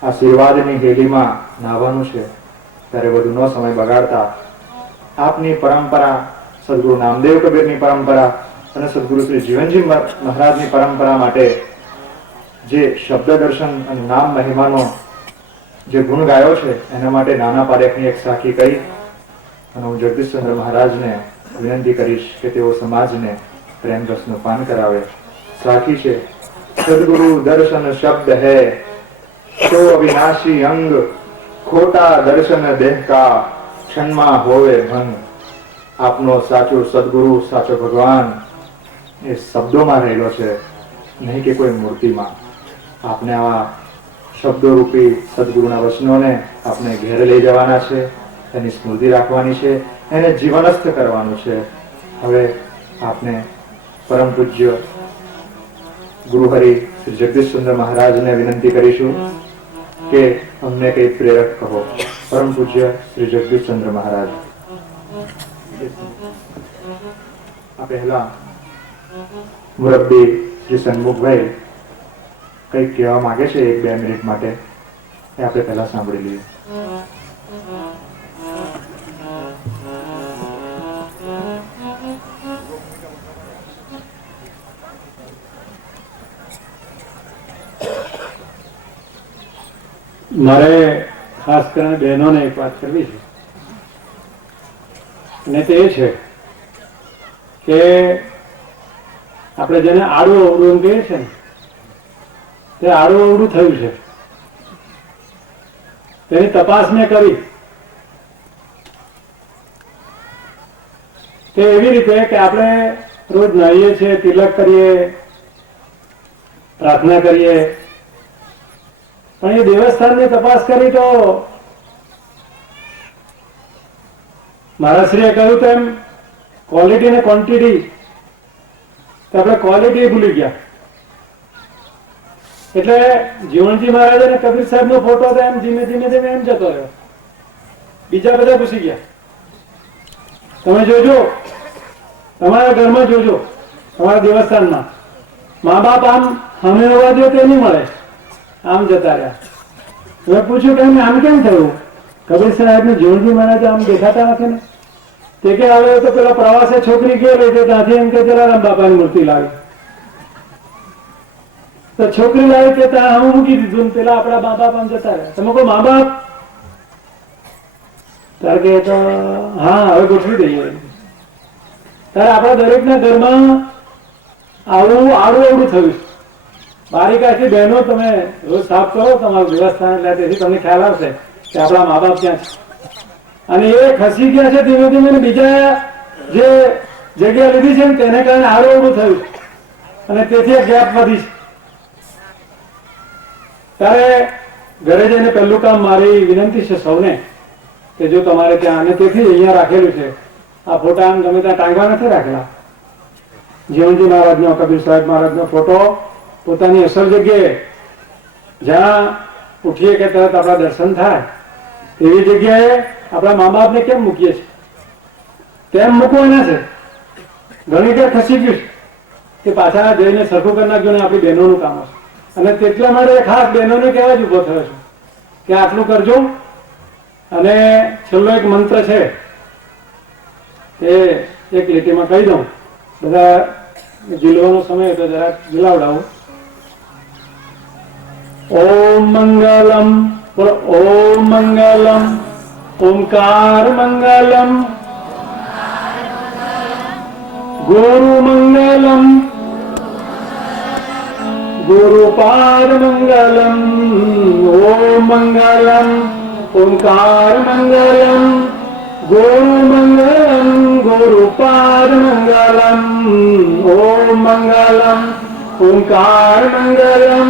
આશીર્વાદની હેલીમાં નાહવાનું છે, ત્યારે વધુ ન સમય બગાડતા આપની પરંપરા, સદગુરુ નામદેવ કબીરની પરંપરા અને સદગુરુ શ્રી જીવનજી મહારાજની પરંપરા માટે જે શબ્દ દર્શન અને નામ મહિમાનો જે ગુણ ગાયો છે, એના માટે નાના પારેખની એક સાખી કહી અને હું જગદીશચંદ્ર મહારાજને વિનંતી કરીશ કે તેઓ સમાજને પ્રેમ રસનું પાન કરાવે. સાખી છે: સદગુરુ દર્શન શબ્દ હૈ તો અવિનાશી અંગ, ખોટા દર્શન દેહ કા ક્ષણમાં હોવે ભંગ. આપનો સાચો સદગુરુ, સાચો ભગવાન એ શબ્દોમાં રહેલો છે, નહીં કે કોઈ મૂર્તિમાં. આપને આવા શબ્દો રૂપી સદગુરુના વચનોને આપણે ઘેરે લઈ જવાના છે, એની સ્મૃતિ રાખવાની છે, એને જીવનસ્થ કરવાનું છે. હવે આપને પરમ પૂજ્ય ગુરુહરિ શ્રી જગદીશચંદ્ર મહારાજને વિનંતી કરીશું કે અમને કઈ પ્રેરક કહો. પરમ પૂજ્ય શ્રી જગદીશચંદ્ર મહારાજ. આ પહેલા મુરબ્બી શ્રી સન્મુખભાઈ કંઈક કહેવા માંગે છે 1-2 મિનિટ માટે, એ આપણે પહેલા સાંભળી લઈએ. મારે ખાસ કરીને બહેનોને એક વાત કરવી છે, અને તે એ છે કે આપણે જેને આડું અવળું એમ કહીએ છીએ ને, તે આડું અવળું થયું છે, તેની તપાસ મેં કરી. તે એવી રીતે કે આપણે રોજ નાહીએ છીએ, તિલક કરીએ, પ્રાર્થના કરીએ, પણ એ દેવસ્થાનની તપાસ કરી તો મહારાજશ્રીએ કહ્યું તેમ ક્વોલિટી ને ક્વોન્ટિટી, તો આપણે ક્વોલિટી ભૂલી ગયા. એટલે જીવણજી મહારાજ અને કબીર સાહેબ નો ફોટો હતો એમ ધીમે ધીમે ધીમે એમ જતો રહ્યો, બીજા બધા ઘૂસી ગયા. તમે જોજો, તમારા ઘરમાં જોજો, તમારા દેવસ્થાનમાં મા બાપ આમ સામે હોવા દો તે નહીં મળે, આમ જતા રહ્યા. મેં પૂછ્યું કે આમ કેમ થયું? કબીર સાહેબ ને જીવણજી મહારાજ આમ દેખાતા નથી ને? તે કે હવે તો પેલા પ્રવાસે છોકરી ગયેલી તો ત્યાંથી એમ કે જલારામ બાપાની મૂર્તિ લાવી, તો છોકરી લાવી તે ત્યાં હું મૂકી દીધું, પેલા આપણા મા બાપ આમ જતા રહ્યા. તમે કહો મા બાપ? ત્યારે કે તો હા હવે ગોઠવી દઈએ. ત્યારે આપણા દરેકના ઘરમાં આવું આડું અવડું થયું. બારીકાઈથી બહેનો તમે રોજ સાફ કરો તમારું દેવસ્થાન, એટલે તેથી તમને ખ્યાલ આવશે કે આપણા મા બાપ ક્યાં છે. અને એ ખસી ગયા છે ધીમે ધીમે, બીજા જે જગ્યા લીધી છે ને તેને કારણે આડું અવડું થયું અને તેથી ગેપ વધી છે. ત્યારે ઘરે જઈને પહેલું કામ મારી વિનંતી છે સૌને કે જો તમારે ત્યાં, અને તેથી અહીંયા રાખેલું છે આ ફોટા, આમ ગમે ત્યાં ટાંગવા નથી રાખેલા. જીવનજી મહારાજનો, કબીર સાહેબ મહારાજનો ફોટો પોતાની અસર જગ્યાએ જ્યાં ઉઠીએ કે તરત આપણા દર્શન થાય એવી જગ્યાએ આપણા મા બાપને કેમ મૂકીએ છીએ? તેમ મૂકવાના છે. ઘણી વાર ખસી ગયું કે પાછા જઈને સરખું કરી નાખજો ને આપણી બહેનોનું કામ હશે. અને તેટલા માટે ખાસ બહેનોને કહેવા જ ઉભો થયો છું કે આટલું કરજો. અને છેલ્લો એક મંત્ર છે એ એક લીટીમાં કહી દઉં, બધા ઝીલવાનો સમય તો જરાક ઝીલાવડાવું. ઓમ મંગલમ, ઓમ મંગલમ, ઓમકાર મંગલમ, ગુરુ મંગલમ, ગુરુપાદ મંગલમ. ઓમ મંગલમ, ઓમકાર મંગલમ, ગુરુ મંગલમ, ગુરુપાદ મંગલમ. ઓમ મંગલમ, ઓમકાર મંગલમ,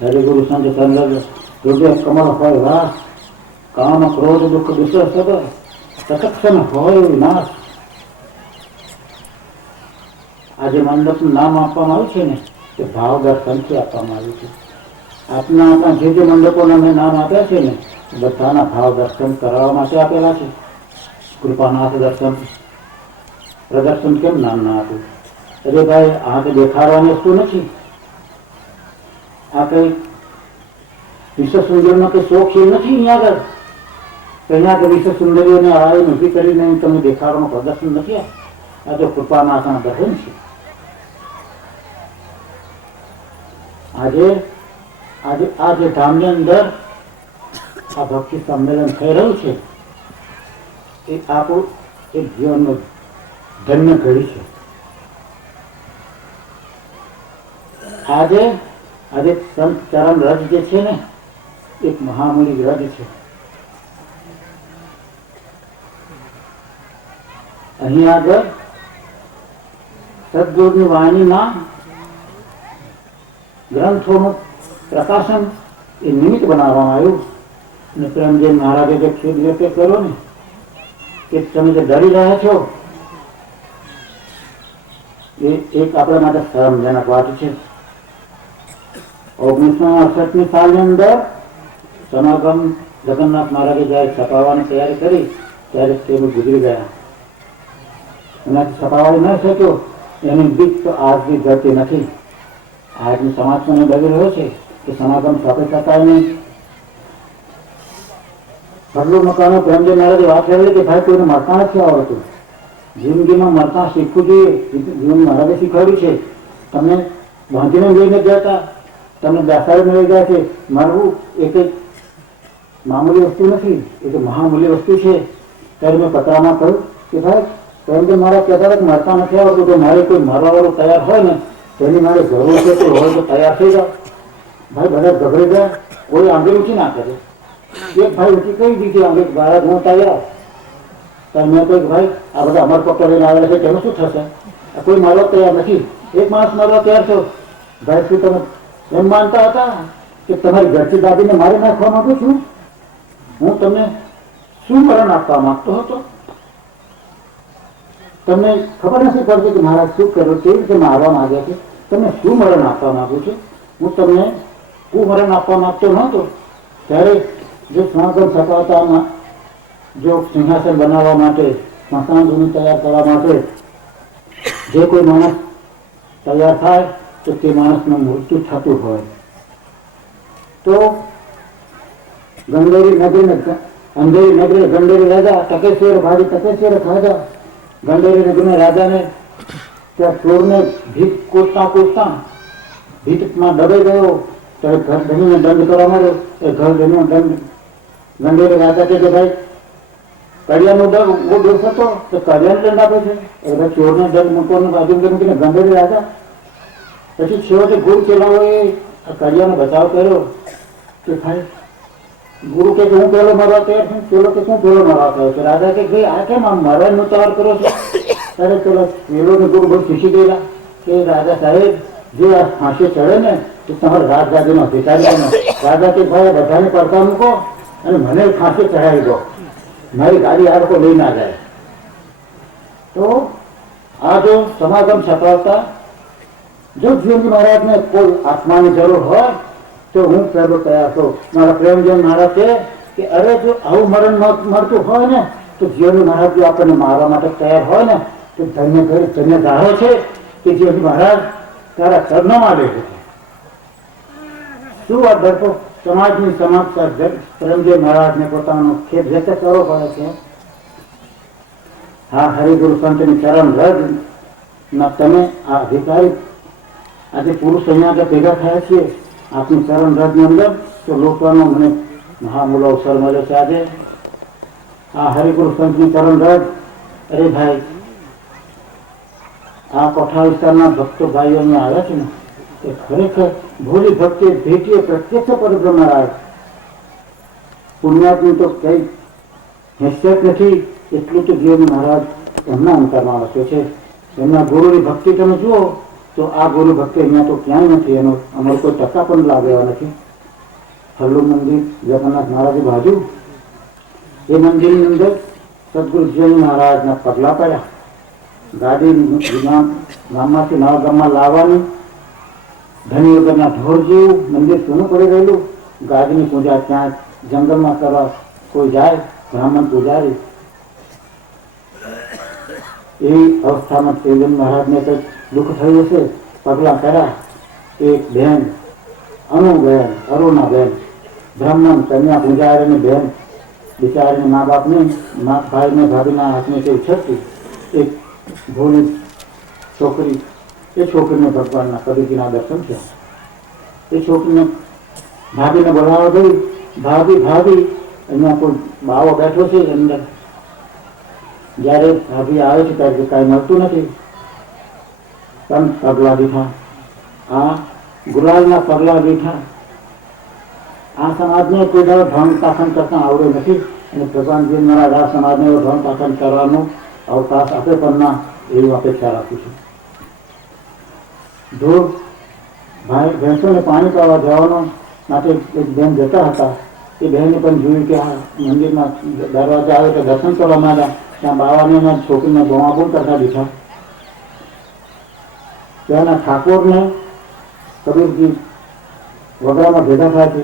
હરિગુરુ સંત સંગત હૃદય કમળ હોય વાસ, કામ ક્રોધ દુઃખ દુસર સદ તટક્ષણ હોય નાશ. આજે મંડપનું નામ આપવામાં આવ્યું છે ને તે ભાવ દર્શનથી આપવામાં આવ્યું છે. આપણા જે મંડપોના મેં નામ આપ્યા છે ને બધાના ભાવ દર્શન કરાવવા માટે આપેલા છે. કૃપાનાથ દર્શન પ્રદર્શન કેમ નામ ના આપ્યું? અરે ભાઈ, આ તો દેખાડવાની વસ્તુ નથી. આ કઈ વિશ્વ સુંદરનો કઈ શોખ છે નથી. અહીંયા આગળ અહીંયા તો વિશ્વ સુંદરીઓને આવી ઊભી કરીને તમે દેખાડવાનું પ્રદર્શન નથી. આ તો કૃપાનાથના દર્શન છે. આજે આજે આ જે ધામની અંદર આ ભક્તિ સંમેલન થઈ રહ્યું છે એ આપણું એક જીવનનું ધન્ય ઘડી છે. આજે આજે સંત ચરણ રજ જે છે ને એક મહામૂલી રજ છે. અહીં આગળ સદગુરુની વાણીના ગ્રંથોનું પ્રકાશન એ નિમિત્ત બનાવવામાં આવ્યું. અને પ્રેમજી મહારાજે જે ખેદ વ્યક્ત કર્યો ને કે તમે જે ડરી રહ્યા છો એ એક આપણા માટે શરમજનક વાત છે. 1968ની સાલની અંદર સમાગમ જગન્નાથ મહારાજે જયારે છપાવવાની તૈયારી કરી ત્યારે તેનું ગુજરી ગયા. એનાથી છપાવાઈ ન શક્યો એની બીક તો આજ બી જતી નથી. આજની સમાજમાં બગડી રહ્યો છે કે સમાગમ છાપી શકાય નહીં. ભરલું મકાનો પ્રેમજી મહારાજે વાત કરેલી કે ભાઈ કોઈને મરતા નથી આવડતું, જિંદગીમાં મરતા શીખવું જોઈએ. જીવન મહારાજે શીખવાડ્યું છે. તમને બાંધીને લઈને ગયા હતા, તમને બેસાડીને લઈ ગયા છે. મરવું એ કંઈ મામૂલી વસ્તુ નથી, એ તો મહામૂલ્ય વસ્તુ છે. ત્યારે મેં પત્રામાં કહ્યું કે ભાઈ પ્રેમજી મહારાજ કહેતા કે મરતા નથી આવડતું, તો મારે કોઈ મરવાવાળું તૈયાર હોય ને તેની મારે જરૂર છે તો હોય તો તૈયાર થઈ જાઓ. ભાઈ બધા ગભરાઈ ગયા, કોઈ આંગળી ઊંચી ના કરે. એક ભાઈ ઊંચી કહી દીધી આંગળી, મહારાજ હું તૈયાર. તો મેં કહ્યું ભાઈ આ બધા અમરપત્ર લઈને આવેલા છે તેનું શું થશે? કોઈ મારવા તૈયાર નથી. એક માણસ મારવા તૈયાર છો. ભાઈ શું તમે એમ માનતા હતા કે તમારી ઘરથી દાદીને મારી નાખવા માંગુ છું? હું તમને શું મરણ આપવા માંગતો હતો? તમને ખબર નથી પડતી કે મહારાજ શું કર્યું, કેવી રીતે મારવા માંગ્યા છે? તમને શું મરણ આપવા માંગુ છું? હું તમને મરણ આપવા માંગતો નહોતો. ત્યારે જે સમાગમ છપાવતામાં જો સિંહાસન બનાવવા માટે, સ્મશાન ભૂમિ તૈયાર કરવા માટે જે કોઈ માણસ તૈયાર થાય તો તે માણસનું મૃત્યુ થતું હોય તો ગંડેરી નગરીને અંધેરી નગરી ગંડેરી રાજા ટકેશ્વર ભાડી ટકેશ્વર ખાજા ગંડેરી નગરના રાજાને ત્યાં ચોરને ભીખ કોસતા ભીખમાં દબાઈ ગયો. ત્યારે ઘર ધણીને દંડ કરવા માંડ્યો. એ ઘર ધણીનો દંડ ગંડેરી રાજા કે ભાઈ કડિયાનો દંડ ઉભો દોષ હતો તો કડિયાનો દંડ આપે છે. એટલે ચોરને દંડ મૂકવાનો બાજુ મૂકીને ગંડેરી રાજા પછી છેવટે ગુરુ ચેલાઓએ કડિયાનો બચાવ કર્યો કે ભાઈ ગુરુ કે હું પેલો મરવા તૈયાર છું, પેલો કે હું પેલો મરવા તૈયાર છું. રાજા કે ભાઈ આ કેમ આમ મરવાનો તૈયાર કરો છો? ત્યારે પેલો પેલો ને ગુરુ બહુ ખુશી ગયેલા કે રાજા સાહેબ જે આ ફાંસી ચડે ને તો તમારે રાત જાગીનો અધિકાર લેવાનો. રાજા કે ભાઈ બધાને પડતા મૂકો અને મને ફાંસી ચડાવી દો, મારી ગાડી આ લોકો લઈ ના જાય. તો આ જો સમાગમ છપાવતા જો જીવનજી મહારાજને કોઈ આત્માની જરૂર હોય તો હું પહેલો તૈયાર છું. મારા પ્રેમજી મહારાજ છે કે અરે જો આવું મરણ મળતું હોય ને તો જીવનજી મહારાજ જો આપણને મારવા માટે તૈયાર હોય ને તો ધન્ય ધારો છે કે જીવનજી મહારાજ તારા ચરણોમાં બેઠે છે. શું આ ડરપોક સમાજની સમક્ષ પ્રેમજી મહારાજને પોતાનો ખેદ વ્યક્ત કરવો પડે છે. હા, હરિગુરુ સંતની ચરણ રજ ના તમે આ અધિકારી આજે પુરુષ અહીંયા આગળ ભેગા થયા છીએ આપની ચરણ રજની અંદર તો લોટવાનો મને મહામૂલો અવસર મળ્યો છે. આજે આ હરિગુરુ સંતની ચરણ રજ, અરે ભાઈ આ કોઠા વિસ્તારના ભક્તો ભાઈઓ અહીંયા આવ્યા છે ને એ ખરેખર ભોલી ભક્તિ ભેટીએ પ્રત્યક્ષ પરબ્રહ્મ રાજ પુણ્યાત્મી તો કઈ હેસિયત નથી. એટલું તો જીવન મહારાજ એમના અંતરમાં વસે છે. એમના ગુરુની ભક્તિ તમે જુઓ તો તો આ ગુરુ ભક્તિ અહીંયા તો ક્યાંય નથી, એનો અમારો કોઈ ટકા પણ લાભ એવા નથી. હલ્લુ મંદિર જગન્નાથ મહારાજની બાજુ, એ મંદિરની અંદર સદગુરુજી મહારાજના પગલા પડ્યા. ગાડી ગામમાંથી નવા ગામમાં લાવવાની, ધણી વગરના ઢોર જેવું મંદિર સૂનું પડી રહેલું. ગાદીની પૂજા ત્યાં જંગલમાં કરવા કોઈ જાય, બ્રાહ્મણ પૂજારી. એવી અવસ્થામાં શ્રીજી મહારાજને કંઈક દુઃખ થયું હશે, પગલાં કર્યા. એક બહેન અનુબેન, અરુણાબેન, બ્રાહ્મણ કન્યા પૂજારીની બેન, બિચારીની મા બાપને ભાઈને ભાભીના હાથને કઈ છતી એક ભોળી છોકરી, એ છોકરીને ભગવાનના કબીરજીના દર્શન થયા. એ છોકરીને ભાભીને બોલાવવા ગઈ. ભાભી ભાભી અહીંયા કોઈ બાવો બેઠો છે અંદર. જ્યારે ભાભી આવે છે ત્યારે કાંઈ મળતું નથી, પણ પગલા દીઠા, આ ગુલાલના પગલા દીઠા. આ સમાજને કોઈ દાડો ઢોંગ પાખંડ કરતા આવડ્યું નથી, અને ભગવાનજી મહારાજ આ સમાજને એવો ઢોંગ પાખંડ કરવાનો અવકાશ આપે પણ ના, એવી અપેક્ષા રાખું છું. ઢોર ભાઈ ભેંસોને પાણી પાવા જવાનો માટે એક બહેન જતા હતા. એ બહેને પણ જોયું કે આ મંદિરમાં દરવાજા આવે તો દર્શન કરવા માંડ્યા. ત્યાં બાવાને છોકરીને ગોમાગુમ કરતા દીઠા. ત્યાંના ઠાકોરને કબીરજી વગડામાં ભેગા થાય છે.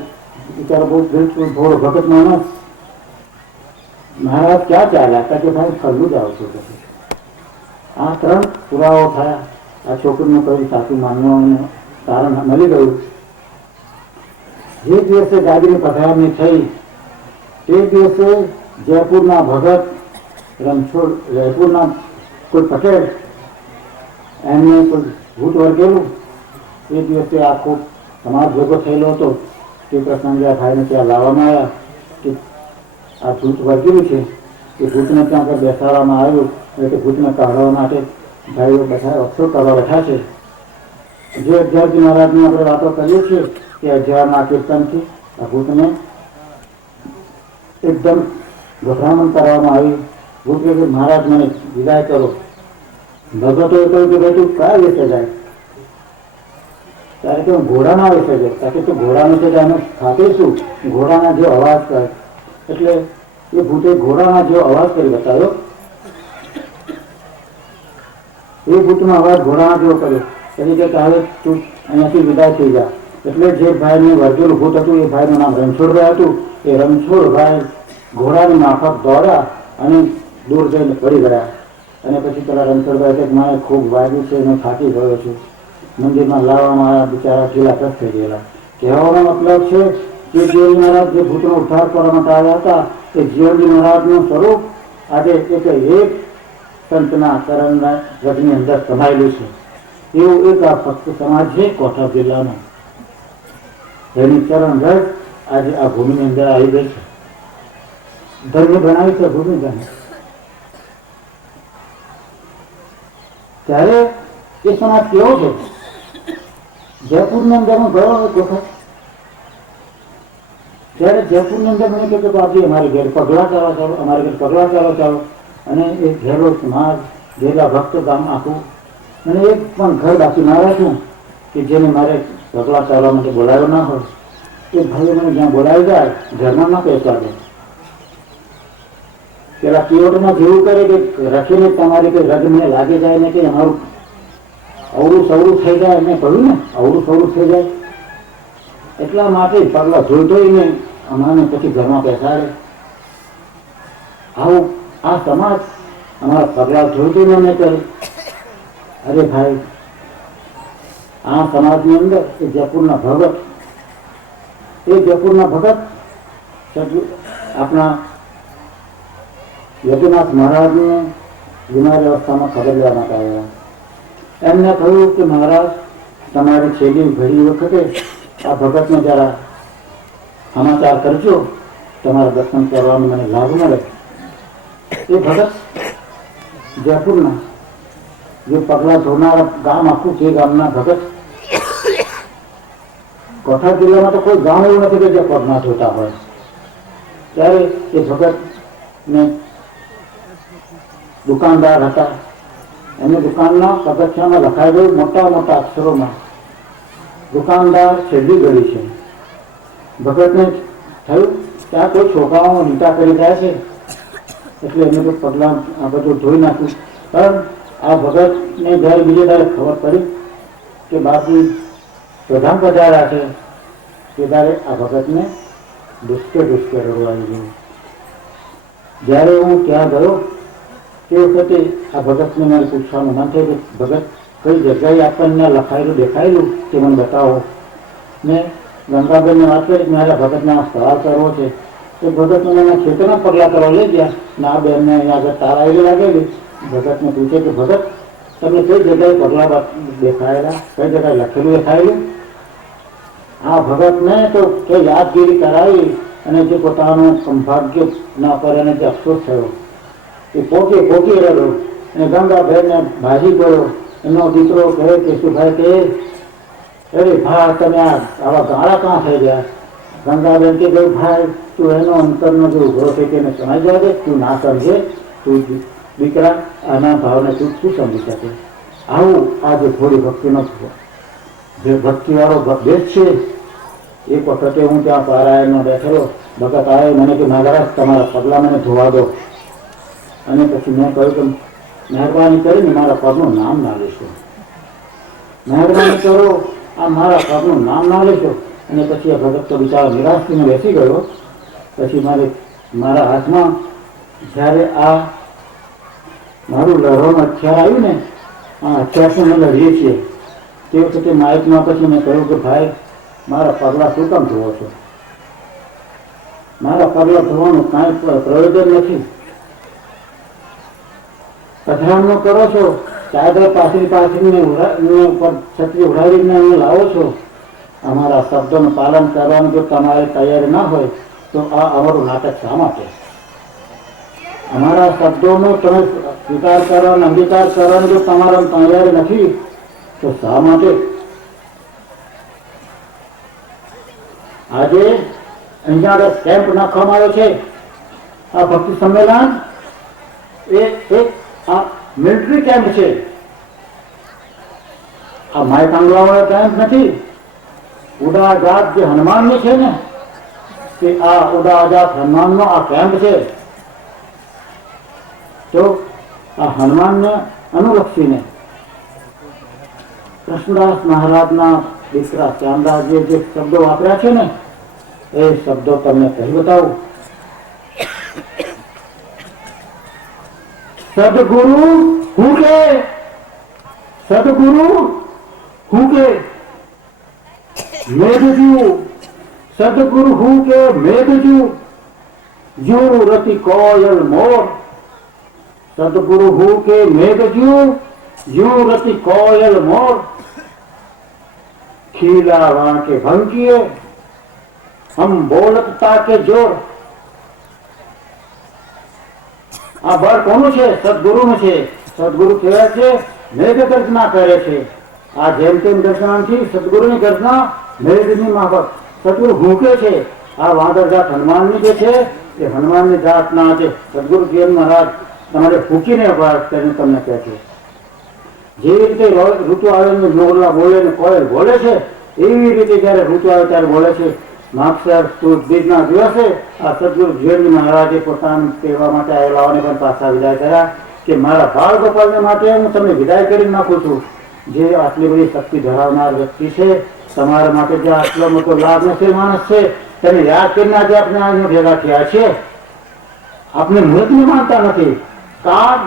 બિચારો બહુ બિલકુલ થોડો ભગત માણસ. મહારાજ ક્યાં ચાલ્યા? કે ભાઈ ફરવું જ આવશો. આ ત્રણ પુરાવો થયા. આ છોકરીનું કઈ સાચું માનવાનું કારણ મળી ગયું. જે દિવસે ગાદીની પથારની થઈ તે દિવસે જયપુરના ભગત રણછોડ, જયપુરના કોઈ પટેલ, એમને કોઈ ભૂત વર્ગેલું. એ દિવસે આખો સમાજ ભેગો થયેલો હતો. તે પ્રસંગે આ ભાઈને ત્યાં લાવવામાં આવ્યા કે આ ભૂત વર્ગેલું છે. એ ભૂતને ત્યાં આગળ બેસાડવામાં આવ્યું. એટલે ભૂતને કાઢવા માટે ભાઈઓ બધા અક્ષર કરવા બેઠા છે. જે અધ્યાત્મ મહારાજની આપણે વાતો કરીએ છીએ કે અધ્યાયના કીર્તનથી આ ભૂતને એકદમ ગભરામણ કરવામાં આવી. ભૂત કે મહારાજ મને વિદાય કરો. ભગતોએ કહ્યું કે ભાઈ તું કયા વિશે જાય? ત્યારે કે હું ઘોડાના વિશે જાય. કારણ કે તું ઘોડાનો છે એનો ખાતે શું ઘોડાના જેવો અવાજ કરે. એટલે એ ભૂતે ઘોડાના જેવો અવાજ કરી બતાવ્યો. એ ભૂતનો અવાજ ઘોડાના જેવો કર્યો. પછી કે હવે તું અહીંયાથી વિદાય થઈ જા. એટલે જે ભાઈને વર્ગેલું ભૂત હતું એ ભાઈનું નામ રણછોડભાઈ હતું. એ રણછોડભાઈ ઘોડાની માફક દોડ્યા અને દૂર જઈને પડી ગયા. અને પછી પેલા રણછોડભાઈ કે મને ખૂબ વાગ્યું છે, હું થાકી ગયો છું. મંદિરમાં લાવવામાં આવ્યા. બિચારા ઢીલાપસ થઈ ગયેલા. કહેવાનો મતલબ છે કે જીવજી મહારાજ જે ભૂતનો ઉદ્ધાર કરવા માટે આવ્યા હતા એ જીવજી મહારાજનું સ્વરૂપ આજે એક સંતના ચરણના રજની અંદર સમાયેલું છે. એવું એક આ ભક્ત સમાજ છે કોઠા જિલ્લાનો. એની ચરણ રજ આજે આ ભૂમિની અંદર આવી ગઈ છે. ધર્મ બનાવી છે ભૂમિ જાણે. ત્યારે એ સમાજ કેવો છે? જયપુરની અંદર હું ગયો એક વખત. ત્યારે જયપુરની અંદર મને કહ્યું કે આજે અમારે ઘેર પગલા ચાલો ચાલો, અમારે ઘેર પગલા ચાલો ચાલો. અને એ ઘેરો સમાજ, ઘેરા ભક્ત ગામ આખું, મને એક પણ ઘર બાકી ના રાખ્યું કે જેને મારે પગલા ચાલવા માટે બોલાવ્યો ના હોય. એ ભાઈ મને જ્યાં બોલાવી જાય ઘરમાં ના પૈસા દે. પેલા કિયોટમાં જેવું કરે કે રખીને તમારી કઈ રગને લાગી જાય ને કે અમારું અવરું સવરું થઈ જાય. મેં કહ્યું ને અવરું સવરું થઈ જાય. એટલા માટે પગલા જોઈને અમારે પછી ઘરમાં બેસાડે. આવું આ સમાજ અમારા પગલા જોઈને અમે કરે. અરે ભાઈ, આ સમાજની અંદર એ જયપુરના ભગત, આપણા યદુનાથ મહારાજને બીમારી અવસ્થામાં ખબર લેવા માટે આવ્યા. એમને કહ્યું કે મહારાજ તમારી છેલ્લી ઘડી વખતે આ ભગતને જરા સમાચાર કરજો, તમારા દર્શન કરવાનો મને લાભ મળે. એ ભગત જયપુરના જે પગલા ધોનારા ગામ આખું છે, ગામના ભગત. કોઠા જિલ્લામાં તો કોઈ ગામ એવું નથી કે જે પગ ના ધોતા હોય. ત્યારે એ ભગત ને દુકાનદાર હતા. એની દુકાનના પગથિયામાં લખાયેલું મોટા મોટા અક્ષરોમાં દુકાનદાર છેલ્લી ગળી છે. ભગતને થયું કે આ કોઈ છોકરાઓ નીટા કરી જાય છે, એટલે એને તો પગલાં આ બધું ધોઈ નાખ્યું. પણ આ ભગતને જ્યારે બીજે દાડે ખબર પડી કે બાપુ પ્રધાન પધાર્યા છે, તે દાડે આ ભગતને દુષ્કે રડવું આવી ગયું. જ્યારે હું ત્યાં ગયો તે વખતે આ ભગતને મારે પૂછવાનું મન થયું કે ભગત કઈ જગ્યાએ આપણને લખાયેલું દેખાયેલું તે મને બતાવો. ને ગંગાબેનને વાત કરી મારા ભગતને આ સવાલ કરવો છે. તો ભગતને મને ખેતરના પગલાં કરવા લઈ ગયા ને આ બેનને અહીંયા આગળ તારાયેલી લાગેલી. ભગતને પૂછે કે ભગત તમને કઈ જગ્યાએ પગલાં દેખાયેલા, કઈ જગ્યાએ લખેલું દેખાયેલું? આ ભગતને તો કે યાદગીરી કરાવી અને જે પોતાનું સૌભાગ્ય ના પર એને જે અફસોસ થયો એ પોકી રહ્યો અને ગંગાબેનને ભાજી ગયો. એનો દીકરો કહે કેશુભાઈ કે અરે ભાઈ તમે આવા ગાળા કાં થઈ ગયા? ગંગાબેન કે ભાઈ તું એનો અંતરનો જે ઉભરો છે તેને સમજી જાય દે, તું ના સમજે, તું દીકરા આના ભાવને તું શું સમજી શકે? આવું આ જે થોડી ભક્તિનો જે ભક્તિવાળો દેશ છે. એક વખતે હું ત્યાં પારાયણમાં બેઠેલો, ભગત આવે મને કે મહારાજ તમારા પગલાં મને ધોવા દો. અને પછી મેં કહ્યું કે મહેરબાની કરીને મારા પગનું નામ ના લેશો, મહેરબાની કરો આ મારા પગનું નામ ના લેશો. અને પછી આ ભગત તો બિચારો નિરાશ થઈને બેસી ગયો. પછી મારા હાથમાં જ્યારે આ મારું લડવાનું હથિયાર આવ્યું ને, આ હથિયારથી અમે લડીએ છીએ, તે વખતે માઇકમાં પછી મેં કહ્યું કે ભાઈ મારા પગલાં શું કામ ધોવો છો? મારા પગલાં ધોવાનું કાંઈ પ્રયોજન નથી. પધરામણો કરો છો, ચાદર પાછળની ઉપર છત્રી ઉડાડીને અહીં લાવો છો. અમારા શબ્દોનું પાલન કરવાનું જો તમારે તૈયારી ના હોય તો આ અમારું નાટક શા માટે? અમારા શબ્દોનો તમે સ્વીકાર કરવાનો, અંગીકાર કરવાનો જો તમારા તૈયારી નથી તો શા માટે? આજે અહીંયા આગળ કેમ્પ નાખવામાં આવ્યો છે. આ ભક્તિ સંમેલન એ એક આ મિલિટરી કેમ્પ છે. આ માય કાંગલાવાળો કેમ્પ નથી. ઉડાજાત જે હનુમાનની છે ને, કે આ ઉડાજાત હનુમાનનો આ કેમ્પ છે. તો આ હનુમાનને અનુલક્ષીને કૃષ્ણદાસ મહારાજના દીકરા શ્યામદાસજીએ જે શબ્દો વાપર્યા છે ને, એ શબ્દો તમને કહી બતાવું. સદગુરુ હું કે, સદગુરુ હું કે મેઘજુ, સદગુરુ હું કે મેઘજુ, જુ રતિ કોયલ મોર. સદગુરુ હું કે મેઘજુ, જુ રતિ કોયલ મોર. खीला वहां के भंकिए हम बोलता के जोर. આ બળ કોનું છે? સદગુરુનું છે. સદગુરુ કહેવાય છે મેઘ ગર્જના કરે છે. આ જેમ તેમ ગર્જનાથી સદગુરુની ગર્જના મેઘની માફક. સદગુરુ ભૂકે છે. આ વાદળજાત હનુમાનની જે છે એ હનુમાનની જાતના છે. સદગુરુ જીવન મહારાજ તમારે ફૂંકીને અભ્યાસ કરીને તમને કહે છે. જેવી રીતે ઋતુ આવે ને મોરલા બોલે ને કોયલ બોલે છે, એવી રીતે જયારે ઋતુ આવે ત્યારે બોલે છે. માગસર સુદ બીજના દિવસે આ સદગુરુ જીવન મહારાજે પોતાનું કહેવા માટે આવેલાઓને પણ પાછા વિદાય કર્યા કે મારા બાળ ગોપાલને માટે હું તમને વિદાય કરી નાખું છું. જે આટલી બધી શક્તિ ધરાવનાર વ્યક્તિ છે, તમારા માટે જે આટલો મોટો લાભનશીલ માણસ છે, તેને યાદ કરીને આજે આપણે અહીંયા ભેગા થયા છે. આપણે મૃત્યુ માનતા નથી. કાળ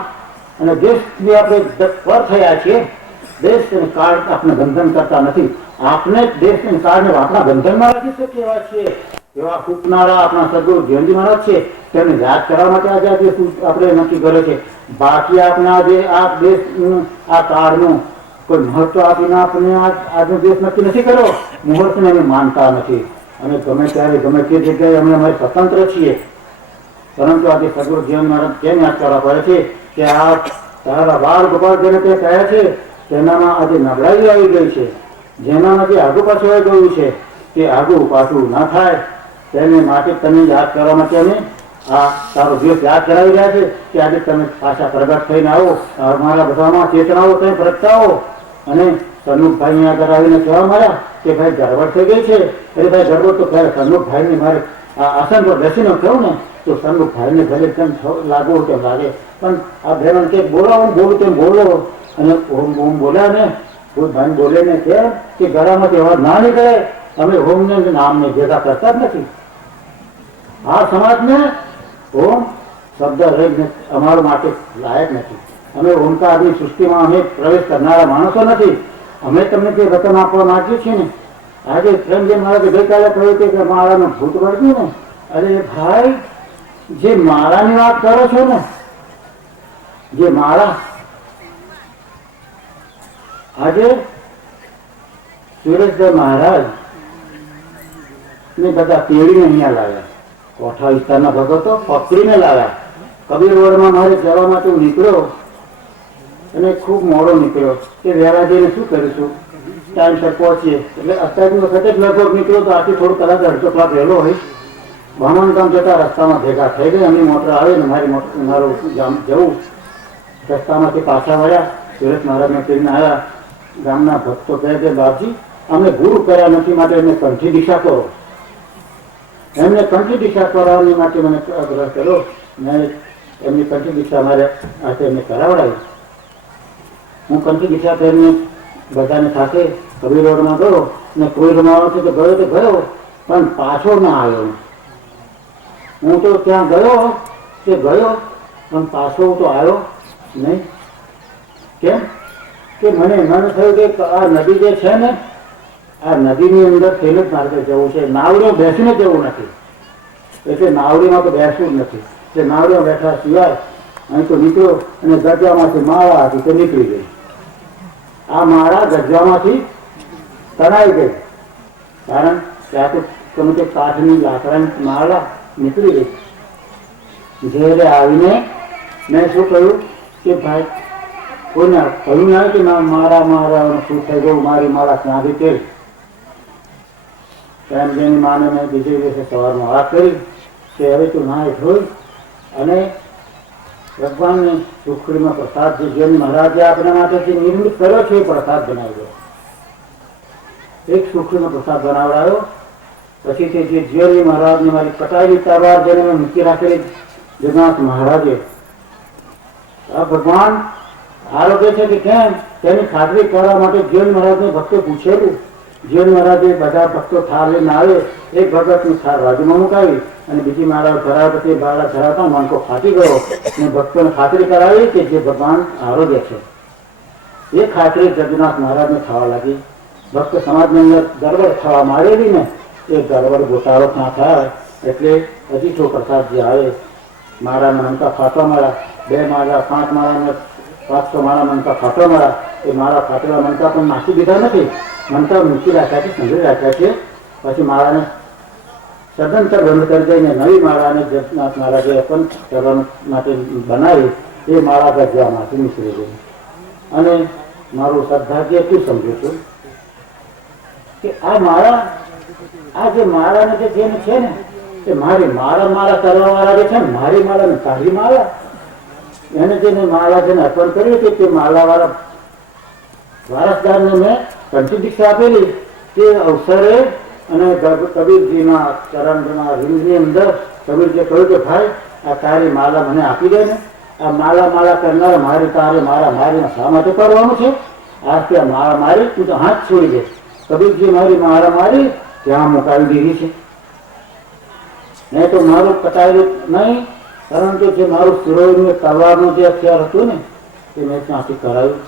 અને દેશની આપણે પર થયા છીએ. દેશ અને કાળ આપણે બંધન કરતા નથી. આપણે દેશ અને કાળને આપણા બંધનમાં રાખી શકીએ એવા છીએ. એવા ફૂંકનારા આપણા સદગુરુ જીવનજી મહારાજ છે, તેમને યાદ કરવા માટે આજે આપણે નક્કી કરે છે. બાકી આપણે આજે આ દેશનું આ કાળનું કોઈ મહત્વ આપીને આપણે આજનો દેશ નક્કી નથી કર્યો. મુહૂર્તને અમે માનતા નથી. અને ગમે ત્યારે ગમે તે જગ્યાએ અમે અમારે સ્વતંત્ર છીએ. પરંતુ આજે સદગુરુ જીવન મહારાજ કેમ યાદ કરવા પડે છે કે આ તારા બાળ ગોપાલ જેને તે કહે છે તેનામાં આજે નબળાઈ આવી ગઈ છે. જેનામાં જે આગુ પાછું આવી ગયું છે તે આગુ પાછું ના થાય તેને માટે તમે યાદ કરવા માટે અમે આ તારો દિવસ યાદ કરાવી રહ્યા છે કે આજે તમે પાછા પ્રગટ થઈને આવો, મારા બધામાં ચેતનાઓ તમે પ્રગટાવો. અને સન્મુખભાઈ આગળ આવીને કહેવા મળ્યા કે ભાઈ ગડબડ થઈ ગઈ છે. અરે ભાઈ ગડબડ તો ત્યારે સન્મુખભાઈને મારે આ આસન પર બેસીને કહું ને તો સન્મુખભાઈને ભલે તેમ લાગવું તેમ લાગે, પણ આ બહેન કે બોલો, હું બોલું તેમ બોલો. અને ઓમ બોલ્યા ને ભાઈ બોલે ને કે ગળામાંથી અવાજ ના નીકળે, અમે ઓમને નામને ભેગા કરતા જ નથી. આ સમાજને ઓમ શબ્દ રહી અમારા માટે લાયક નથી. અમે ઓમકારની સૃષ્ટિમાં અમે પ્રવેશ કરનારા માણસો નથી. અમે તમને જે વચન આપવા માંગીએ છીએ ને, આજે પ્રેમજી મહારાજે ગઈકાલે કહ્યું કે માળાનું ભૂત વળગ્યું ને. અરે ભાઈ, જે માળાની વાત કરો છો ને, જે માળા આજે સુરેશભાઈ મહારાજ ને બધા પેઢીને અહીંયા લાવ્યા. કોઠા વિસ્તારના ભગતો પકડીને લાવ્યા. કબીર રોડમાં મારે જવા માટે હું નીકળ્યો અને ખૂબ મોડો નીકળ્યો કે વહેલા જઈને શું કરીશું, ટાઈમસર પહોંચીએ. એટલે અત્યારની વખતે જ લગભગ નીકળ્યો તો આથી થોડું કલાક અડધો કલાક વહેલો હોય. વામનગામ જતા રસ્તામાં ભેગા થઈ ગઈ. એમની મોટર આવે ને મારું ગામ જવું. રસ્તામાંથી પાછા વળ્યા. સુરેશ મહારાજને કહીને આવ્યા. ગામના ભક્તો કહે કે બાપજી, અમને ગુરુ કર્યા નથી, માટે એમને કંઠી દીક્ષા કરો. એમને કંઠી દીક્ષા કરાવવાની માટે મને આગ્રહ કર્યો. મેં એમની કંઠી દીક્ષા મારે હાથે એમને કરાવડાવી. હું કંઠી દીક્ષા કરીને બધાને સાથે કબીર રોડમાં ગયો ને કોઈ રમાવાનો છે તો ગયો પણ પાછો ના આવ્યો. હું તો ત્યાં ગયો પણ પાછો તો આવ્યો નહીં. કેમ કે મને થયું કે આ નદી જે છે ને, આ નદીની અંદર થઈને જ માર્ગે જવું છે. નાવડીમાં બેસીને જવું નથી. એટલે નાવડીમાં તો બેસવું જ નથી. તે નાવડીમાં બેઠા સિવાય અહીં તો નીકળ્યો અને ગજામાંથી માળા હતી તો નીકળી ગઈ. આ માળા ગજામાંથી તણાઈ ગઈ, કારણ કે આ તો તમે તે કાઠની લાકડાની માળા નીકળી ગઈ. ઘેરે આવીને મેં શું કહ્યું કે ભાઈ કોઈને કહ્યું ના કે મારા શું થઈ ગયું, મારી માળા ક્યાંથી તેલ. એમ જેની માને મેં બીજે દિવસે સવારમાં વાત કરી કે હવે તું નાય ધોઈ અને ભગવાનને સુખડીમાં પ્રસાદ જે જેમ મહારાજે આપણા માટે નિર્મિત કર્યો છે એ પ્રસાદ બનાવ્યો. એક સુખડીનો પ્રસાદ બનાવડાયો. પછી તે જે જીવનની મહારાજને મારી કટાયેલી તલવાર જેને મેં મૂકી રાખેલી જગન્નાથ મહારાજે, આ ભગવાન આરોગ્ય છે કે કેમ તેની ખાતરી કરવા માટે જીવન મહારાજને ભક્તો પૂછેલું. જીવન મહારાજે બધા ભક્તો થાળ લઈને આવે. એક ભગતની થાળ બાજુમાં મુકાવી અને બીજી માળા ધરાવતા તે બાળા ધરાવતા મણકો ફાટી ગયો અને ભક્તોને ખાતરી કરાવી કે જે ભગવાન આરોગ્ય છે. એ ખાતરી જગન્નાથ મહારાજને થવા લાગી. ભક્ત સમાજની અંદર ગરબડ થવા માંડેલી ને, એ ગરબડ ગોટાળો ના થાય એટલે અજીઠો પ્રસાદ જે આવે, માળાના મણકા ફાટવા મળ્યા. 2 માળા 5 માળાને 500 માળા મણકા ફાટવા મળ્યા. એ માળા ફાટેલા મણકા પણ નાખી દીધા નથી, મણકા મૂકી રાખ્યા છે, સંઘરી રાખ્યા છે. પછી માળાને સદંતર બંધ કરી દઈને નવી માળાને જગન્નાથ મહારાજે પણ કરવા માટે બનાવી. એ માળા ગજવામાંથી નીકળી ગઈ. અને મારું સદભાગ્ય એટલું સમજુ છું કે આ માળા, આ જે માળાને જે જેને છે ને, એ મારી માળા કરવા વાળા જે છે ને, મારી માળા ને તારી માળા, એને જેને માળા જેને અર્પણ કરી હતી તે માળા વાળા વારસદારને મેં કંઠી દીક્ષા આપેલી. તે અવસરે અને કબીરજીના ચરણના રીંગની અંદર કબીરજીએ કહ્યું કે ભાઈ આ તારી માળા મને આપી દે ને. આ માળા કરનાર મારી તારે મારી શા માટે કરવાનું છે? આજથી આ માળા મારી તું તો હાથ છોડી દે. કબીરજી મારી મારી ત્યાં મુકાવી દીધી છે. નહીં તો મારું કટાયેલું નહીં, પરંતુ જે મારું શિરોનું તલવારનું જે અક્ષર હતું ને તે મેં ત્યાંથી કરાવ્યું.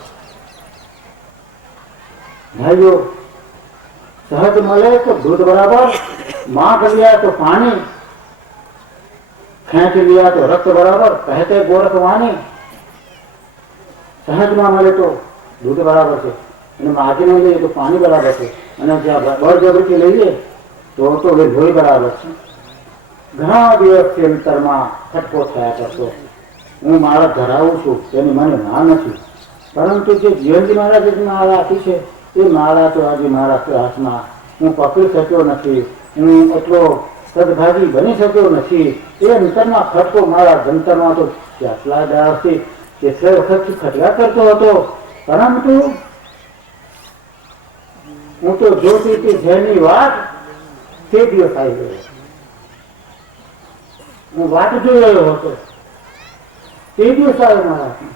ભાઈઓ, સહજ મળે તો દૂધ બરાબર, માંગ लिया તો પાણી, ખેંચ लिया તો રક્ત બરાબર, કહેતે ગોરખ વાણી. સહજમાં મળે તો દૂધ બરાબર છે અને માગીને લઈએ તો પાણી બરાબર છે, અને જ્યાં બળજબરીથી લઈએ તો લોહી બરાબર છે. ઘણા દિવસથી અંતરમાં ખટકો થયા કરતો. હું માળા ધરાવું છું તેની મને ના નથી, પરંતુ જે જીવનજી મહારાજે માળા આપી છે એ માળા તો આજે મારા હાથમાં હું પકડી શક્યો નથી. હું એટલો સદભાગી બની શક્યો નથી. એ અંતરમાં ખર્ચો મારા જંતરમાં તો કેટલા દાળથી કેટલા વખતથી ખટલા કરતો હતો, પરંતુ હું તો જોતી હતી જેની વાત તે દિવસ આવી ગયો. હું વાટ જોઈ રહ્યો હતો, તે દિવસ આવ્યો મારા હાથમાં.